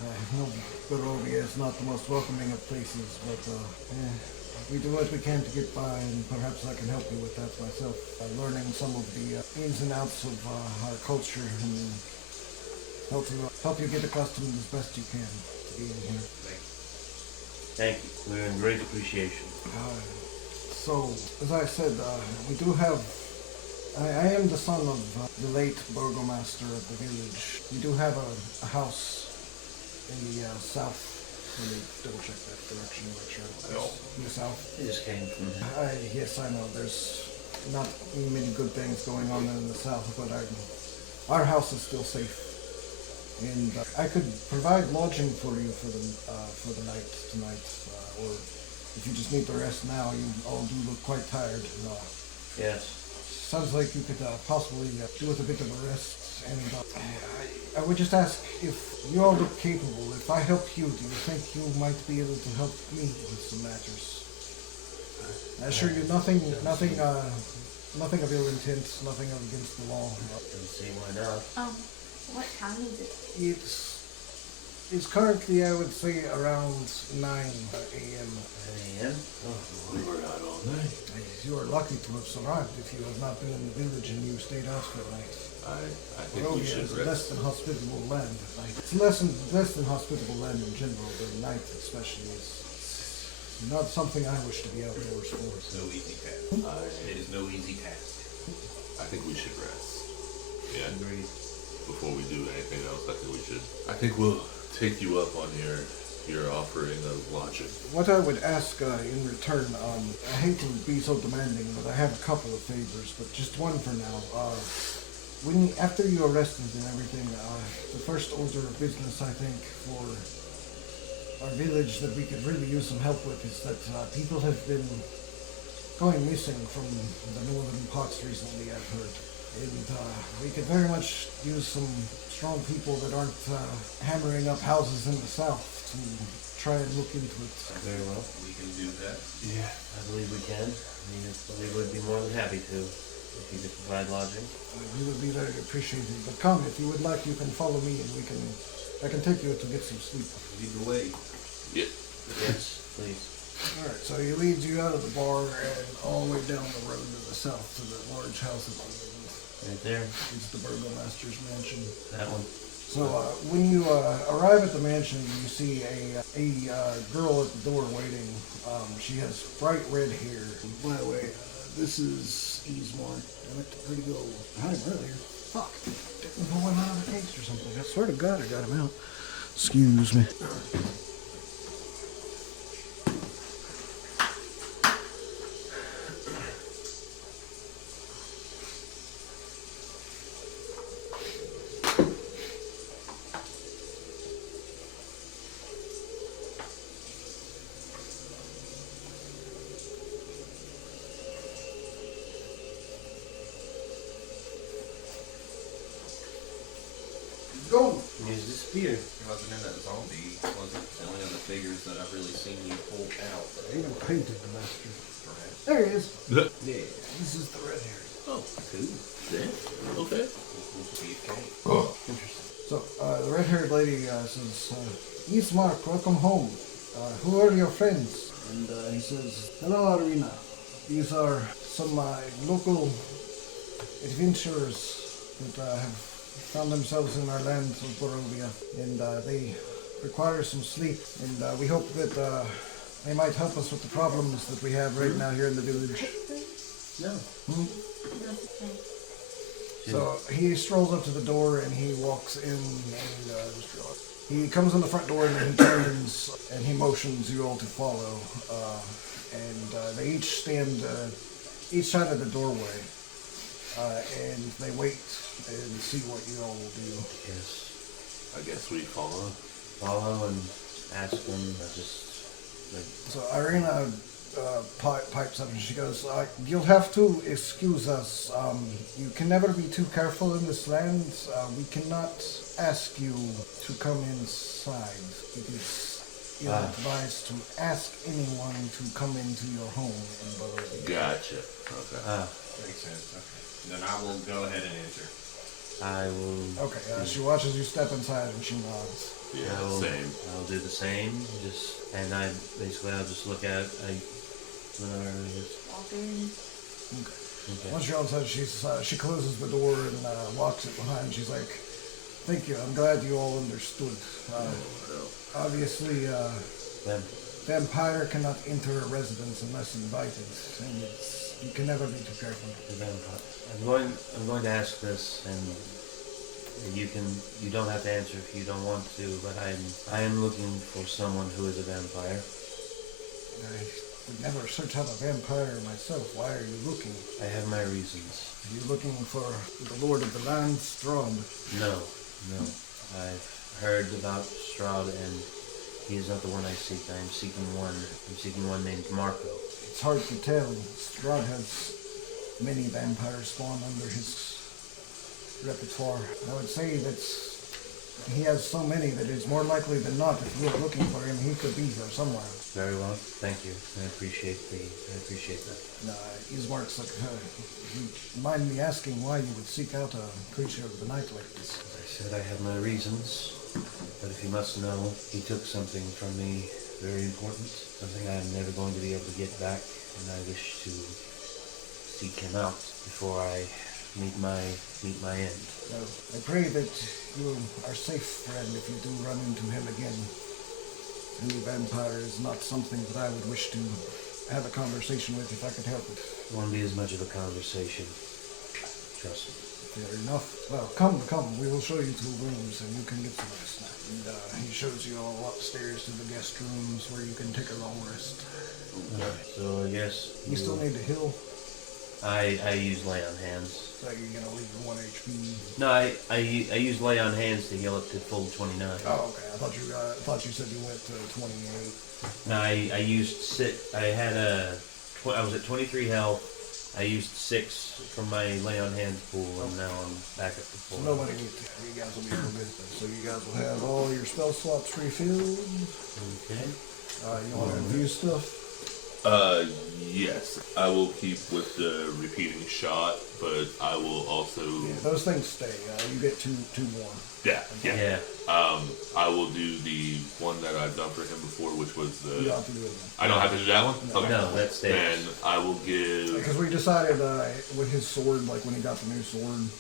I know Barovia is not the most welcoming of places, but we do what we can to get by, and perhaps I can help you with that myself by learning some of the ins and outs of our culture and help you get accustomed as best you can to being here. Thank you. We're in great appreciation. So, as I said, we do have. I am the son of the late burgomaster of the village. We do have a house in the south. Let me double check that direction, make sure it's in the south. It just came from Yes, I know. There's not many good things going on in the south, but our house is still safe. And I could provide lodging for you for the night tonight, or if you just need to rest now. You all do look quite tired. yes. Sounds like you could possibly do with a bit of a rest. And I would just ask if you all look capable. If I help you, do you think you might be able to help me with some matters? I assure you, nothing of ill intent, nothing against the law. Don't see why not. What time is it? It's currently, I would say, around 9 a.m. 9 a.m. Oh, We were out all night. You are lucky to have survived if you have not been in the village and you stayed out for the night. I think we Barovia should is a less rest. than hospitable land. It's less than hospitable land in general, but at night especially is not something I wish to be outdoors for. It's no easy task. It is no easy task. I think we should rest. Yeah. Agreed. Before we do anything else, I think we should. I think we'll take you up on your offering of lodging. What I would ask in return, I hate to be so demanding, but I have a couple of favors, but just one for now. After you are rested and everything, the first order of business, I think, for our village that we could really use some help with is that people have been going missing from the northern parts recently, I've heard. And we could very much use some strong people that aren't hammering up houses in the south to try and look into it. Very well. We can do that. Yeah. I believe we can. I believe we'd be more than happy to if you could provide lodging. We would be very appreciated. But come, if you would like, you can follow me and I can take you to get some sleep. Lead the way. Yeah. Yes, please. Alright, so he leads you out of the bar and all the way down the road to the south to the large house at the end. Right there. It's the burgomaster's mansion. That one. So when you arrive at the mansion, you see a girl at the door waiting. She has bright red hair. By the way, this is Ismark. Damn it, where'd he go? I had him earlier. Fuck. Didn't pull him out of the case or something. I swear to God, I got him out. Excuse me. gone. He's disappeared. He wasn't in that zombie, was it? It's only of the figures that I've really seen you pull out. I even painted the master. Right. There he is. Yeah. Yeah, this is the red hair. Oh, cool. Yeah. Okay. Interesting. So, the red-haired lady says, Ismark, welcome home. Who are your friends? And he says, hello, Arena. These are some local adventurers that have found themselves in our lands of Barovia, and they require some sleep, and we hope that they might help us with the problems that we have right now here in the village. No. So he strolls up to the door and he walks in and he comes in the front door and then he turns and he motions you all to follow. And they each stand each side of the doorway and they wait and see what you all will do. Yes. I guess we follow. Follow and ask them. So Irina pipes up and she goes, you'll have to excuse us. You can never be too careful in this land. We cannot ask you to come inside. It is ill-advised to ask anyone to come into your home in Barovia. Gotcha. Okay. Makes sense. Okay. Then I will go ahead and enter. I will. Okay, she watches you step inside and she nods. Yeah, I'll, same. I'll do the same. I'll just look at. Walk in. Okay. Once you're outside, she closes the door and locks it behind. She's like, thank you, I'm glad you all understood. Obviously, vampire cannot enter a residence unless invited, and you can never be too careful. The vampire. I'm going to ask this, and you don't have to answer if you don't want to, but I am looking for someone who is a vampire. I would never search out a vampire myself. Why are you looking? I have my reasons. Are you looking for the Lord of the Land, Strahd? No. I've heard about Strahd, and he is not the one I seek. I'm seeking one named Marco. It's hard to tell. Strahd has many vampires spawn under his repertoire. I would say that he has so many that it's more likely than not, if you're looking for him, he could be here somewhere. Very well. Thank you. I appreciate that. Ismark's like, you mind me asking why you would seek out a creature of the night like this? As I said, I have my reasons, but if you must know, he took something from me very important, something I'm never going to be able to get back, and I wish to seek him out before I meet my end. I pray that you are safe, friend, if you do run into him again. Any vampire is not something that I would wish to have a conversation with if I could help it. It won't be as much of a conversation. Trust me. Fair enough. Well, come. We will show you to rooms and you can get some rest now. And he shows you all upstairs to the guest rooms where you can take a long rest. So yes. You still need to heal? I use lay on hands. So you're going to leave your 1 HP? No, I use lay on hands to heal up to full 29. Oh, okay. I thought you said you went to 28. No, I used 6. I was at 23 health. I used 6 from my lay on hands pool, and now I'm back up to 4. So nobody needs to. You guys will be real good. So you guys will have all your spell slots refilled. Okay. You want to review stuff? Yes. I will keep with the repeating shot, but I will also. Yeah, those things stay. You get two more. Yeah. I will do the one that I've done for him before, which was the. You don't have to do it again. I don't have to do that one? No. Okay. No, that stays. Then I will give. Because we decided with his sword, like when he got the new sword,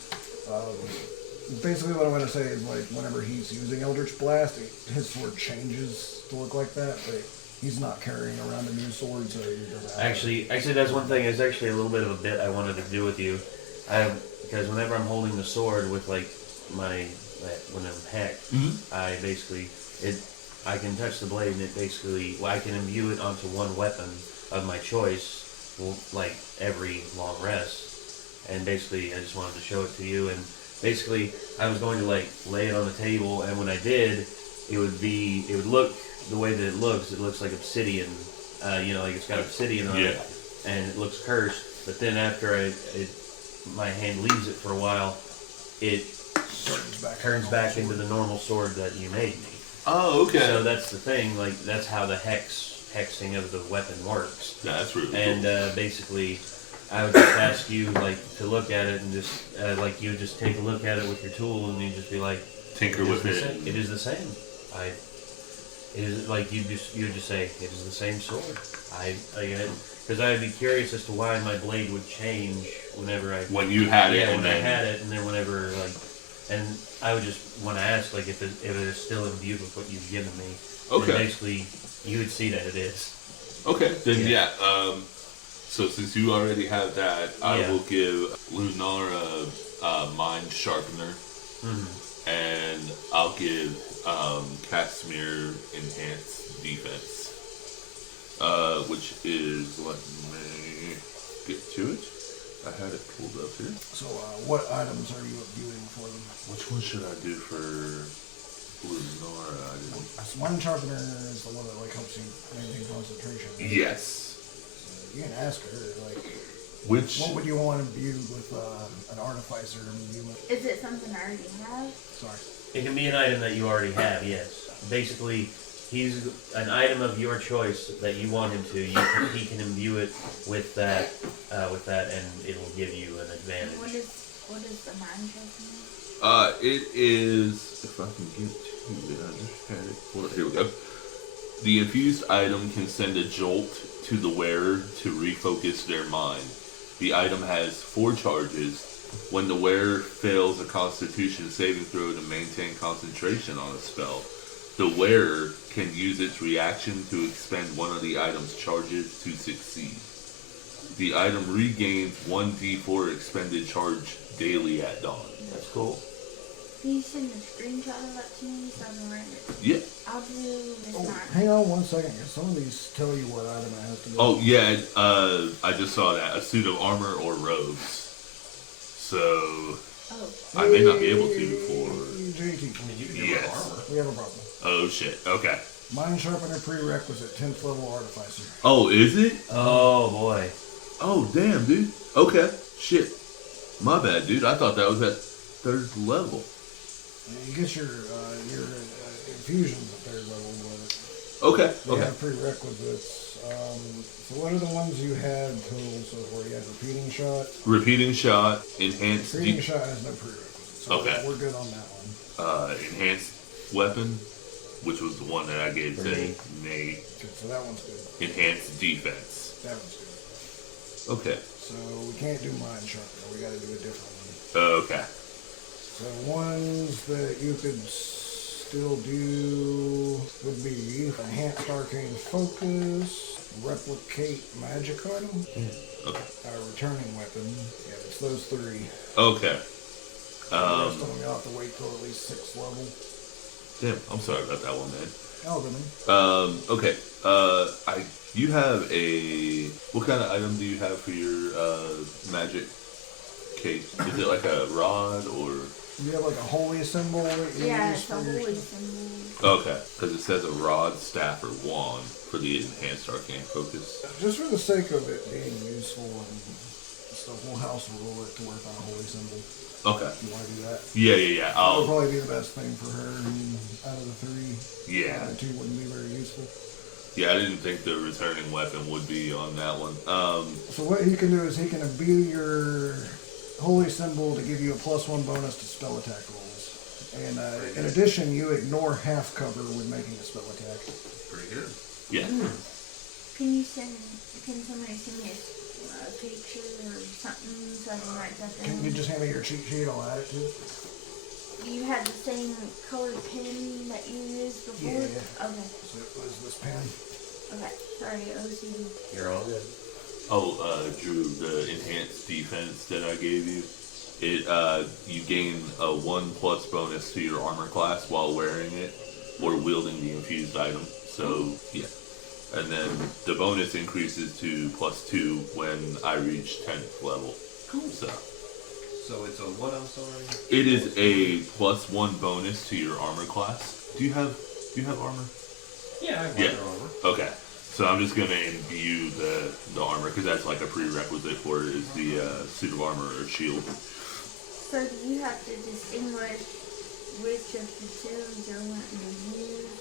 basically what I'm going to say is like whenever he's using Eldritch Blast, his sword changes to look like that, but he's not carrying around a new sword, so he doesn't. Actually, that's one thing. It's actually a little bit of a bit I wanted to do with you. Because whenever I'm holding the sword with like when I'm hacked, I basically I can touch the blade and it basically I can imbue it onto one weapon of my choice, like every long rest. And basically, I just wanted to show it to you. And basically, I was going to like lay it on the table, and when I did, it would look the way that it looks like obsidian. Like it's got obsidian on it, and it looks cursed. But then after my hand leaves it for a while, it turns back into the normal sword that you made me. Oh, okay. So that's the thing. Like that's how the hexing of the weapon works. That's really And cool. Basically, I would just ask you like to look at it and just like you would just take a look at it with your tool and you just be like, Tinker with it. It is the same. It is like you would just say it is the same sword. Because I would be curious as to why my blade would change whenever When you had it, yeah, and when I then had it, and then whenever like, and I would just want to ask like if it is still imbued with what you've given me. Okay. And basically, you would see that it is. okay, then Yeah. so since you already have that, I Yeah. will give Lunar a mind sharpener, Mm-hmm. and I'll give Casimir enhanced defense, which is let me get to it. I had it pulled up here. So, what items are you viewing for them? Which one should I do for Lunar? I didn't. This one sharpener is the one that like helps you maintain concentration. Yes. So you can ask her like, Which? what would you want imbued with an artificer imbuement? Is it something I already have? Sorry. It can be an item that you already have. Yes. Basically, he's an item of your choice that you want him to. He can imbue it with that, and it'll give you an advantage. What is the mind sharpener? It is, if I can get to it, I just had it pulled up. Here we go. The infused item can send a jolt to the wearer to refocus their mind. The item has 4 charges. When the wearer fails a constitution saving throw to maintain concentration on a spell, the wearer can use its reaction to expend one of the item's charges to succeed. The item regains 1d4 expended charge daily at dawn. That's cool. Can you send a screenshot of that to me so I can write it? Yeah. I'll do this Oh, time. hang on one second. Can some of these tell you what item it has to do? Oh yeah, I just saw that. A suit of armor or robes. So Oh, I may not be able to for JT. yes. We have a problem. Oh shit. Okay. Mind sharpener prerequisite 10th level artificer. Oh, is it? Oh boy. Oh damn, dude. Okay. Shit. My bad, dude. I thought that was at 3rd level. You get your infusions at 3rd level, but Okay. they Okay. have prerequisites. So what are the ones you had total so far? You had repeating shot. Repeating shot, enhanced, Repeating shot has no prerequisites. So Okay. we're good on that one. enhanced weapon, which was the one that I gave to Nate. Nate. Okay, so that one's good. Enhanced defense. That one's good. Okay. So we can't do mind sharpener. We got to do a different one. Okay. So ones that you could still do would be enhanced arcane focus, replicate magic item, Okay. returning weapon. Yeah, it's those 3. Okay. The rest of them you'll have to wait till at least 6th level. Damn, I'm sorry about that one, man. Oh, good. Okay. You have a, what kind of item do you have for your, magic case? Is it like a rod or? You have like a holy symbol that you yeah, use it's a for your holy stuff? symbol. Okay. Because it says a rod, staff, or wand for the enhanced arcane focus. Just for the sake of it being useful and stuff, we'll house rule it to work on a holy symbol. Okay. If you want to do that. Yeah. That would probably be the best thing for her, and out of the 3. Yeah. The 2 wouldn't be very useful. Yeah, I didn't think the returning weapon would be on that one. So what he can do is he can imbue your holy symbol to give you a +1 bonus to spell attack rolls. And in addition, you ignore half cover when making a spell attack. Pretty good. Yeah. Can somebody send me a picture or something so I can write that down? Can you just hand me your cheat sheet? I'll add it to it. You had the same colored pen that you used before? Yeah. Okay. So it was this pen. Okay. Sorry, OCD. You're all good. Oh, Drew, the enhanced defense that I gave you, you gain a 1+ bonus to your armor class while wearing it or wielding the infused item. So, yeah. And then the bonus increases to +2 when I reach 10th level. Cool. So it's a what? I'm sorry. It is a +1 bonus to your armor class. Do you have armor? Yeah, I have Yeah. leather armor. Okay. So I'm just gonna imbue the armor because that's like a prerequisite for it is the suit of armor or shield. So So do you have to distinguish which of the two you're wanting to use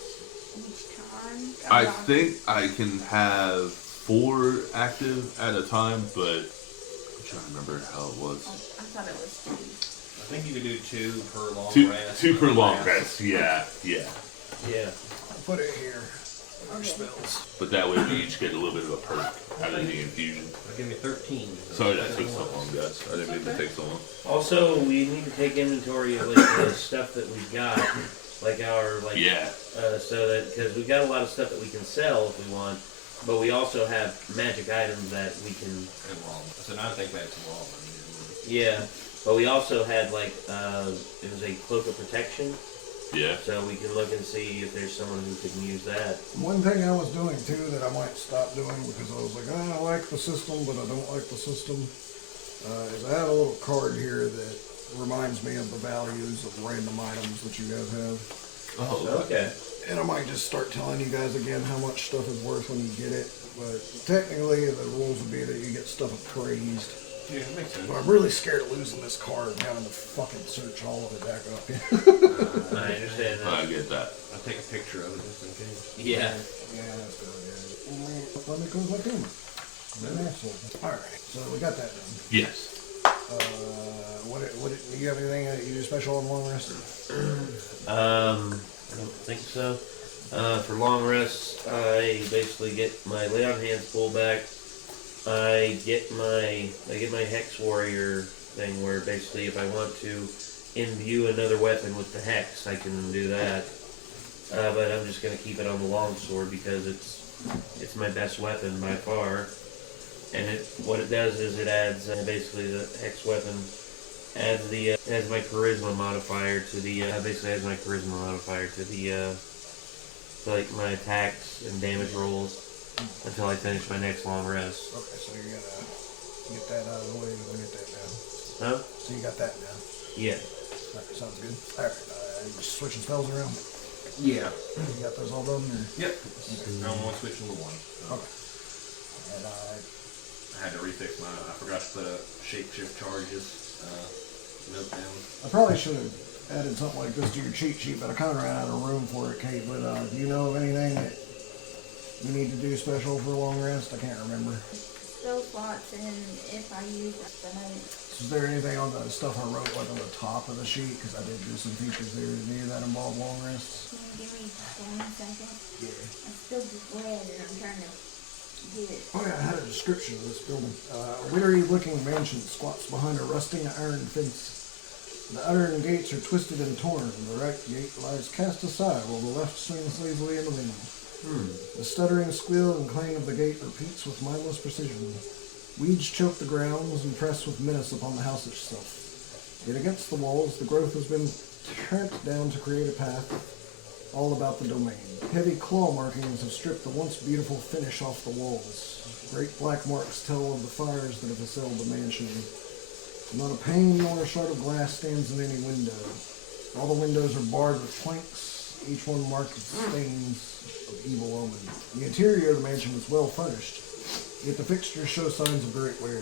each time? I think I can have 4 active at a time, but I'm trying to remember how it was. I thought it was 2. I think you could do 2 per long rest. 2 per long rest. Yeah. Yeah. I'll put it here. Under spells. But that way we each get a little bit of a perk out of the infusion. That'll give me 13. Sorry that took so long, guys. I didn't mean to take so long. Also, we need to take inventory of like the stuff that we've got, like our like. Yeah. So that because we've got a lot of stuff that we can sell if we want, but we also have magic items that we can. And long. So now I think that's long. Yeah, but we also had like it was a cloak of protection, Yeah. so we can look and see if there's someone who can use that. One thing I was doing too that I might stop doing because I was like, I like the system, but I don't like the system, is I have a little card here that reminds me of the values of random items that you guys have. Oh. Okay. And I might just start telling you guys again how much stuff is worth when you get it. But technically, the rules would be that you get stuff appraised. Yeah, that makes sense. But I'm really scared of losing this card and having to fucking search all of it back up. I understand that. I get that. I'll take a picture of it just in case. Yeah. Yeah, that's good. Let me go like him. I'm an asshole. Alright, so we got that done. Yes. Do you have anything that you do special on long rest? I don't think so. For long rests, I basically get my lay on hands pull back. I get my hex warrior thing where basically if I want to imbue another weapon with the hex, I can do that. But I'm just gonna keep it on the longsword because it's my best weapon by far. And what it does is it adds basically the hex weapon adds my charisma modifier to the like my attacks and damage rolls until I finish my next long rest. Okay, so you're gonna get that out of the way and we'll get that down. Huh? So you got that down. Yeah. Alright, sounds good. Alright, just switching spells around. Yeah. You got those all done? Or? Yep. I'm only switching to 1. Okay. And I had to refix my. I forgot to put a shapeshift charges note down. I probably should have added something like this to your cheat sheet, but I kind of ran out of room for it, Kate. But do you know of anything that you need to do special for a long rest? I can't remember. Spell slots and if I use the notes. Is there anything on the stuff I wrote like on the top of the sheet? Because I did do some features there. Did any of that involve long rests? Can you give me just 1 second? Yeah. I spilled the bread and I'm trying to get it. Oh yeah, I had a description of this building. A weary-looking mansion squats behind a rusting iron fence. The iron gates are twisted and torn. The right gate lies cast aside while the left swings lazily in the wind. The stuttering squeal and clang of the gate repeats with mindless precision. Weeds choke the grounds and press with menace upon the house itself. Yet against the walls, the growth has been tramped down to create a path all about the domain. Heavy claw markings have stripped the once beautiful finish off the walls. Great black marks tell of the fires that have assailed the mansion. Not a pane nor a shard of glass stands in any window. All the windows are barred with planks, each one marked with stains of evil omen. The interior of the mansion is well furnished, yet the fixtures show signs of great wear.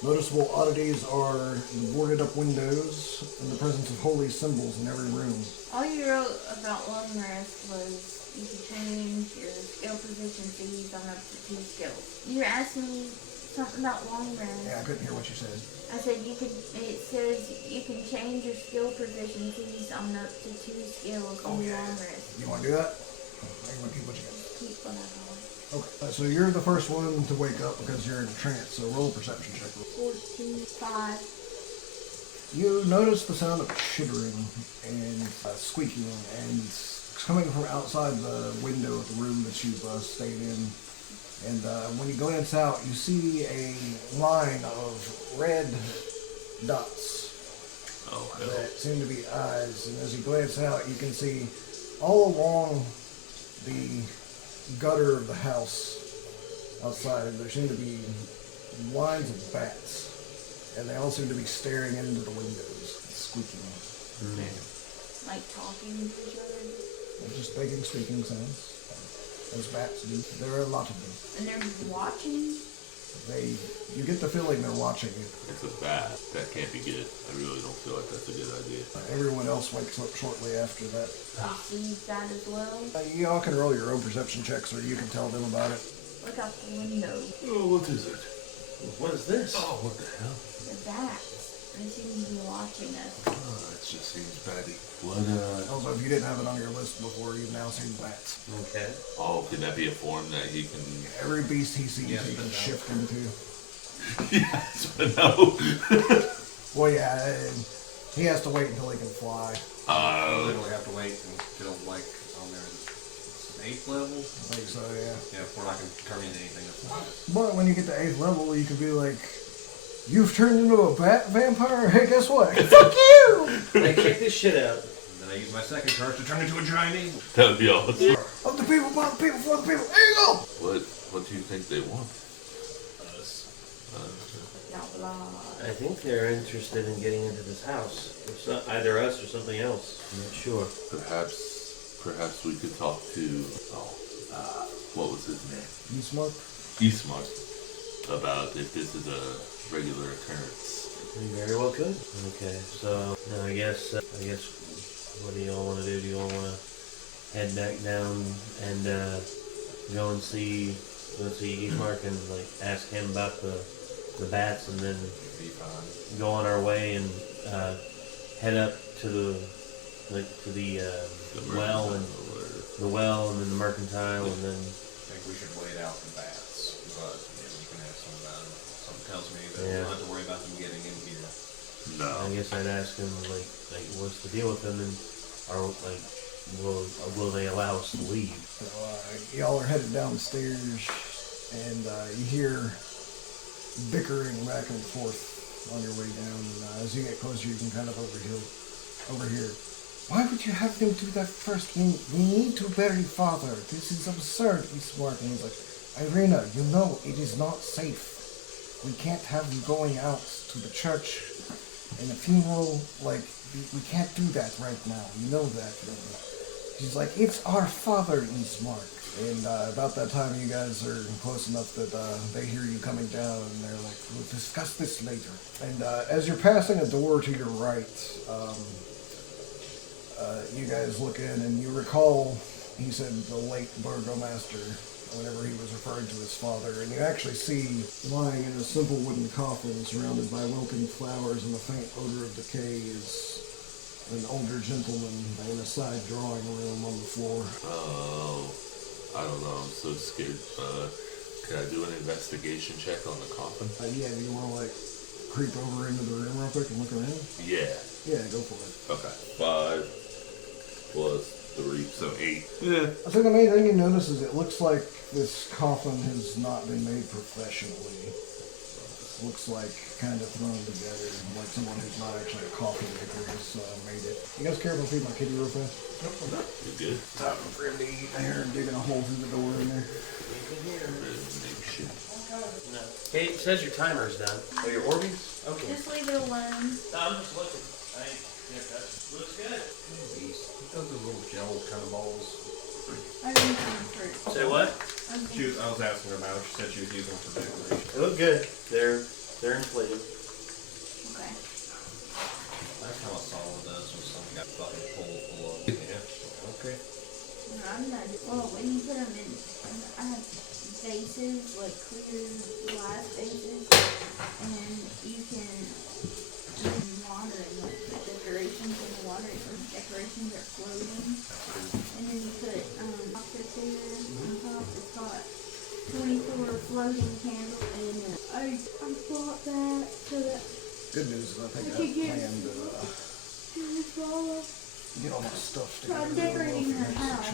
Noticeable oddities are the boarded up windows and the presence of holy symbols in every room. All you wrote about long rest was you could change your skill proficiencies on up to 2 skills. You asked me something about long rest. Yeah, I couldn't hear what you said. I said it says you can change your skill proficiencies on up to 2 skills on long rest. You want to do that? Or you want to keep what you got? Keep what I got. Okay, so you're the first one to wake up because you're in a trance, so roll a perception check. 14, 5. You notice the sound of chittering and squeaking, and it's coming from outside the window of the room that you've stayed in. And when you glance out, you see a line of red dots that seem to be eyes. And as you glance out, you can see all along the gutter of the house outside, there seem to be lines of bats. And they all seem to be staring into the windows, squeaking. Like talking to each other. They're just making squeaking sounds. As bats do. There are a lot of them. And they're just watching. You get the feeling they're watching you. It's a bat. That can't be good. I really don't feel like that's a good idea. Everyone else wakes up shortly after that. See that as well. You all can roll your own perception checks, or you can tell them about it. Look out the window. Oh, what is it? What is this? Oh, what the hell? The bats. They seem to be watching us. Oh, that just seems batty. What, Also, if you didn't have it on your list before, you've now seen bats. Okay. Oh, can that be a form that he can... Every beast he sees, Yes, he but can no. shift into. Yes, but no. Well, yeah, and he has to wait until he can fly. I literally have to wait until like on their 8th level. I think so, yeah. Yeah, before I can turn into anything that flies. But when you get to 8th level, you can be like, you've turned into a bat vampire? Hey, guess what? Fuck you! Hey, check this shit out. Then I use my second charge to turn into a giant eagle. That would be awesome. Of the people, by the people, for the people. There you go! What do you think they want? Blah, blah. I think they're interested in getting into this house. It's not either us or something else. I'm not sure. Perhaps we could talk to, what was his name? You smart? Eastmark, about if this is a regular occurrence. We very well could. Okay, so now I guess, what do y'all want to do? Do y'all want to head back down and go and see Eastmark and like ask him about the bats, and then go on our way and head up to the well and then the mercantile, and then I think we should wait out the bats, but yeah, we can ask them about them. Something tells me that we Yeah. don't have to worry about them getting in here. No. I guess I'd ask him like what's the deal with them, and are like will they allow us to leave? So, y'all are headed down the stairs, and you hear bickering back and forth on your way down. And as you get closer, you can kind of overhear. Why would you have them do that first? We need to bury father. This is absurd. He's smart. And he's like, Irina, you know it is not safe. We can't have you going out to the church in a funeral. Like, we can't do that right now. You know that. She's like, it's our father, Eastmark. And about that time, you guys are close enough that they hear you coming down, and they're like, we'll discuss this later. And as you're passing a door to your right, you guys look in, and you recall, he said, the late burgomaster, whenever he was referring to his father, and you actually see lying in a simple wooden coffin surrounded by wilting flowers and the faint odor of decay is an older gentleman in a side drawing room on the floor. Oh, I don't know. I'm so scared. Can I do an investigation check on the coffin? Yeah, do you want to like creep over into the room real quick and look around? Yeah. Yeah, go for it. Okay. 5 plus 3, so 8. Yeah. I think the main thing you notice is it looks like this coffin has not been made professionally. It looks like kind of thrown together, like someone who's not actually a coffin maker has made it. You guys care if I feed my kitty real fast? Nope, I'm not. You're good. Time for him to eat. I hear him digging a hole through the door in there. Maybe shit. No. Hey, it says your timer's done. Oh, your Orbeez? Okay. Just leave it alone. No, I'm just looking. Looks good. Those are little gel kind of balls. I didn't come fruit. Say what? Okay. I was asking her about it. She said she was using them for decoration. They look good. They're inflated. Okay. That's how a solid does when something got fucking full of. Yeah. Okay. I'm not. Well, when you put them in, I have vases, like clear glass vases, and you can water and like put decorations in the water, so the decorations are floating. And then you put chocolate there on top. It's got 24 floating candles, and I bought that so that Good news is I think I could get planned to get all my stuff So I'm together. decorating her house.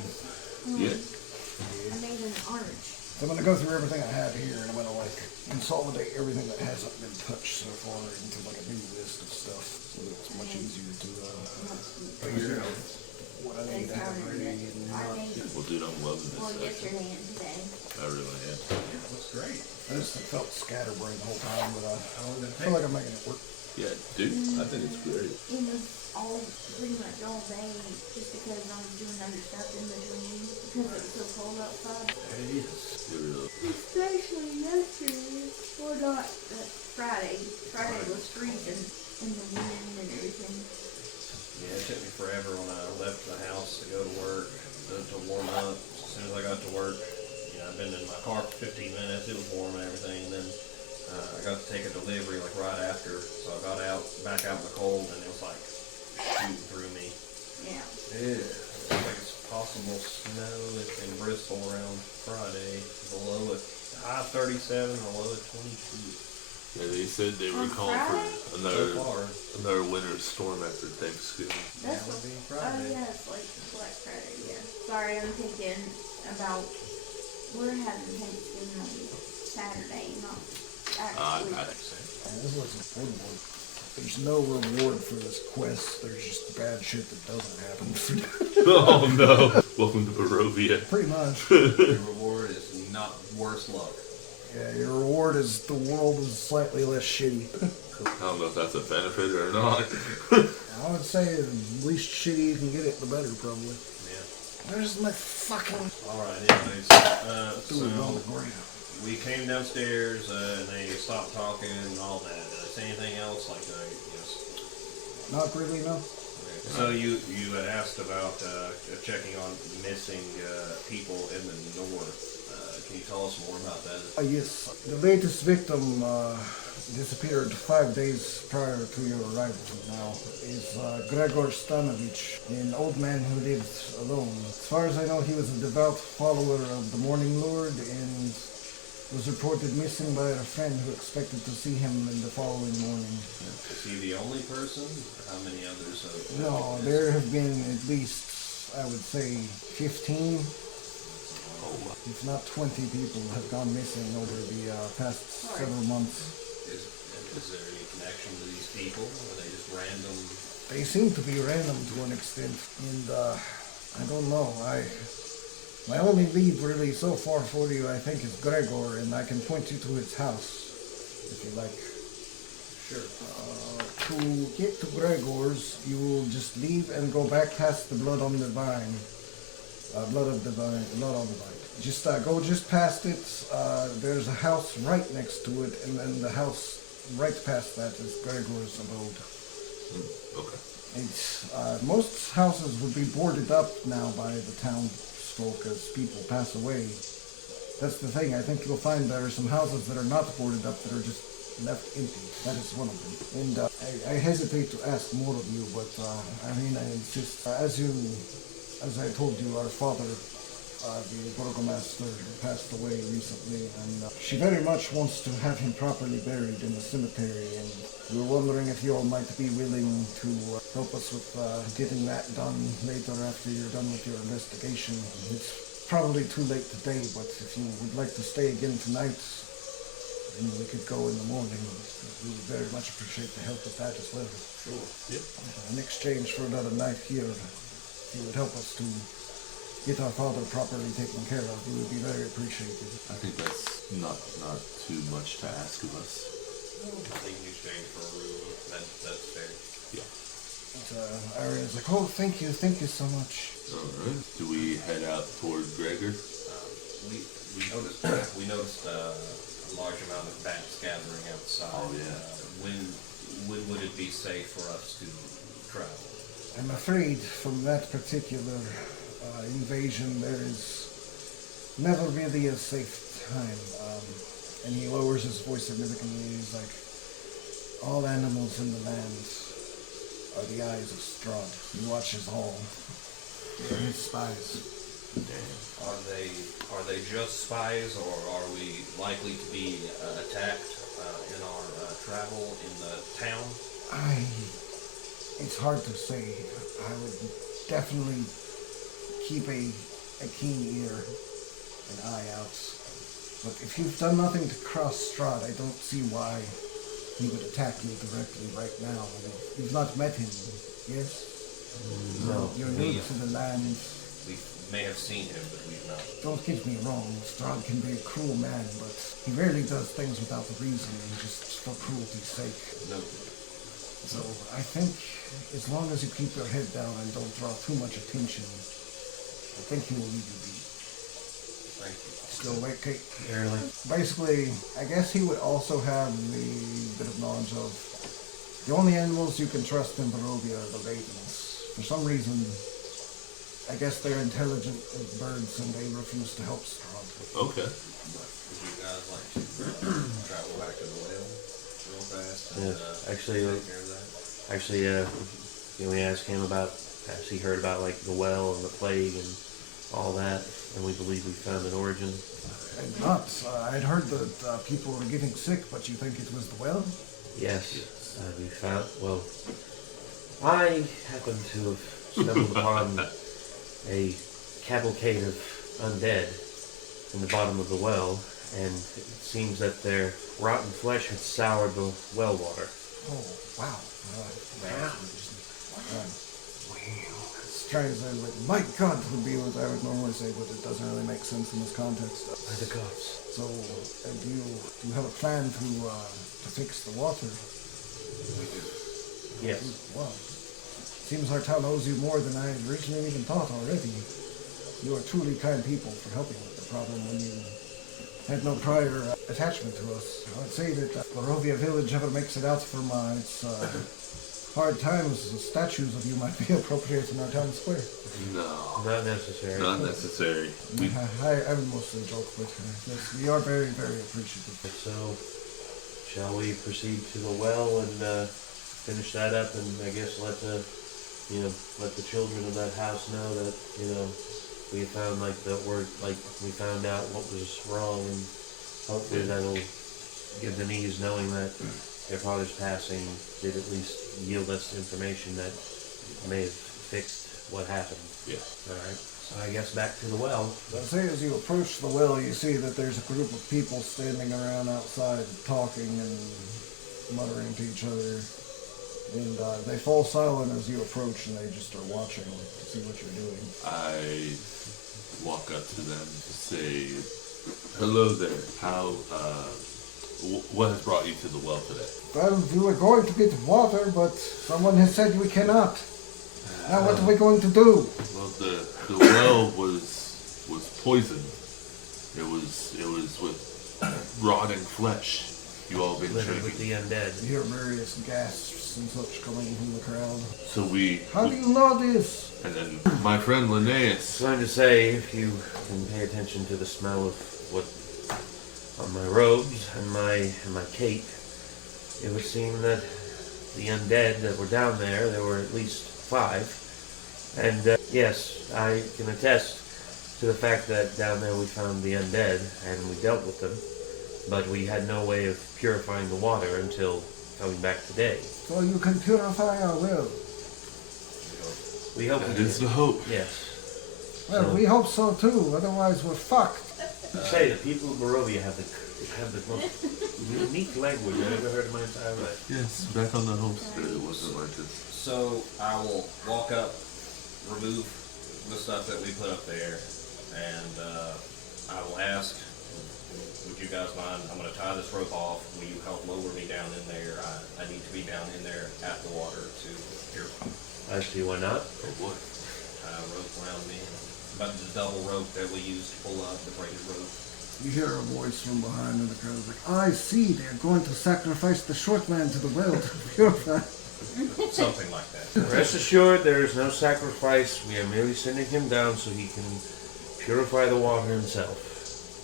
Yeah. I made an arch. So I'm going to go through everything I have here, and I'm going to like consolidate everything that hasn't been touched so far into like a new list of stuff, so that it's much easier to figure out what I need to have ready and I not. made Well, dude, I'm loving this one section. yesterday and today. I really am. Looks great. I just felt scatterbrained the whole time, but I feel like I'm making it work. Yeah, dude, I think it's great. It was all pretty much all day, just because I was doing other stuff in between because it was so cold outside. It really Especially yesterday, or not, Friday. Friday was freezing in the wind and everything. Yeah, it took me forever when I left the house to go to work, to warm up. As soon as I got to work, I'd been in my car for 15 minutes, it was warm and everything, and then I got to take a delivery like right after, so I got back out in the cold, and it was like shooting through me. Yeah. Yeah. Looks like it's possible snow in Bristol around Friday, below at high 37, a low at 22. Yeah, they said they were On calling Friday? for So far. another winter storm after Thanksgiving. That's would be oh Friday. yeah, it's like Black Friday, yeah. Sorry, I'm thinking about, we're having Thanksgiving on Saturday, not actually. I And this looks important. There's no reward for this quest. There's just bad shit that doesn't happen. Oh no! Welcome to Barovia. Pretty much. The reward is not worse luck. Yeah, your reward is the world is slightly less shitty. I don't know if that's a benefit or not. I would say the least shitty you can get it, the better, probably. Yeah. Where's my fucking... Alright, anyways, Dude, on the so ground. we came downstairs and they stopped talking and all that. Did I say anything else? Like, yes. Not really, no. Okay. So you had asked about checking on missing people in the north. Can you tell us more about that? Yes, the latest victim disappeared 5 days prior to your arrival. Now is Gregor Stanovich, an old man who lives alone. As far as I know, he was a devout follower of the Morning Lord and was reported missing by a friend who expected to see him in the following morning. Is he the only person? How many others? No, there have been at least, I would say, 15. If not 20 people have gone missing over the past several months. Is there any connection to these people? Are they just random? They seem to be random to an extent, and I don't know. My only lead really so far for you, I think, is Gregor, and I can point you to his house, if you like. Sure. To get to Gregor's, you will just leave and go back past the blood on the vine. Blood on the vine. Just go just past it. There's a house right next to it, and then the house right past that is Gregor's abode. Okay. It's most houses would be boarded up now by the townsfolk as people pass away. That's the thing. I think you'll find there are some houses that are not boarded up that are just left empty. That is one of them. And I hesitate to ask more of you, but I insist. As I told you, our father, the burgomaster, passed away recently, and she very much wants to have him properly buried in the cemetery, and we were wondering if you all might be willing to help us with getting that done later after you're done with your investigation. It's probably too late today, but if you would like to stay again tonight, then we could go in the morning. We would very much appreciate the help with that as well. Sure. Yep. In exchange for another night here, if you would help us to get our father properly taken care of, we would be very appreciated. I think that's not too much to ask of us. I think you exchange for a room. That's fair. Yeah. But Aria's like, oh, thank you so much. Alright. Do we head out toward Gregor? We noticed a large amount of bats gathering outside. Oh, yeah. When would it be safe for us to travel? I'm afraid from that particular invasion there is never really a safe time. And he lowers his voice significantly. He's like, all animals in the land are the eyes of Strahd. He watches all. They're his spies. Are they just spies, or are we likely to be attacked in our travel in the town? It's hard to say. I would definitely keep a keen ear, an eye out. But if you've done nothing to cross Strahd, I don't see why he would attack you directly right now. You've not met him, yes? No. You're new to the land. We may have seen him, but we've not. Don't get me wrong, Strahd can be a cruel man, but he rarely does things without a reason, just for cruelty's sake. No. So I think as long as you keep your head down and don't draw too much attention, I think he will leave you be. Thank you. Still awake, Kate? Barely. Basically, I guess he would also have the bit of knowledge of the only animals you can trust in Barovia are the ravens. For some reason, I guess they're intelligent as birds and they refuse to help Strahd. Okay. Would you guys like to travel back to the well real fast and Yeah, actually, take care of that? Actually, we asked him about, has he heard about like the well and the plague and all that, and we believe we found an origin. And not, I'd heard that people were getting sick, but you think it was the well? Yes, we found, well, I happen to have stumbled upon a cavalcade of undead in the bottom of the well, and it seems that their rotten flesh had soured the well water. Oh, wow. It's translated like, my God, would be what I would normally say, but it doesn't really make sense in this context. By the gods. So, do you have a plan to fix the water? Yes. Wow. Seems our town owes you more than I originally even thought already. You are truly kind people for helping with the problem when you had no prior attachment to us. I would say that Barovia village ever makes it out from its hard times, the statues of you might be appropriate in our town square. No. Not necessary. Not necessary. I would mostly joke with her. Yes, we are very, very appreciative. So, shall we proceed to the well and finish that up, and I guess let the children of that house know that, we found we found out what was wrong, and hopefully that'll give them ease knowing that their father's passing did at least yield us information that may have fixed what happened. Yeah. Alright, so I guess back to the well. I say as you approach the well, you see that there's a group of people standing around outside talking and muttering to each other. And they fall silent as you approach, and they just are watching to see what you're doing. I walk up to them to say, hello there. How, what has brought you to the well today? Well, we were going to get water, but someone has said we cannot. Now what are we going to do? Well, the well was poisoned. It was with rotting flesh. You all been Littered with drinking. the undead. You hear various gasps and such coming from the crowd. So we. How do you know this? And then my friend Linnaeus. Trying to say, if you can pay attention to the smell of what on my robes and my cape, it would seem that the undead that were down there were at least 5. And yes, I can attest to the fact that down there we found the undead and we dealt with them, but we had no way of purifying the water until coming back today. So you can purify our well. We hope That we is can. the hope. Yes. Well, So- we hope so too, otherwise we're fucked. Say, the people of Barovia have the most unique language I've ever heard in my entire life. Yes, back on the homestead, it wasn't like this. So I will walk up, remove the stuff that we put up there, and I will ask, would you guys mind, I'm going to tie this rope off, will you help lower me down in there? I need to be down in there at the water to purify. I see why not. Oh boy. Rope around me, about the double rope that we use to pull up the braided rope. You hear a voice from behind in the crowd like, I see, they're going to sacrifice the short man to the well to purify. Something like that. Rest assured, there is no sacrifice. We are merely sending him down so he can purify the water himself.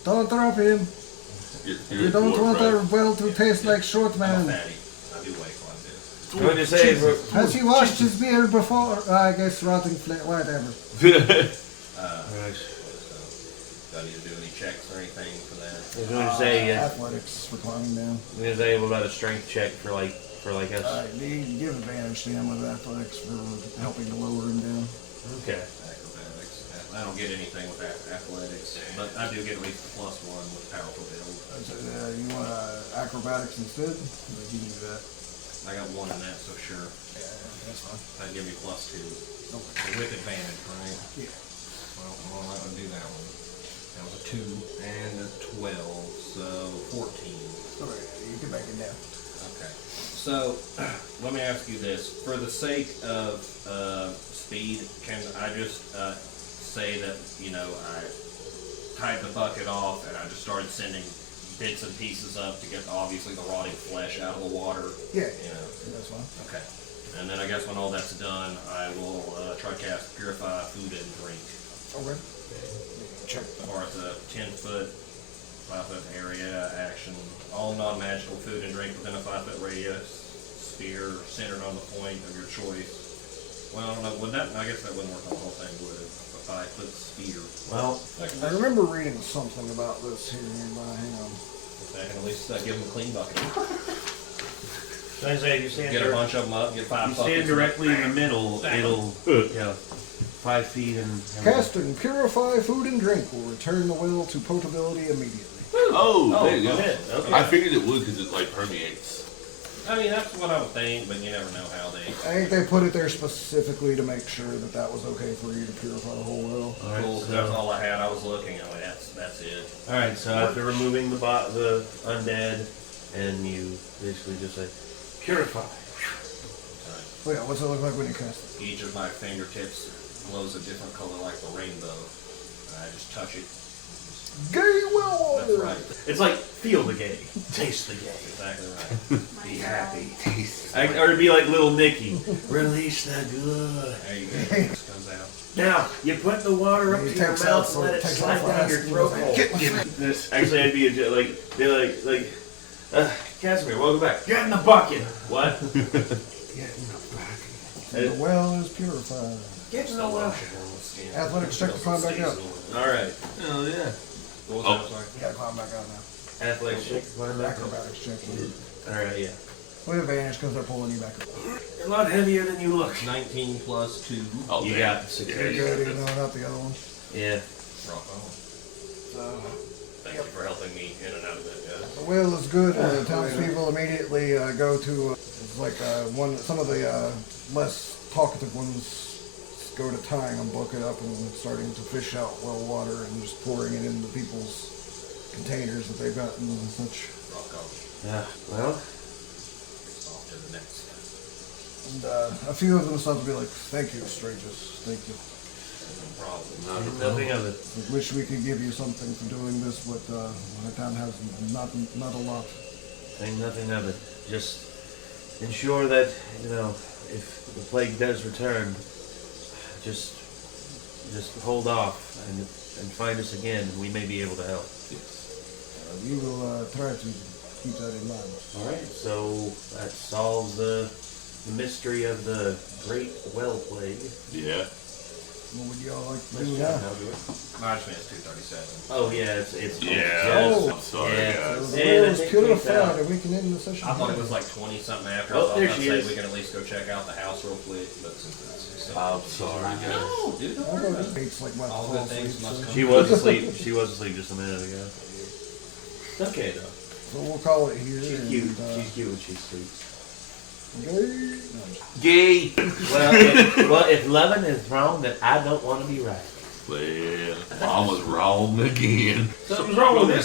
Don't drop him. You're We don't dwarf, want right? our well to taste like short I'm man. fatty. I do weigh quite a bit. I'm going to say, Has he washed his beard before? I guess rotting whatever. Right. Do I need to do any checks or anything for that? I was going to say, Athletics for climbing down. I'm going to say about a strength check for like us. You give advantage to him with athletics for helping to lower him down. Okay. Acrobatics. I don't get anything with athletics, but I do get at least a +1 with powerful build. You want acrobatics instead? You can do that. I got 1 in that, so sure. Yeah, that's fine. That'd give me +2. Okay. With advantage, right? Yeah. Well, I would do that one. That was a 2 and a 12, so 14. Alright, you can make it down. Okay. So, let me ask you this. For the sake of speed, can I just say that, you know, I tied the bucket off and I just started sending bits and pieces up to get, obviously, the rotting flesh out of the water? Yeah, You know? that's fine. Okay. And then I guess when all that's done, I will try to cast Purify Food and Drink. Okay. Check that. Or it's a 10-foot, 5-foot area action. All non-magical food and drink within a 5-foot radius. Sphere centered on the point of your choice. Well, I don't know. Would that? I guess that wouldn't work on the whole thing, would it? A 5-foot sphere. Well, I remember reading something about this here nearby. Hang on. I can at least give them a clean bucket. so I say, if you stand, Get a bunch of them up. Get 5 you buckets. stand directly in the middle, it'll, you know, 5 feet and. Casting Purify Food and Drink will return the well to potability immediately. Oh, there you go. Shit, okay. I figured it would because it like permeates. I mean, that's what I would think, but you never know how they. I think they put it there specifically to make sure that that was okay for you to purify the whole well. All right, Cool. so- That's all I had. I was looking. I'm like, that's it. All right, so after removing the undead, and you basically just say, purify. Oh yeah, what's it look like when you cast it? Each of my fingertips glows a different color like the rainbow. And I just touch it. Gay well water! That's right. It's like, feel the gay, taste the gay. Exactly right. Be happy. Or to be like little Nicky, release the good. There you go. It just comes out. Now, you put the water up He to your takes mouth out and let it takes slide out down your fast. throat hole. Get me. This actually, I'd be Casimir, welcome back. Get in the bucket. What? The well is purified. Get in the well. Athletics check to climb back up. All right. Oh yeah. What was Oh. that? I'm sorry. You gotta climb back out now. Athletics check. Climb back up. Acrobatics check. All right, yeah. With advantage because they're pulling you back up. You're a lot heavier than you look. 19 plus 2. Oh, You damn. got the 6. Yeah, You're yeah. good, even though not the other one. Yeah. Rock on. So, Thank you for helping me in and out of it, guys. the well is good. The townspeople immediately go to it's like some of the less talkative ones go to tying a bucket up and starting to fish out well water and just pouring it into people's containers that they've gotten and such. Rock on. Yeah. Well, Off to the next. And a few of them start to be like, "Thank you, strangers. Thank you. No problem. nothing of it. I wish we could give you something for doing this, but our town has not a lot." Saying nothing of it. Just ensure that, you know, if the plague does return, just hold off and find us again. We may be able to help. We will try to keep that in mind. All right. So that solves the mystery of the Great Well Plague. Yeah. What would y'all like to Nice do job. now? My HP is 237. Oh yeah, it's Yeah. Oh. I'm sorry, Yeah. guys. The Yeah, well I is think we purified, found- and we can end the session. I thought it was like 20 something after. Oh, I thought there I'd she say is. we can at least go check out the house real quick, but since it's I'm sorry, guys. No, dude, don't I worry thought about it it. takes like my All fall good things asleep, must so- come. She was asleep. She was asleep just a minute ago. It's okay though. So we'll call it here. She's and, cute. She's cute when she sleeps. okay. Gay. Well, if loving is wrong, then I don't want to be right. Well, I was wrong again. Something's wrong with this.